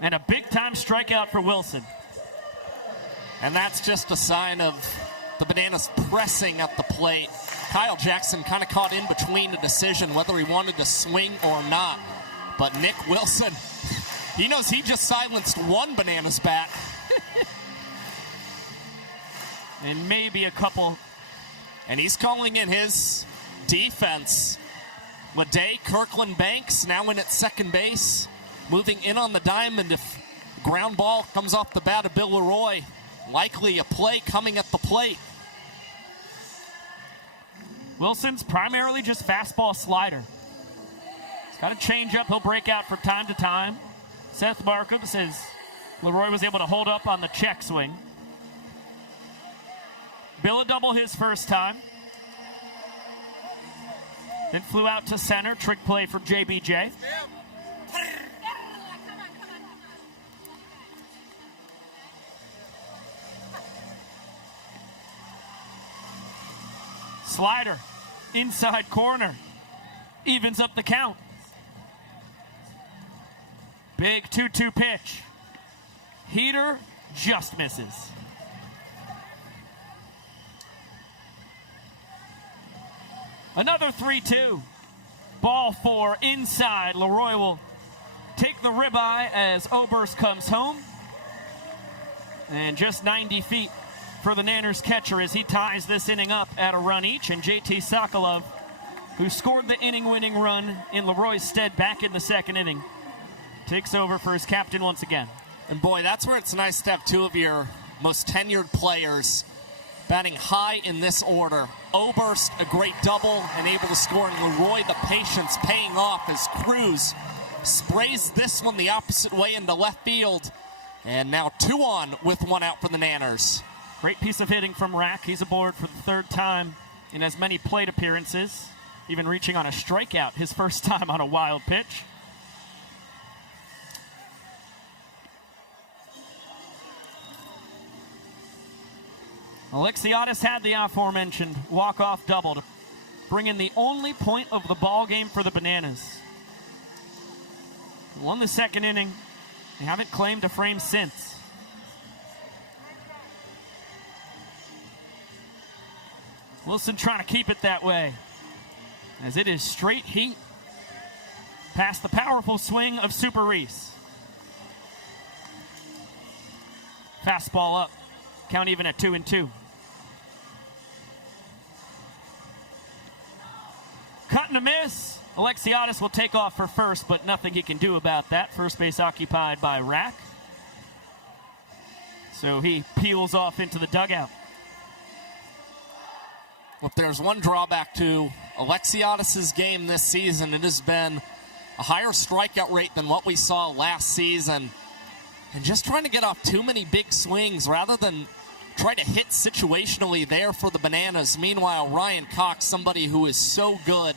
And a big-time strikeout for Wilson. And that's just a sign of the Bananas pressing at the plate. Kyle Jackson kind of caught in between a decision whether he wanted to swing or not. But Nick Wilson, he knows he just silenced 1 Bananas bat. And maybe a couple. And he's calling in his defense. Leday, Kirkland Banks now in at second base. Moving in on the diamond. If ground ball comes off the bat of Bill Leroy, likely a play coming at the plate. Wilson's primarily just fastball slider. He's got a changeup he'll break out from time to time. Seth Markham says Leroy was able to hold up on the check swing. Bill a double his first time. Then flew out to center. Trick play for JBJ. Slider, inside corner, evens up the count. Big 2-2 pitch. Heater just misses. Another 3-2. Ball 4 inside. Leroy will take the ribeye as Oberst comes home. And just 90 feet for the Nanners catcher as he ties this inning up at a run each. And JT Sokolov, who scored the inning-winning run in Leroy's stead back in the second inning, takes over for his captain once again. And boy, that's where it's nice to have 2 of your most tenured players batting high in this order. Oberst, a great double and able to score, and Leroy, the patience paying off as Cruz sprays this one the opposite way into left field. And now 2 on with 1 out for the Nanners. Great piece of hitting from Rack. He's aboard for the 3rd time in as many plate appearances, even reaching on a strikeout his first time on a wild pitch. Alexiadis had the aforementioned walk-off double to bring in the only point of the ball game for the Bananas. Won the second inning. They haven't claimed a frame since. Wilson trying to keep it that way, as it is straight heat past the powerful swing of Super Reese. Fastball up, count even at 2-2. Cut and a miss. Alexiadis will take off for first, but nothing he can do about that. First base occupied by Rack. So he peels off into the dugout. Well, if there's one drawback to Alexiadis' game this season, it has been a higher strikeout rate than what we saw last season. And just trying to get off too many big swings rather than try to hit situationally there for the Bananas. Meanwhile, Ryan Cox, somebody who is so good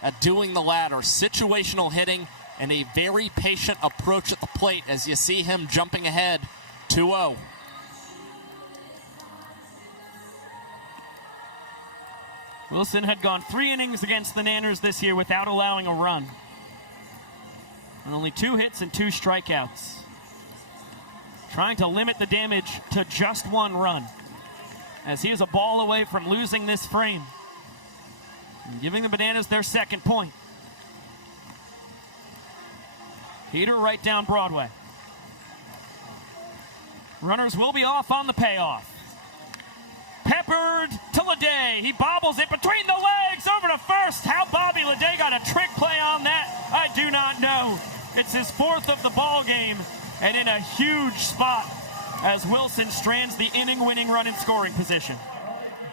at doing the latter, situational hitting, and a very patient approach at the plate as you see him jumping ahead 2-0. Wilson had gone 3 innings against the Nanners this year without allowing a run. And only 2 hits and 2 strikeouts. Trying to limit the damage to just 1 run, as he is a ball away from losing this frame and giving the Bananas their second point. Heater right down Broadway. Runners will be off on the payoff. Peppered to Leday. He bobbles it between the legs over to first. How Bobby Leday got a trick play on that, I do not know. It's his 4th of the ball game, and in a huge spot as Wilson strands the inning-winning run in scoring position.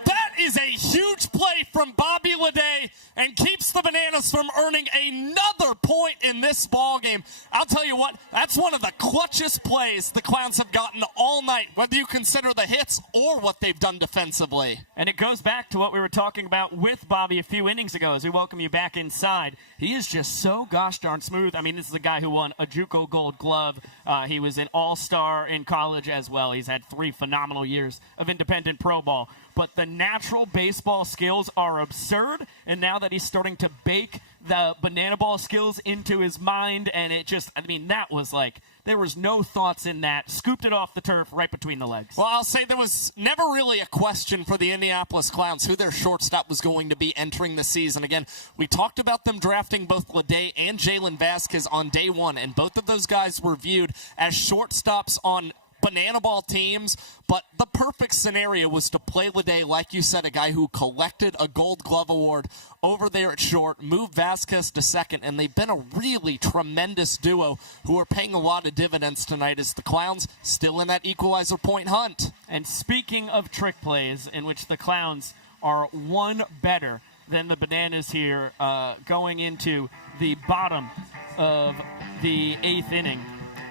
That is a huge play from Bobby Leday and keeps the Bananas from earning another point in this ball game. I'll tell you what, that's one of the clutchest plays the Clowns have gotten all night, whether you consider the hits or what they've done defensively. And it goes back to what we were talking about with Bobby a few innings ago as we welcome you back inside. He is just so gosh darn smooth. I mean, this is a guy who won a JUCO Gold Glove. He was an all-star in college as well. He's had 3 phenomenal years of independent pro ball. But the natural baseball skills are absurd, and now that he's starting to bake the banana ball skills into his mind, and it just, I mean, that was like, there was no thoughts in that. Scooped it off the turf right between the legs. Well, I'll say there was never really a question for the Indianapolis Clowns who their shortstop was going to be entering the season. Again, we talked about them drafting both Leday and Jalen Vasquez on day 1, and both of those guys were viewed as shortstops on banana ball teams, but the perfect scenario was to play Leday, like you said, a guy who collected a Gold Glove award over there at short, move Vasquez to second, and they've been a really tremendous duo who are paying a lot of dividends tonight as the Clowns still in that equalizer point hunt. And speaking of trick plays in which the Clowns are one better than the Bananas here going into the bottom of the 8th inning.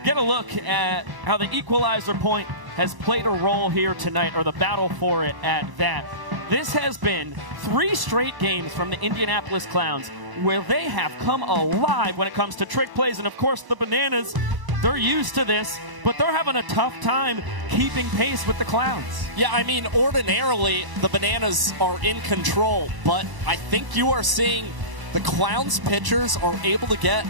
Get a look at how the Equalizer Point has played a role here tonight, or the battle for it at that. This has been 3 straight games from the Indianapolis Clowns where they have come alive when it comes to trick plays. And, of course, the Bananas, they're used to this, but they're having a tough time keeping pace with the Clowns. Yeah, I mean, ordinarily, the Bananas are in control, but I think you are seeing the Clowns pitchers are able to get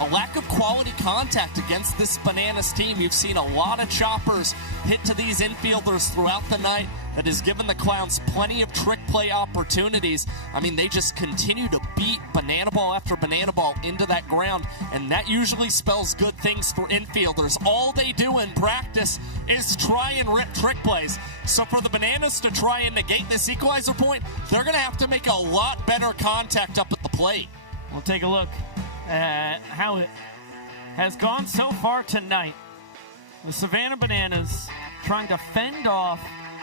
a lack of quality contact against this Bananas team. You've seen a lot of choppers hit to these infielders throughout the night that has given the Clowns plenty of trick play opportunities. I mean, they just continue to beat banana ball after banana ball into that ground, and that usually spells good things for infielders. All they do in practice is try and rip trick plays. So for the Bananas to try and negate this Equalizer Point, they're going to have to make a lot better contact up at the plate. We'll take a look at how it has gone so far tonight. The Savannah Bananas trying to fend off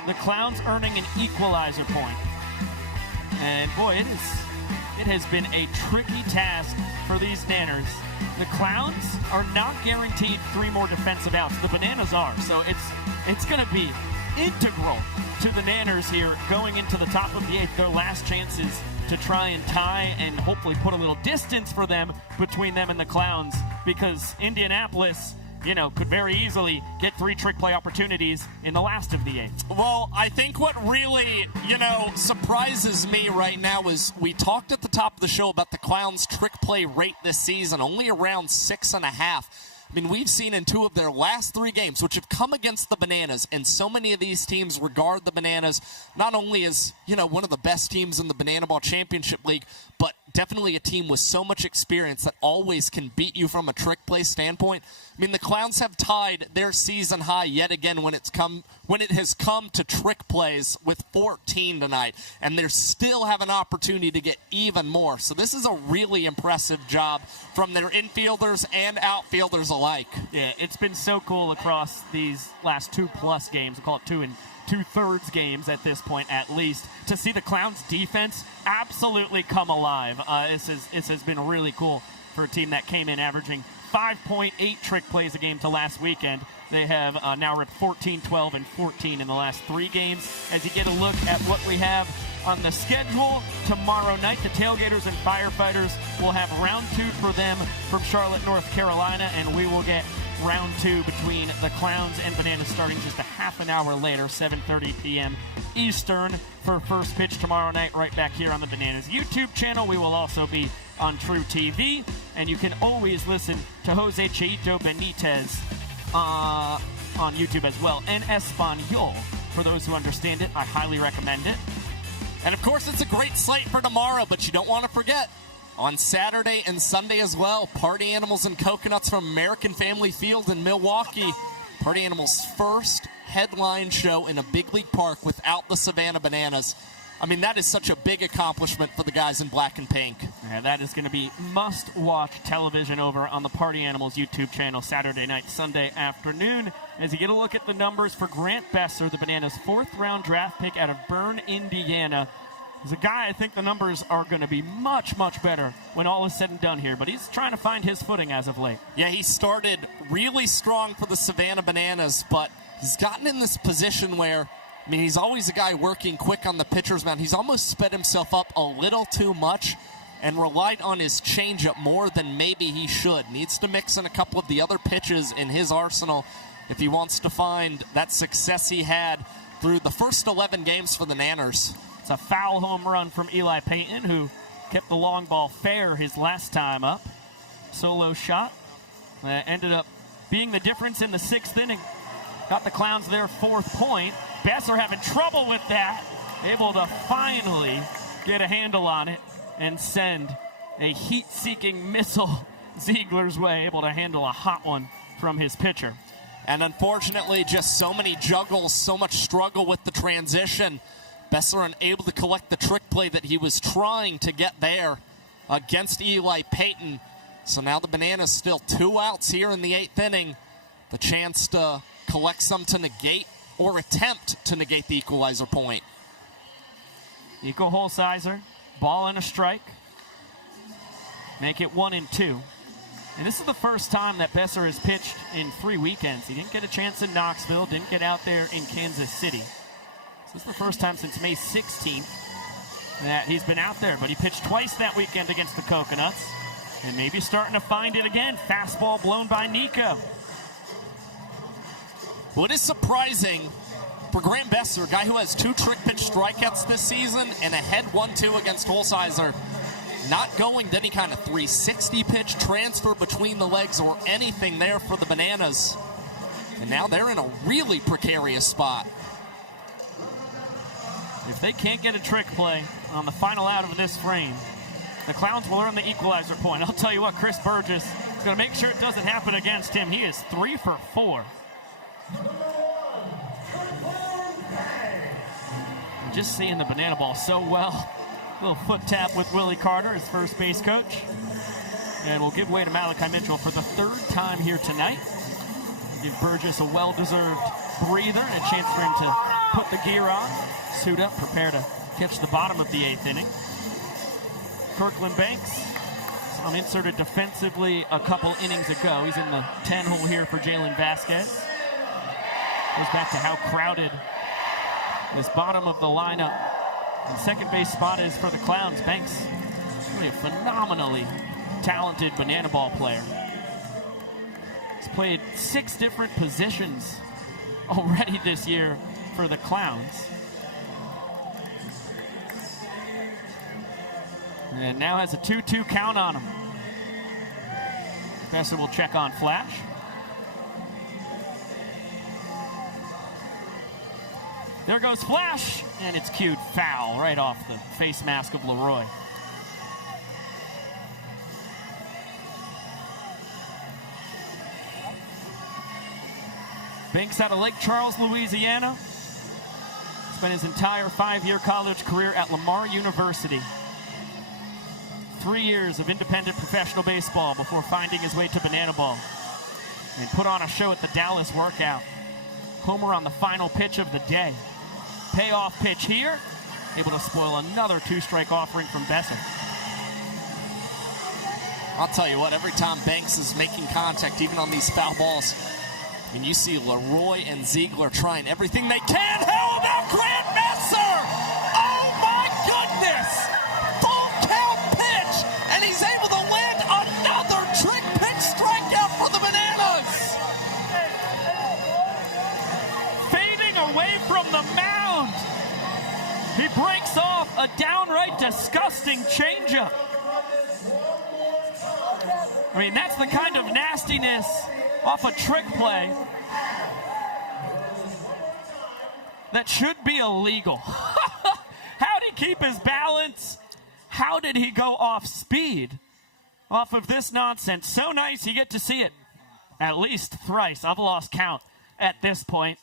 the Clowns earning an Equalizer Point. And boy, it has been a tricky task for these Nanners. The Clowns are not guaranteed 3 more defensive outs. The Bananas are. So it's going to be integral to the Nanners here going into the top of the 8th. Their last chances to try and tie and hopefully put a little distance for them between them and the Clowns, because Indianapolis, could very easily get 3 trick play opportunities in the last of the 8th. Well, I think what really, surprises me right now is we talked at the top of the show about the Clowns' trick play rate this season, only around 6.5. I mean, we've seen in 2 of their last 3 games, which have come against the Bananas, and so many of these teams regard the Bananas not only as, one of the best teams in the Banana Ball Championship League, but definitely a team with so much experience that always can beat you from a trick play standpoint. I mean, the Clowns have tied their season high yet again when it has come to trick plays with 14 tonight, and they still have an opportunity to get even more. So this is a really impressive job from their infielders and outfielders alike. Yeah, it's been so cool across these last 2+ games. We'll call it 2 2/3 games at this point, at least, to see the Clowns defense absolutely come alive. This has been really cool for a team that came in averaging 5.8 trick plays a game to last weekend. They have now ripped 14, 12, and 14 in the last 3 games. As you get a look at what we have on the schedule tomorrow night, the Tailgaters and Firefighters will have round 2 for them from Charlotte, North Carolina, and we will get round 2 between the Clowns and Bananas starting just a half an hour later, 7:30 p.m. Eastern, for first pitch tomorrow night right back here on the Bananas YouTube channel. We will also be on True TV, and you can always listen to Jose Cheito Benitez on YouTube as well, en Espanol. For those who understand it, I highly recommend it. And of course, it's a great slate for tomorrow, but you don't want to forget, on Saturday and Sunday as well, Party Animals and Coconuts from American Family Field in Milwaukee. Party Animals' first headline show in a big league park without the Savannah Bananas. I mean, that is such a big accomplishment for the guys in black and pink. Yeah, that is going to be must-watch television over on the Party Animals YouTube channel Saturday night, Sunday afternoon. As you get a look at the numbers for Grant Besser, the Bananas' 4th-round draft pick out of Bern, Indiana. He's a guy I think the numbers are going to be much, much better when all is said and done here, but he's trying to find his footing as of late. Yeah, he started really strong for the Savannah Bananas, but he's gotten in this position where, I mean, he's always a guy working quick on the pitcher's mound. He's almost sped himself up a little too much and relied on his changeup more than maybe he should. Needs to mix in a couple of the other pitches in his arsenal if he wants to find that success he had through the first 11 games for the Nanners. It's a foul home run from Eli Payton, who kept the long ball fair his last time up. Solo shot. Ended up being the difference in the 6th inning. Got the Clowns their 4th point. Besser having trouble with that. Able to finally get a handle on it and send a heat-seeking missile Ziegler's way. Able to handle a hot one from his pitcher. And unfortunately, just so many juggles, so much struggle with the transition. Besser unable to collect the trick play that he was trying to get there against Eli Payton. So now the Bananas still 2 outs here in the 8th inning. The chance to collect some to negate or attempt to negate the equalizer point. Nico Holsizer, ball and a strike. Make it 1-2. And this is the first time that Besser has pitched in 3 weekends. He didn't get a chance in Knoxville, didn't get out there in Kansas City. This is the first time since May 16th that he's been out there, but he pitched twice that weekend against the Coconuts, and maybe starting to find it again. Fastball blown by Nico. Well, it is surprising for Grant Besser, a guy who has 2 trick pitch strikeouts this season and a head 1-2 against Holsizer, not going to any kind of 360 pitch transfer between the legs or anything there for the Bananas. And now they're in a really precarious spot. If they can't get a trick play on the final out of this frame, the Clowns will earn the equalizer point. I'll tell you what, Chris Burgess is going to make sure it doesn't happen against him. He is 3 for 4. Just seeing the banana ball so well. Little foot tap with Willie Carter, his first base coach. And we'll give way to Malachi Mitchell for the 3rd time here tonight. Give Burgess a well-deserved breather and a chance for him to put the gear on, suit up, prepare to catch the bottom of the 8th inning. Kirkland Banks inserted defensively a couple innings ago. He's in the 10 hole here for Jalen Vasquez. Goes back to how crowded this bottom of the lineup and second base spot is for the Clowns. Banks, really a phenomenally talented banana ball player. He's played 6 different positions already this year for the Clowns. And now has a 2-2 count on him. Besser will check on Flash. There goes Flash, and it's cued foul right off the face mask of Leroy. Banks out of Lake Charles, Louisiana. Spent his entire 5-year college career at Lamar University. 3 years of independent professional baseball before finding his way to banana ball. And put on a show at the Dallas workout. Homer on the final pitch of the day. Payoff pitch here. Able to spoil another 2-strike offering from Besser. I'll tell you what, every time Banks is making contact, even on these foul balls, when you see Leroy and Ziegler trying everything they can. How about Grant Messer? Oh my goodness! Full count pitch, and he's able to land another trick pitch strikeout for the Bananas. Fading away from the mound. He breaks off a downright disgusting changeup. I mean, that's the kind of nastiness off a trick play that should be illegal. How did he keep his balance? How did he go off speed off of this nonsense? So nice you get to see it at least thrice. I've lost count at this point.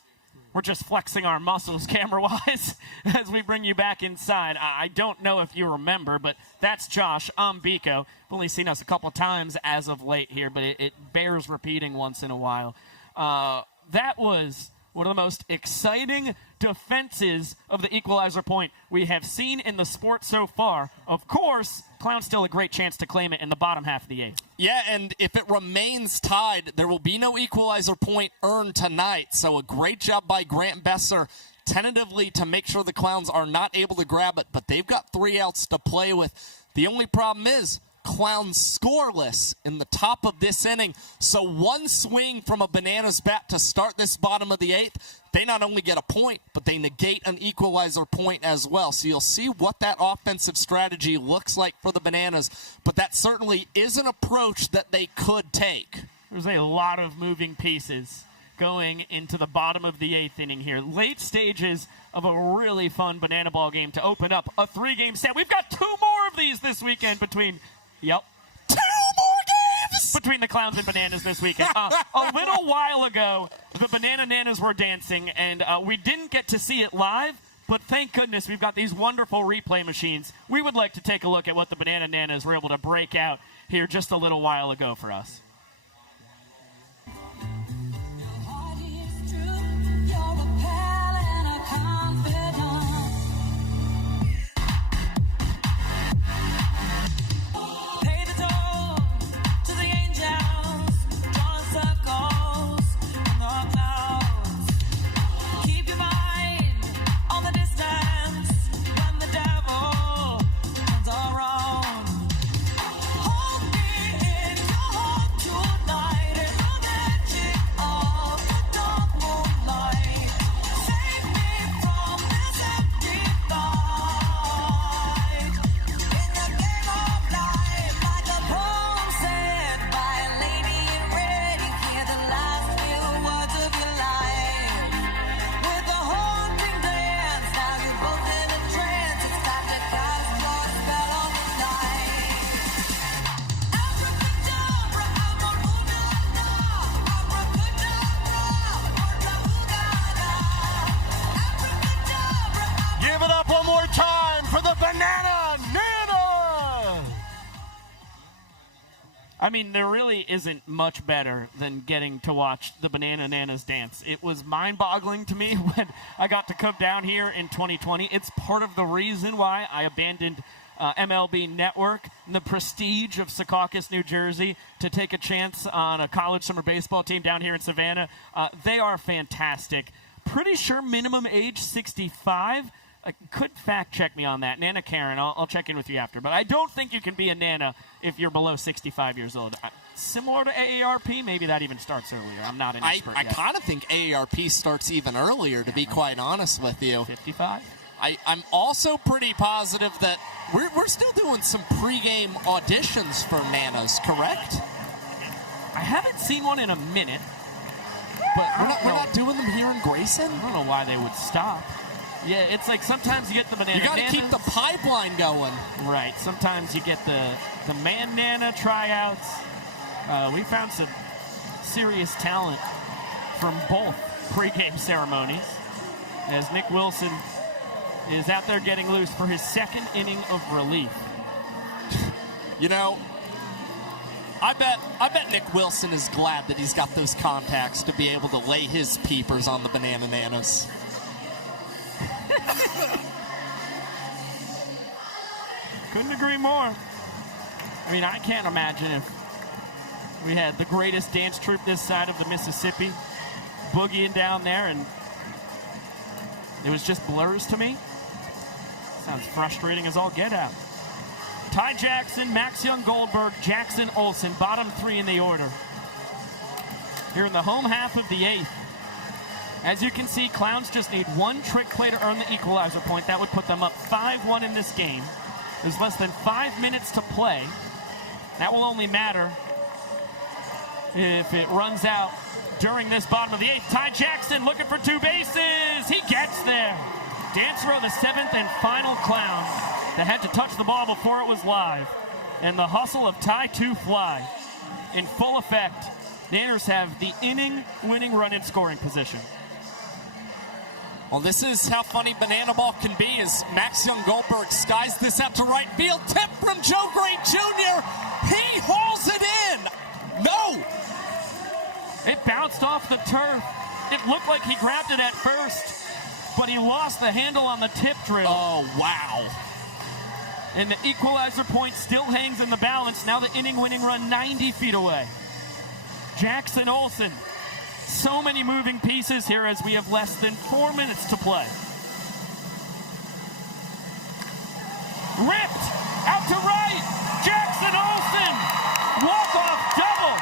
We're just flexing our muscles camera-wise as we bring you back inside. I don't know if you remember, but that's Josh Biko. I've only seen us a couple times as of late here, but it bears repeating once in a while. That was one of the most exciting defenses of the Equalizer Point we have seen in the sport so far. Of course, Clown's still a great chance to claim it in the bottom half of the 8th. Yeah, and if it remains tied, there will be no Equalizer Point earned tonight. So a great job by Grant Besser tentatively to make sure the Clowns are not able to grab it, but they've got 3 outs to play with. The only problem is Clowns scoreless in the top of this inning. So one swing from a Bananas bat to start this bottom of the 8th, they not only get a point, but they negate an Equalizer Point as well. So you'll see what that offensive strategy looks like for the Bananas, but that certainly is an approach that they could take. There's a lot of moving pieces going into the bottom of the 8th inning here. Late stages of a really fun banana ball game to open up a 3-game set. We've got 2 more of these this weekend between 2 more games between the Clowns and Bananas this weekend. A little while ago, the Banana Nanas were dancing, and we didn't get to see it live, but thank goodness we've got these wonderful replay machines. We would like to take a look at what the Banana Nanas were able to break out here just a little while ago for us. I mean, there really isn't much better than getting to watch the Banana Nanas dance. It was mind-boggling to me when I got to come down here in 2020. It's part of the reason why I abandoned MLB Network and the prestige of Secaucus, New Jersey, to take a chance on a college summer baseball team down here in Savannah. They are fantastic. Pretty sure minimum age 65. Could fact check me on that. Nana Karen, I'll check in with you after. But I don't think you can be a Nana if you're below 65 years old. Similar to AARP, maybe that even starts earlier. I'm not an expert yet. I kind of think AARP starts even earlier, to be quite honest with you. 55? I'm also pretty positive that we're still doing some pregame auditions for Nanas, correct? I haven't seen one in a minute. But we're not doing them here in Grayson? I don't know why they would stop. Yeah, it's like sometimes you get the Banana You got to keep the pipeline going. Right. Sometimes you get the Man Nana tryouts. We found some serious talent from both pregame ceremonies as Nick Wilson is out there getting loose for his second inning of relief. You know, I bet Nick Wilson is glad that he's got those contacts to be able to lay his peepers on the banana nanas. Couldn't agree more. I mean, I can't imagine if we had the greatest dance troupe this side of the Mississippi boogieing down there and it was just blurs to me. Sounds frustrating as all get out. Ty Jackson, Max Young Goldberg, Jackson Olsen, bottom three in the order. Here in the home half of the eighth. As you can see, Clowns just need one trick play to earn the equalizer point. That would put them up 5-1 in this game. There's less than 5 minutes to play. That will only matter if it runs out during this bottom of the eighth. Ty Jackson looking for two bases. He gets there. Dance row, the seventh and final Clown that had to touch the ball before it was live. And the hustle of Ty to fly in full effect. The Niners have the inning-winning run in scoring position. Well, this is how funny banana ball can be as Max Young Goldberg skies this out to right field. Tip from Joe Gray Jr. He hauls it in. No. It bounced off the turf. It looked like he grabbed it at first, but he lost the handle on the tip drill. Oh, wow. And the equalizer point still hangs in the balance. Now the inning-winning run 90 feet away. Jackson Olsen. So many moving pieces here as we have less than 4 minutes to play. Ripped out to right. Jackson Olsen. Walk-off double.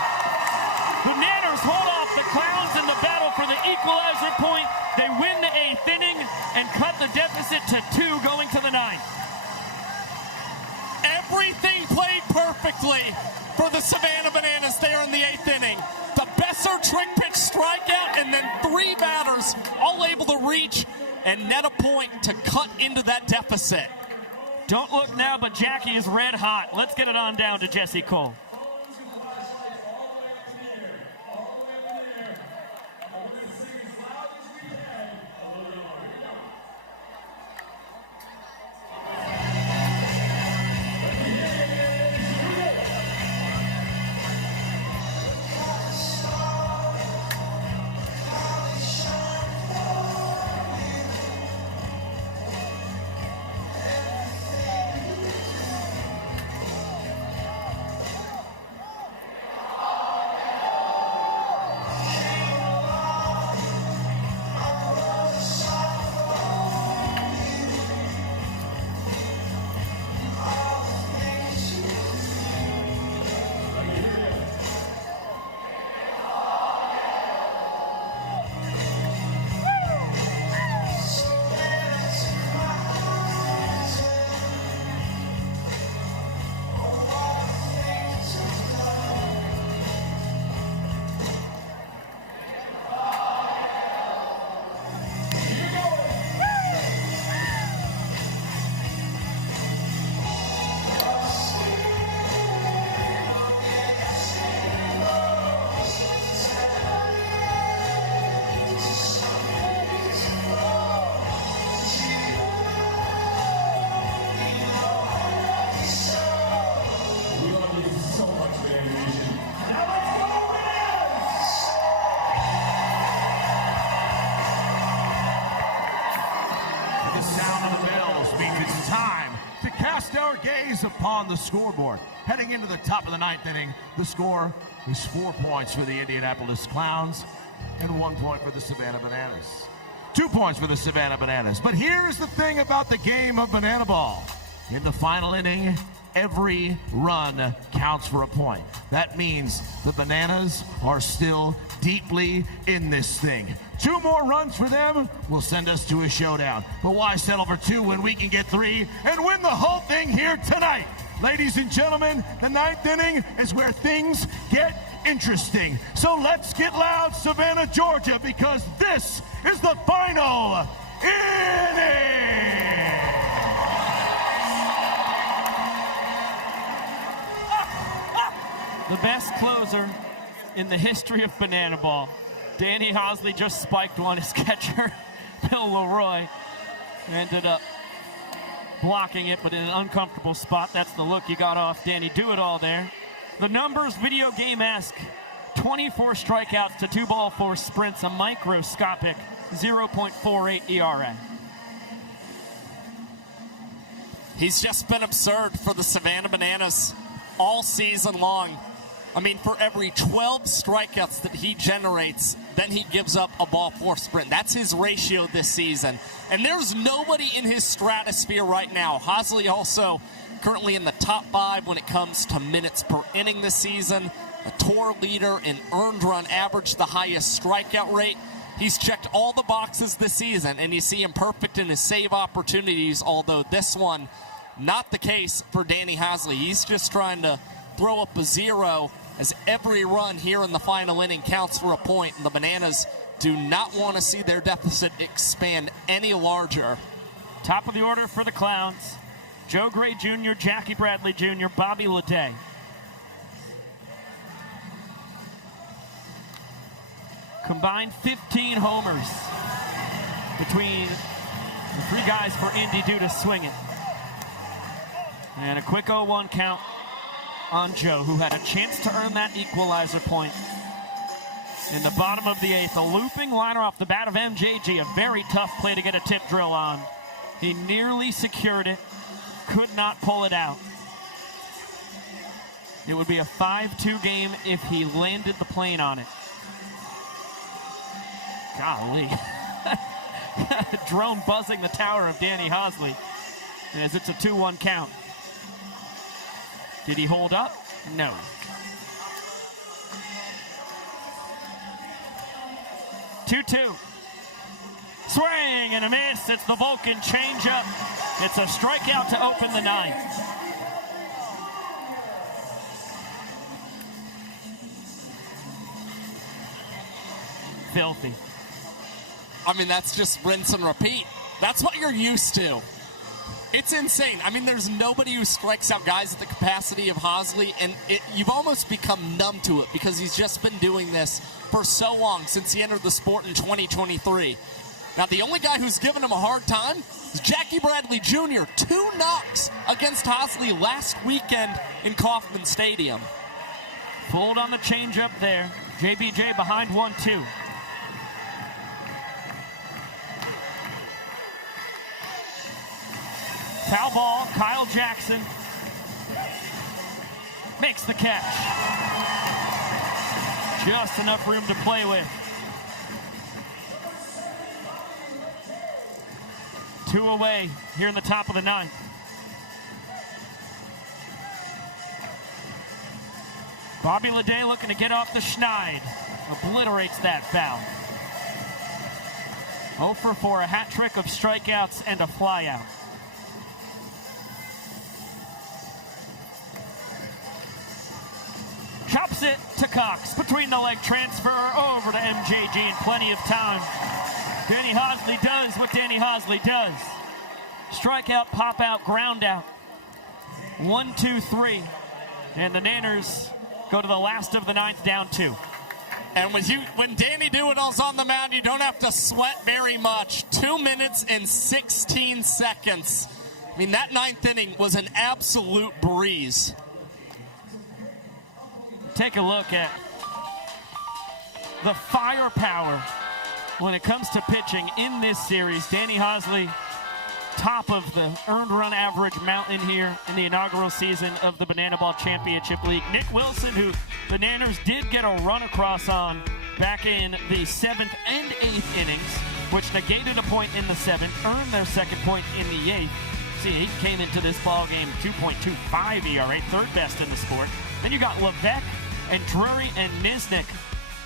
The Niners hold off the Clowns in the battle for the equalizer point. They win the eighth inning and cut the deficit to 2 going to the ninth. Everything played perfectly for the Savannah Bananas there in the eighth inning. The Besser trick pitch strikeout, and then 3 batters all able to reach and net a point to cut into that deficit. Don't look now, but Jackie is red hot. Let's get it on down to Jesse Cole. Upon the scoreboard. Heading into the top of the ninth inning, the score is 4 points for the Indianapolis Clowns and 1 point for the Savannah Bananas. 2 points for the Savannah Bananas. But here's the thing about the game of banana ball. In the final inning, every run counts for a point. That means the Bananas are still deeply in this thing. 2 more runs for them will send us to a showdown. But why settle for 2 when we can get 3 and win the whole thing here tonight? Ladies and gentlemen, the ninth inning is where things get interesting. So let's get loud, Savannah, Georgia, because this is the final inning. The best closer in the history of banana ball. Danny Hosley just spiked one. His catcher, Bill Leroy, ended up blocking it, but in an uncomfortable spot. That's the look you got off Danny Do-It-All there. The numbers, video game-esque. 24 strikeouts to 2 ball 4 sprints, a microscopic 0.48 ERA. He's just been absurd for the Savannah Bananas all season long. I mean, for every 12 strikeouts that he generates, then he gives up a ball 4 sprint. That's his ratio this season. And there's nobody in his stratosphere right now. Hosley also currently in the top 5 when it comes to minutes per inning this season. A tour leader in earned run average, the highest strikeout rate. He's checked all the boxes this season, and you see him perfect in his save opportunities, although this one, not the case for Danny Hosley. He's just trying to throw up a 0 as every run here in the final inning counts for a point, and the Bananas do not want to see their deficit expand any larger. Top of the order for the Clowns. Joe Gray Jr., Jackie Bradley Jr., Bobby Leday. Combined 15 homers between the 3 guys for Indy due to swinging. And a quick 0-1 count on Joe, who had a chance to earn that equalizer point in the bottom of the 8th. A looping liner off the bat of MJG, a very tough play to get a tip drill on. He nearly secured it, could not pull it out. It would be a 5-2 game if he landed the plane on it. Golly. Drone buzzing the tower of Danny Hosley as it's a 2-1 count. Did he hold up? No. Two. Swing and a miss. It's the Vulcan changeup. It's a strikeout to open the 9th. Filthy. I mean, that's just rinse and repeat. That's what you're used to. It's insane. I mean, there's nobody who strikes out guys at the capacity of Hosley, and you've almost become numb to it because he's just been doing this for so long since he entered the sport in 2023. Now, the only guy who's given him a hard time is Jackie Bradley Jr. 2 knocks against Hosley last weekend in Kauffman Stadium. Fold on the changeup there. JBJ behind 1-2. Foul ball, Kyle Jackson makes the catch. Just enough room to play with. 2 away here in the top of the 9th. Bobby Leday looking to get off the schneid. Obliterates that foul. 0 for 4, a hat trick of strikeouts and a flyout. Chops it to Cox. Between the leg transfer over to MJG in plenty of time. Danny Hosley does what Danny Hosley does. Strikeout, pop out, ground out. 1-2-3. And the Nanners go to the last of the 9th, down 2. And when Danny Do-It-All's on the mound, you don't have to sweat very much. 2 minutes and 16 seconds. I mean, that 9th inning was an absolute breeze. Take a look at the firepower when it comes to pitching in this series. Danny Hosley, top of the earned run average mountain here in the inaugural season of the Banana Ball Championship League. Nick Wilson, who the Nanners did get a run across on back in the 7th and 8th innings, which negated a point in the 7th, earned their 2nd point in the 8th. See, he came into this ball game 2.25 ERA, 3rd best in the sport. Then you got Levesque and Drury and Nisnik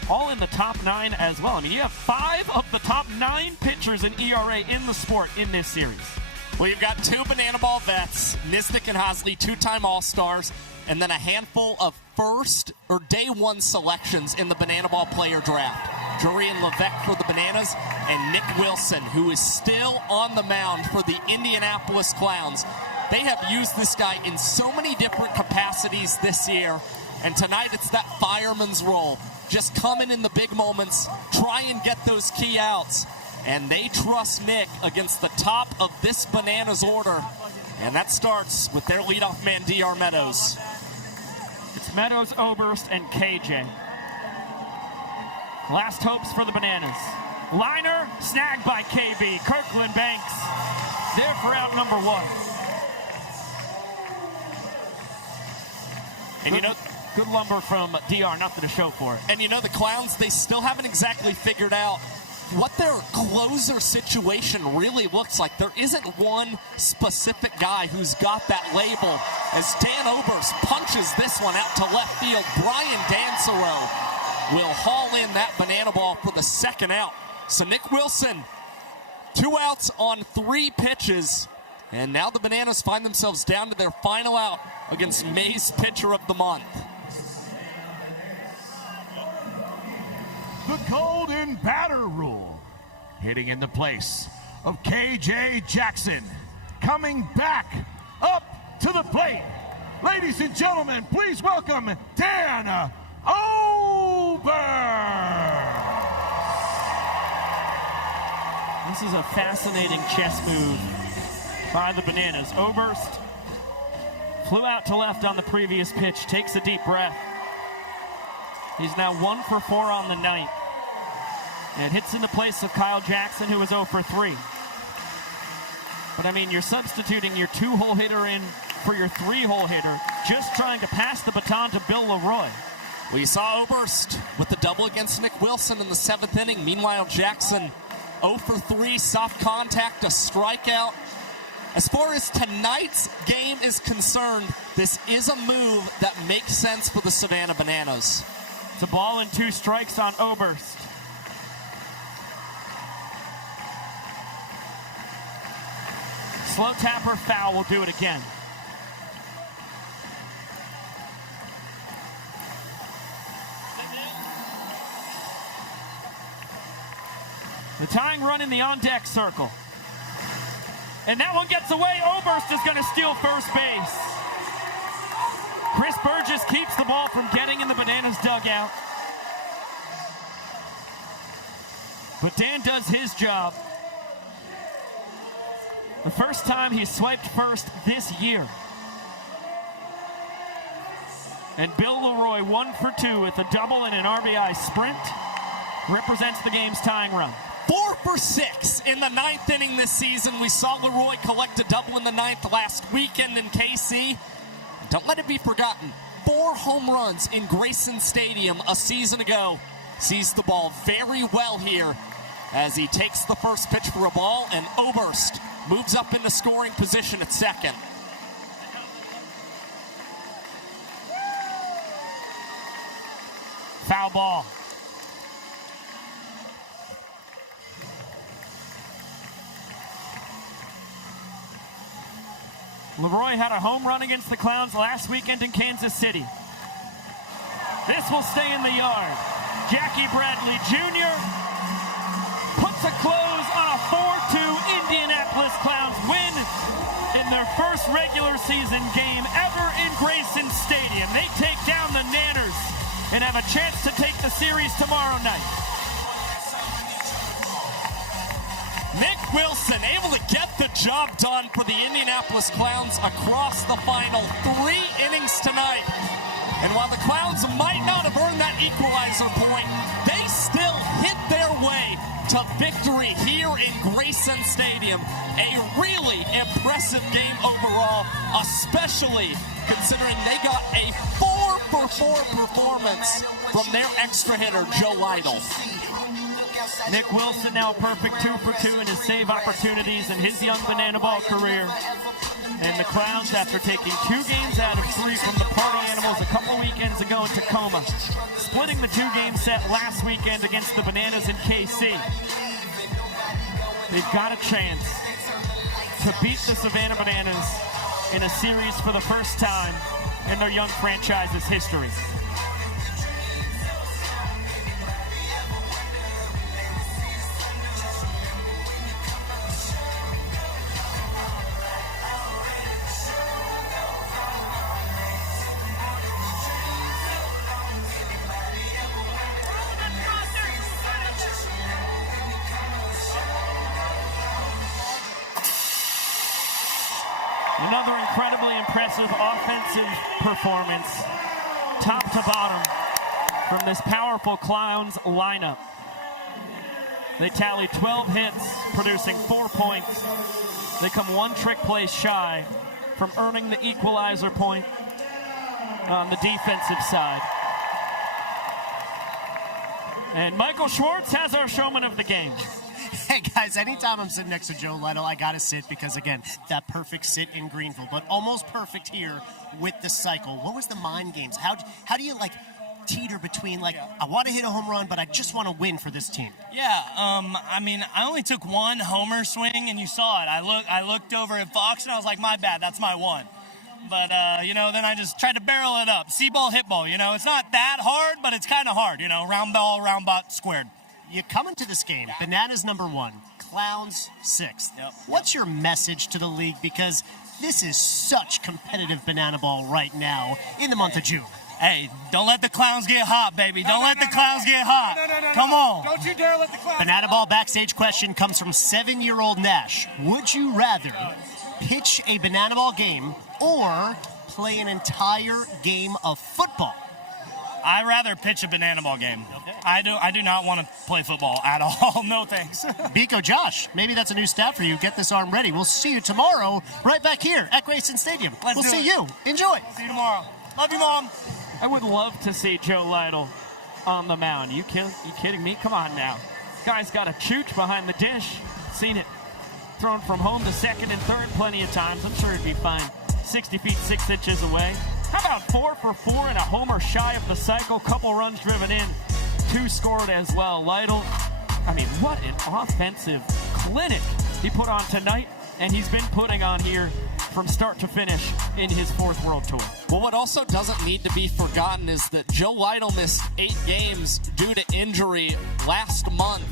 all in the top 9 as well. I mean, you have 5 of the top 9 pitchers in ERA in the sport in this series. Well, you've got 2 Banana Ball vets, Nisnik and Hosley, 2-time All-Stars, and then a handful of first or day 1 selections in the Banana Ball player draft. Drury and Levesque for the Bananas, and Nick Wilson, who is still on the mound for the Indianapolis Clowns. They have used this guy in so many different capacities this year. And tonight it's that fireman's role. Just come in the big moments, try and get those key outs. And they trust Nick against the top of this Bananas order. And that starts with their leadoff man, DR Meadows. It's Meadows, Oberst, and KJ. Last hopes for the Bananas. Liner, snagged by KB. Kirkland Banks, there for out number 1. And you know, good lumber from DR, nothing to show for it. And you know, the Clowns, they still haven't exactly figured out what their closer situation really looks like. There isn't one specific guy who's got that label. As Dan Oberst punches this one out to left field, Brian Dansereau will haul in that banana ball for the second out. So Nick Wilson, 2 outs on 3 pitches. And now the Bananas find themselves down to their final out against May's Pitcher of the Month. The Golden Batter Rule, hitting in the place of KJ Jackson, coming back up to the plate. Ladies and gentlemen, please welcome Dan Oberst. This is a fascinating chess move by the Bananas. Oberst flew out to left on the previous pitch, takes a deep breath. He's now 1 for 4 on the night. And hits in the place of Kyle Jackson, who was 0 for 3. But I mean, you're substituting your 2-hole hitter in for your 3-hole hitter, just trying to pass the baton to Bill Leroy. We saw Oberst with the double against Nick Wilson in the 7th inning. Meanwhile, Jackson 0 for 3, soft contact, a strikeout. As far as tonight's game is concerned, this is a move that makes sense for the Savannah Bananas. It's a ball and 2 strikes on Oberst. Slow tapper foul will do it again. The tying run in the on-deck circle. And that one gets away. Oberst is going to steal first base. Chris Burgess keeps the ball from getting in the Bananas dugout. But Dan does his job. The first time he swiped first this year. And Bill Leroy, 1 for 2 with a double and an RBI sprint, represents the game's tying run. 4 for 6 in the 9th inning this season. We saw Leroy collect a double in the 9th last weekend in KC. Don't let it be forgotten, 4 home runs in Grayson Stadium a season ago. Sees the ball very well here as he takes the first pitch for a ball, and Oberst moves up into scoring position at second. Foul ball. Leroy had a home run against the Clowns last weekend in Kansas City. This will stay in the yard. Jackie Bradley Jr. puts a close on a 4-2 Indianapolis Clowns win in their first regular season game ever in Grayson Stadium. They take down the Nanners and have a chance to take the series tomorrow night. Nick Wilson able to get the job done for the Indianapolis Clowns across the final 3 innings tonight. And while the Clowns might not have earned that equalizer point, they still hit their way to victory here in Grayson Stadium. A really impressive game overall, especially considering they got a 4 for 4 performance from their extra hitter, Joe Lytle. Nick Wilson now a perfect 2 for 2 in his save opportunities in his young banana ball career. And the Clowns, after taking 2 games out of 3 from the Party Animals a couple weekends ago in Tacoma, splitting the 2-game set last weekend against the Bananas in KC. They've got a chance to beat the Savannah Bananas in a series for the first time in their young franchise's history. Another incredibly impressive offensive performance, top to bottom, from this powerful Clowns lineup. They tally 12 hits, producing 4 points. They come one trick play shy from earning the equalizer point on the defensive side. And Michael Schwartz has our showman of the game. Hey guys, anytime I'm sitting next to Joe Lytle, I gotta sit because again, that perfect sit in Greenville, but almost perfect here with the cycle. What was the mind games? How do you like teeter between like I want to hit a home run, but I just want to win for this team? Yeah, I mean, I only took one homer swing, and you saw it. I looked over at Fox, and I was like, my bad, that's my one. But, then I just tried to barrel it up. See ball, hit ball, it's not that hard, but it's kind of hard, round ball, round bot, squared. You come into this game, Bananas #1, Clowns 6th. Yep. What's your message to the league? Because this is such competitive banana ball right now in the month of June. Hey, don't let the Clowns get hot, baby. Don't let the Clowns get hot. Come on. Don't you dare let the Clowns Banana ball backstage question comes from 7-year-old Nash. Would you rather pitch a banana ball game or play an entire game of football? I'd rather pitch a banana ball game. Okay. I do not want to play football at all. No thanks. Biko Josh, maybe that's a new stat for you. Get this arm ready. We'll see you tomorrow right back here at Grayson Stadium. We'll see you. Enjoy. See you tomorrow. Love you, Mom. I would love to see Joe Lytle on the mound. You kidding me? Come on now. Guy's got a chooch behind the dish. Seen it. Thrown from home to second and third plenty of times. I'm sure he'd be fine. 60 feet 6 inches away. How about 4 for 4 and a homer shy of the cycle? Couple runs driven in. 2 scored as well. Lytle, I mean, what an offensive clinic he put on tonight, and he's been putting on here from start to finish in his 4th World Tour. Well, what also doesn't need to be forgotten is that Joe Lytle missed 8 games due to injury last month.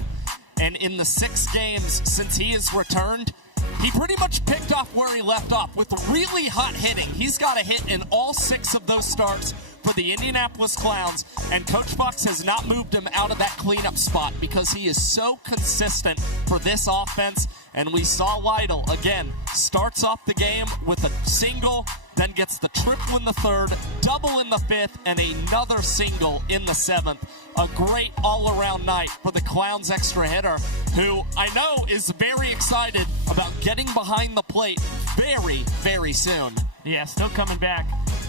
And in the 6 games since he has returned, he pretty much picked off where he left off with really hot hitting. He's got a hit in all 6 of those starts for the Indianapolis Clowns, and Coach Fox has not moved him out of that cleanup spot because he is so consistent for this offense. And we saw Lytle, again, starts off the game with a single, then gets the triple in the 3rd, double in the 5th, and another single in the 7th. A great all-around night for the Clowns extra hitter, who I know is very excited about getting behind the plate very, very soon. Yeah, still coming back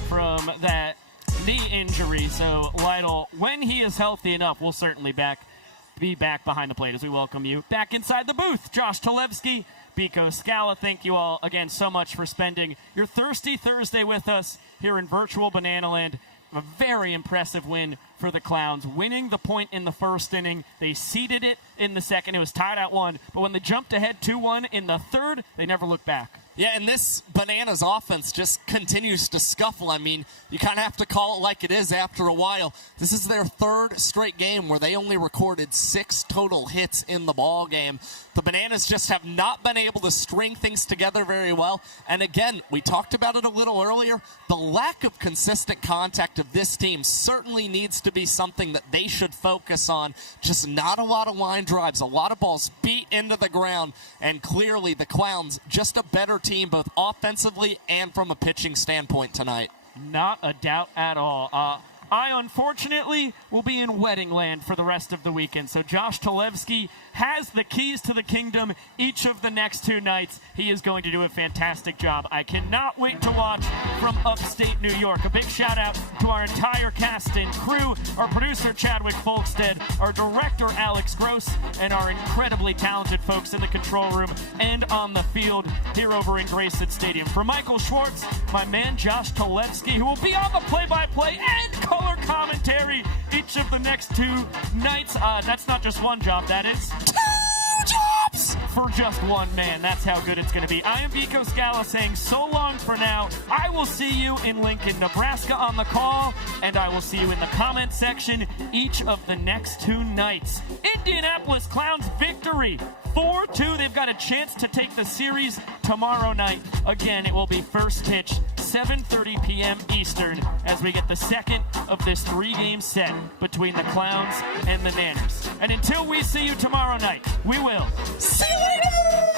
from that knee injury. So Lytle, when he is healthy enough, will certainly be back behind the plate as we welcome you back inside the booth. Josh Talevsky, Biko Scala, thank you all again so much for spending your Thirsty Thursday with us here in virtual Banana Land. A very impressive win for the Clowns, winning the point in the 1st inning. They ceded it in the 2nd. It was tied at 1, but when they jumped ahead 2-1 in the 3rd, they never looked back. Yeah, and this Bananas offense just continues to scuffle. I mean, you kind of have to call it like it is after a while. This is their 3rd straight game where they only recorded 6 total hits in the ball game. The Bananas just have not been able to string things together very well. And again, we talked about it a little earlier. The lack of consistent contact of this team certainly needs to be something that they should focus on. Just not a lot of line drives, a lot of balls beat into the ground. And clearly the Clowns, just a better team both offensively and from a pitching standpoint tonight. Not a doubt at all. I, unfortunately, will be in wedding land for the rest of the weekend. So Josh Talevsky has the keys to the kingdom each of the next 2 nights. He is going to do a fantastic job. I cannot wait to watch from upstate New York. A big shout out to our entire cast and crew, our producer Chadwick Folkstead, our director Alex Gross, and our incredibly talented folks in the control room and on the field here over in Grayson Stadium. For Michael Schwartz, my man Josh Talevsky, who will be on the play-by-play and color commentary each of the next 2 nights. That's not just one job, that is 2 jobs for just one man. That's how good it's going to be. I am Biko Scala saying so long for now. I will see you in Lincoln, Nebraska on the call, and I will see you in the comment section each of the next 2 nights. Indianapolis Clowns victory 4-2. They've got a chance to take the series tomorrow night. Again, it will be first pitch 7:30 p.m. Eastern as we get the 2nd of this 3-game set between the Clowns and the Nanners. And until we see you tomorrow night, we will see you later!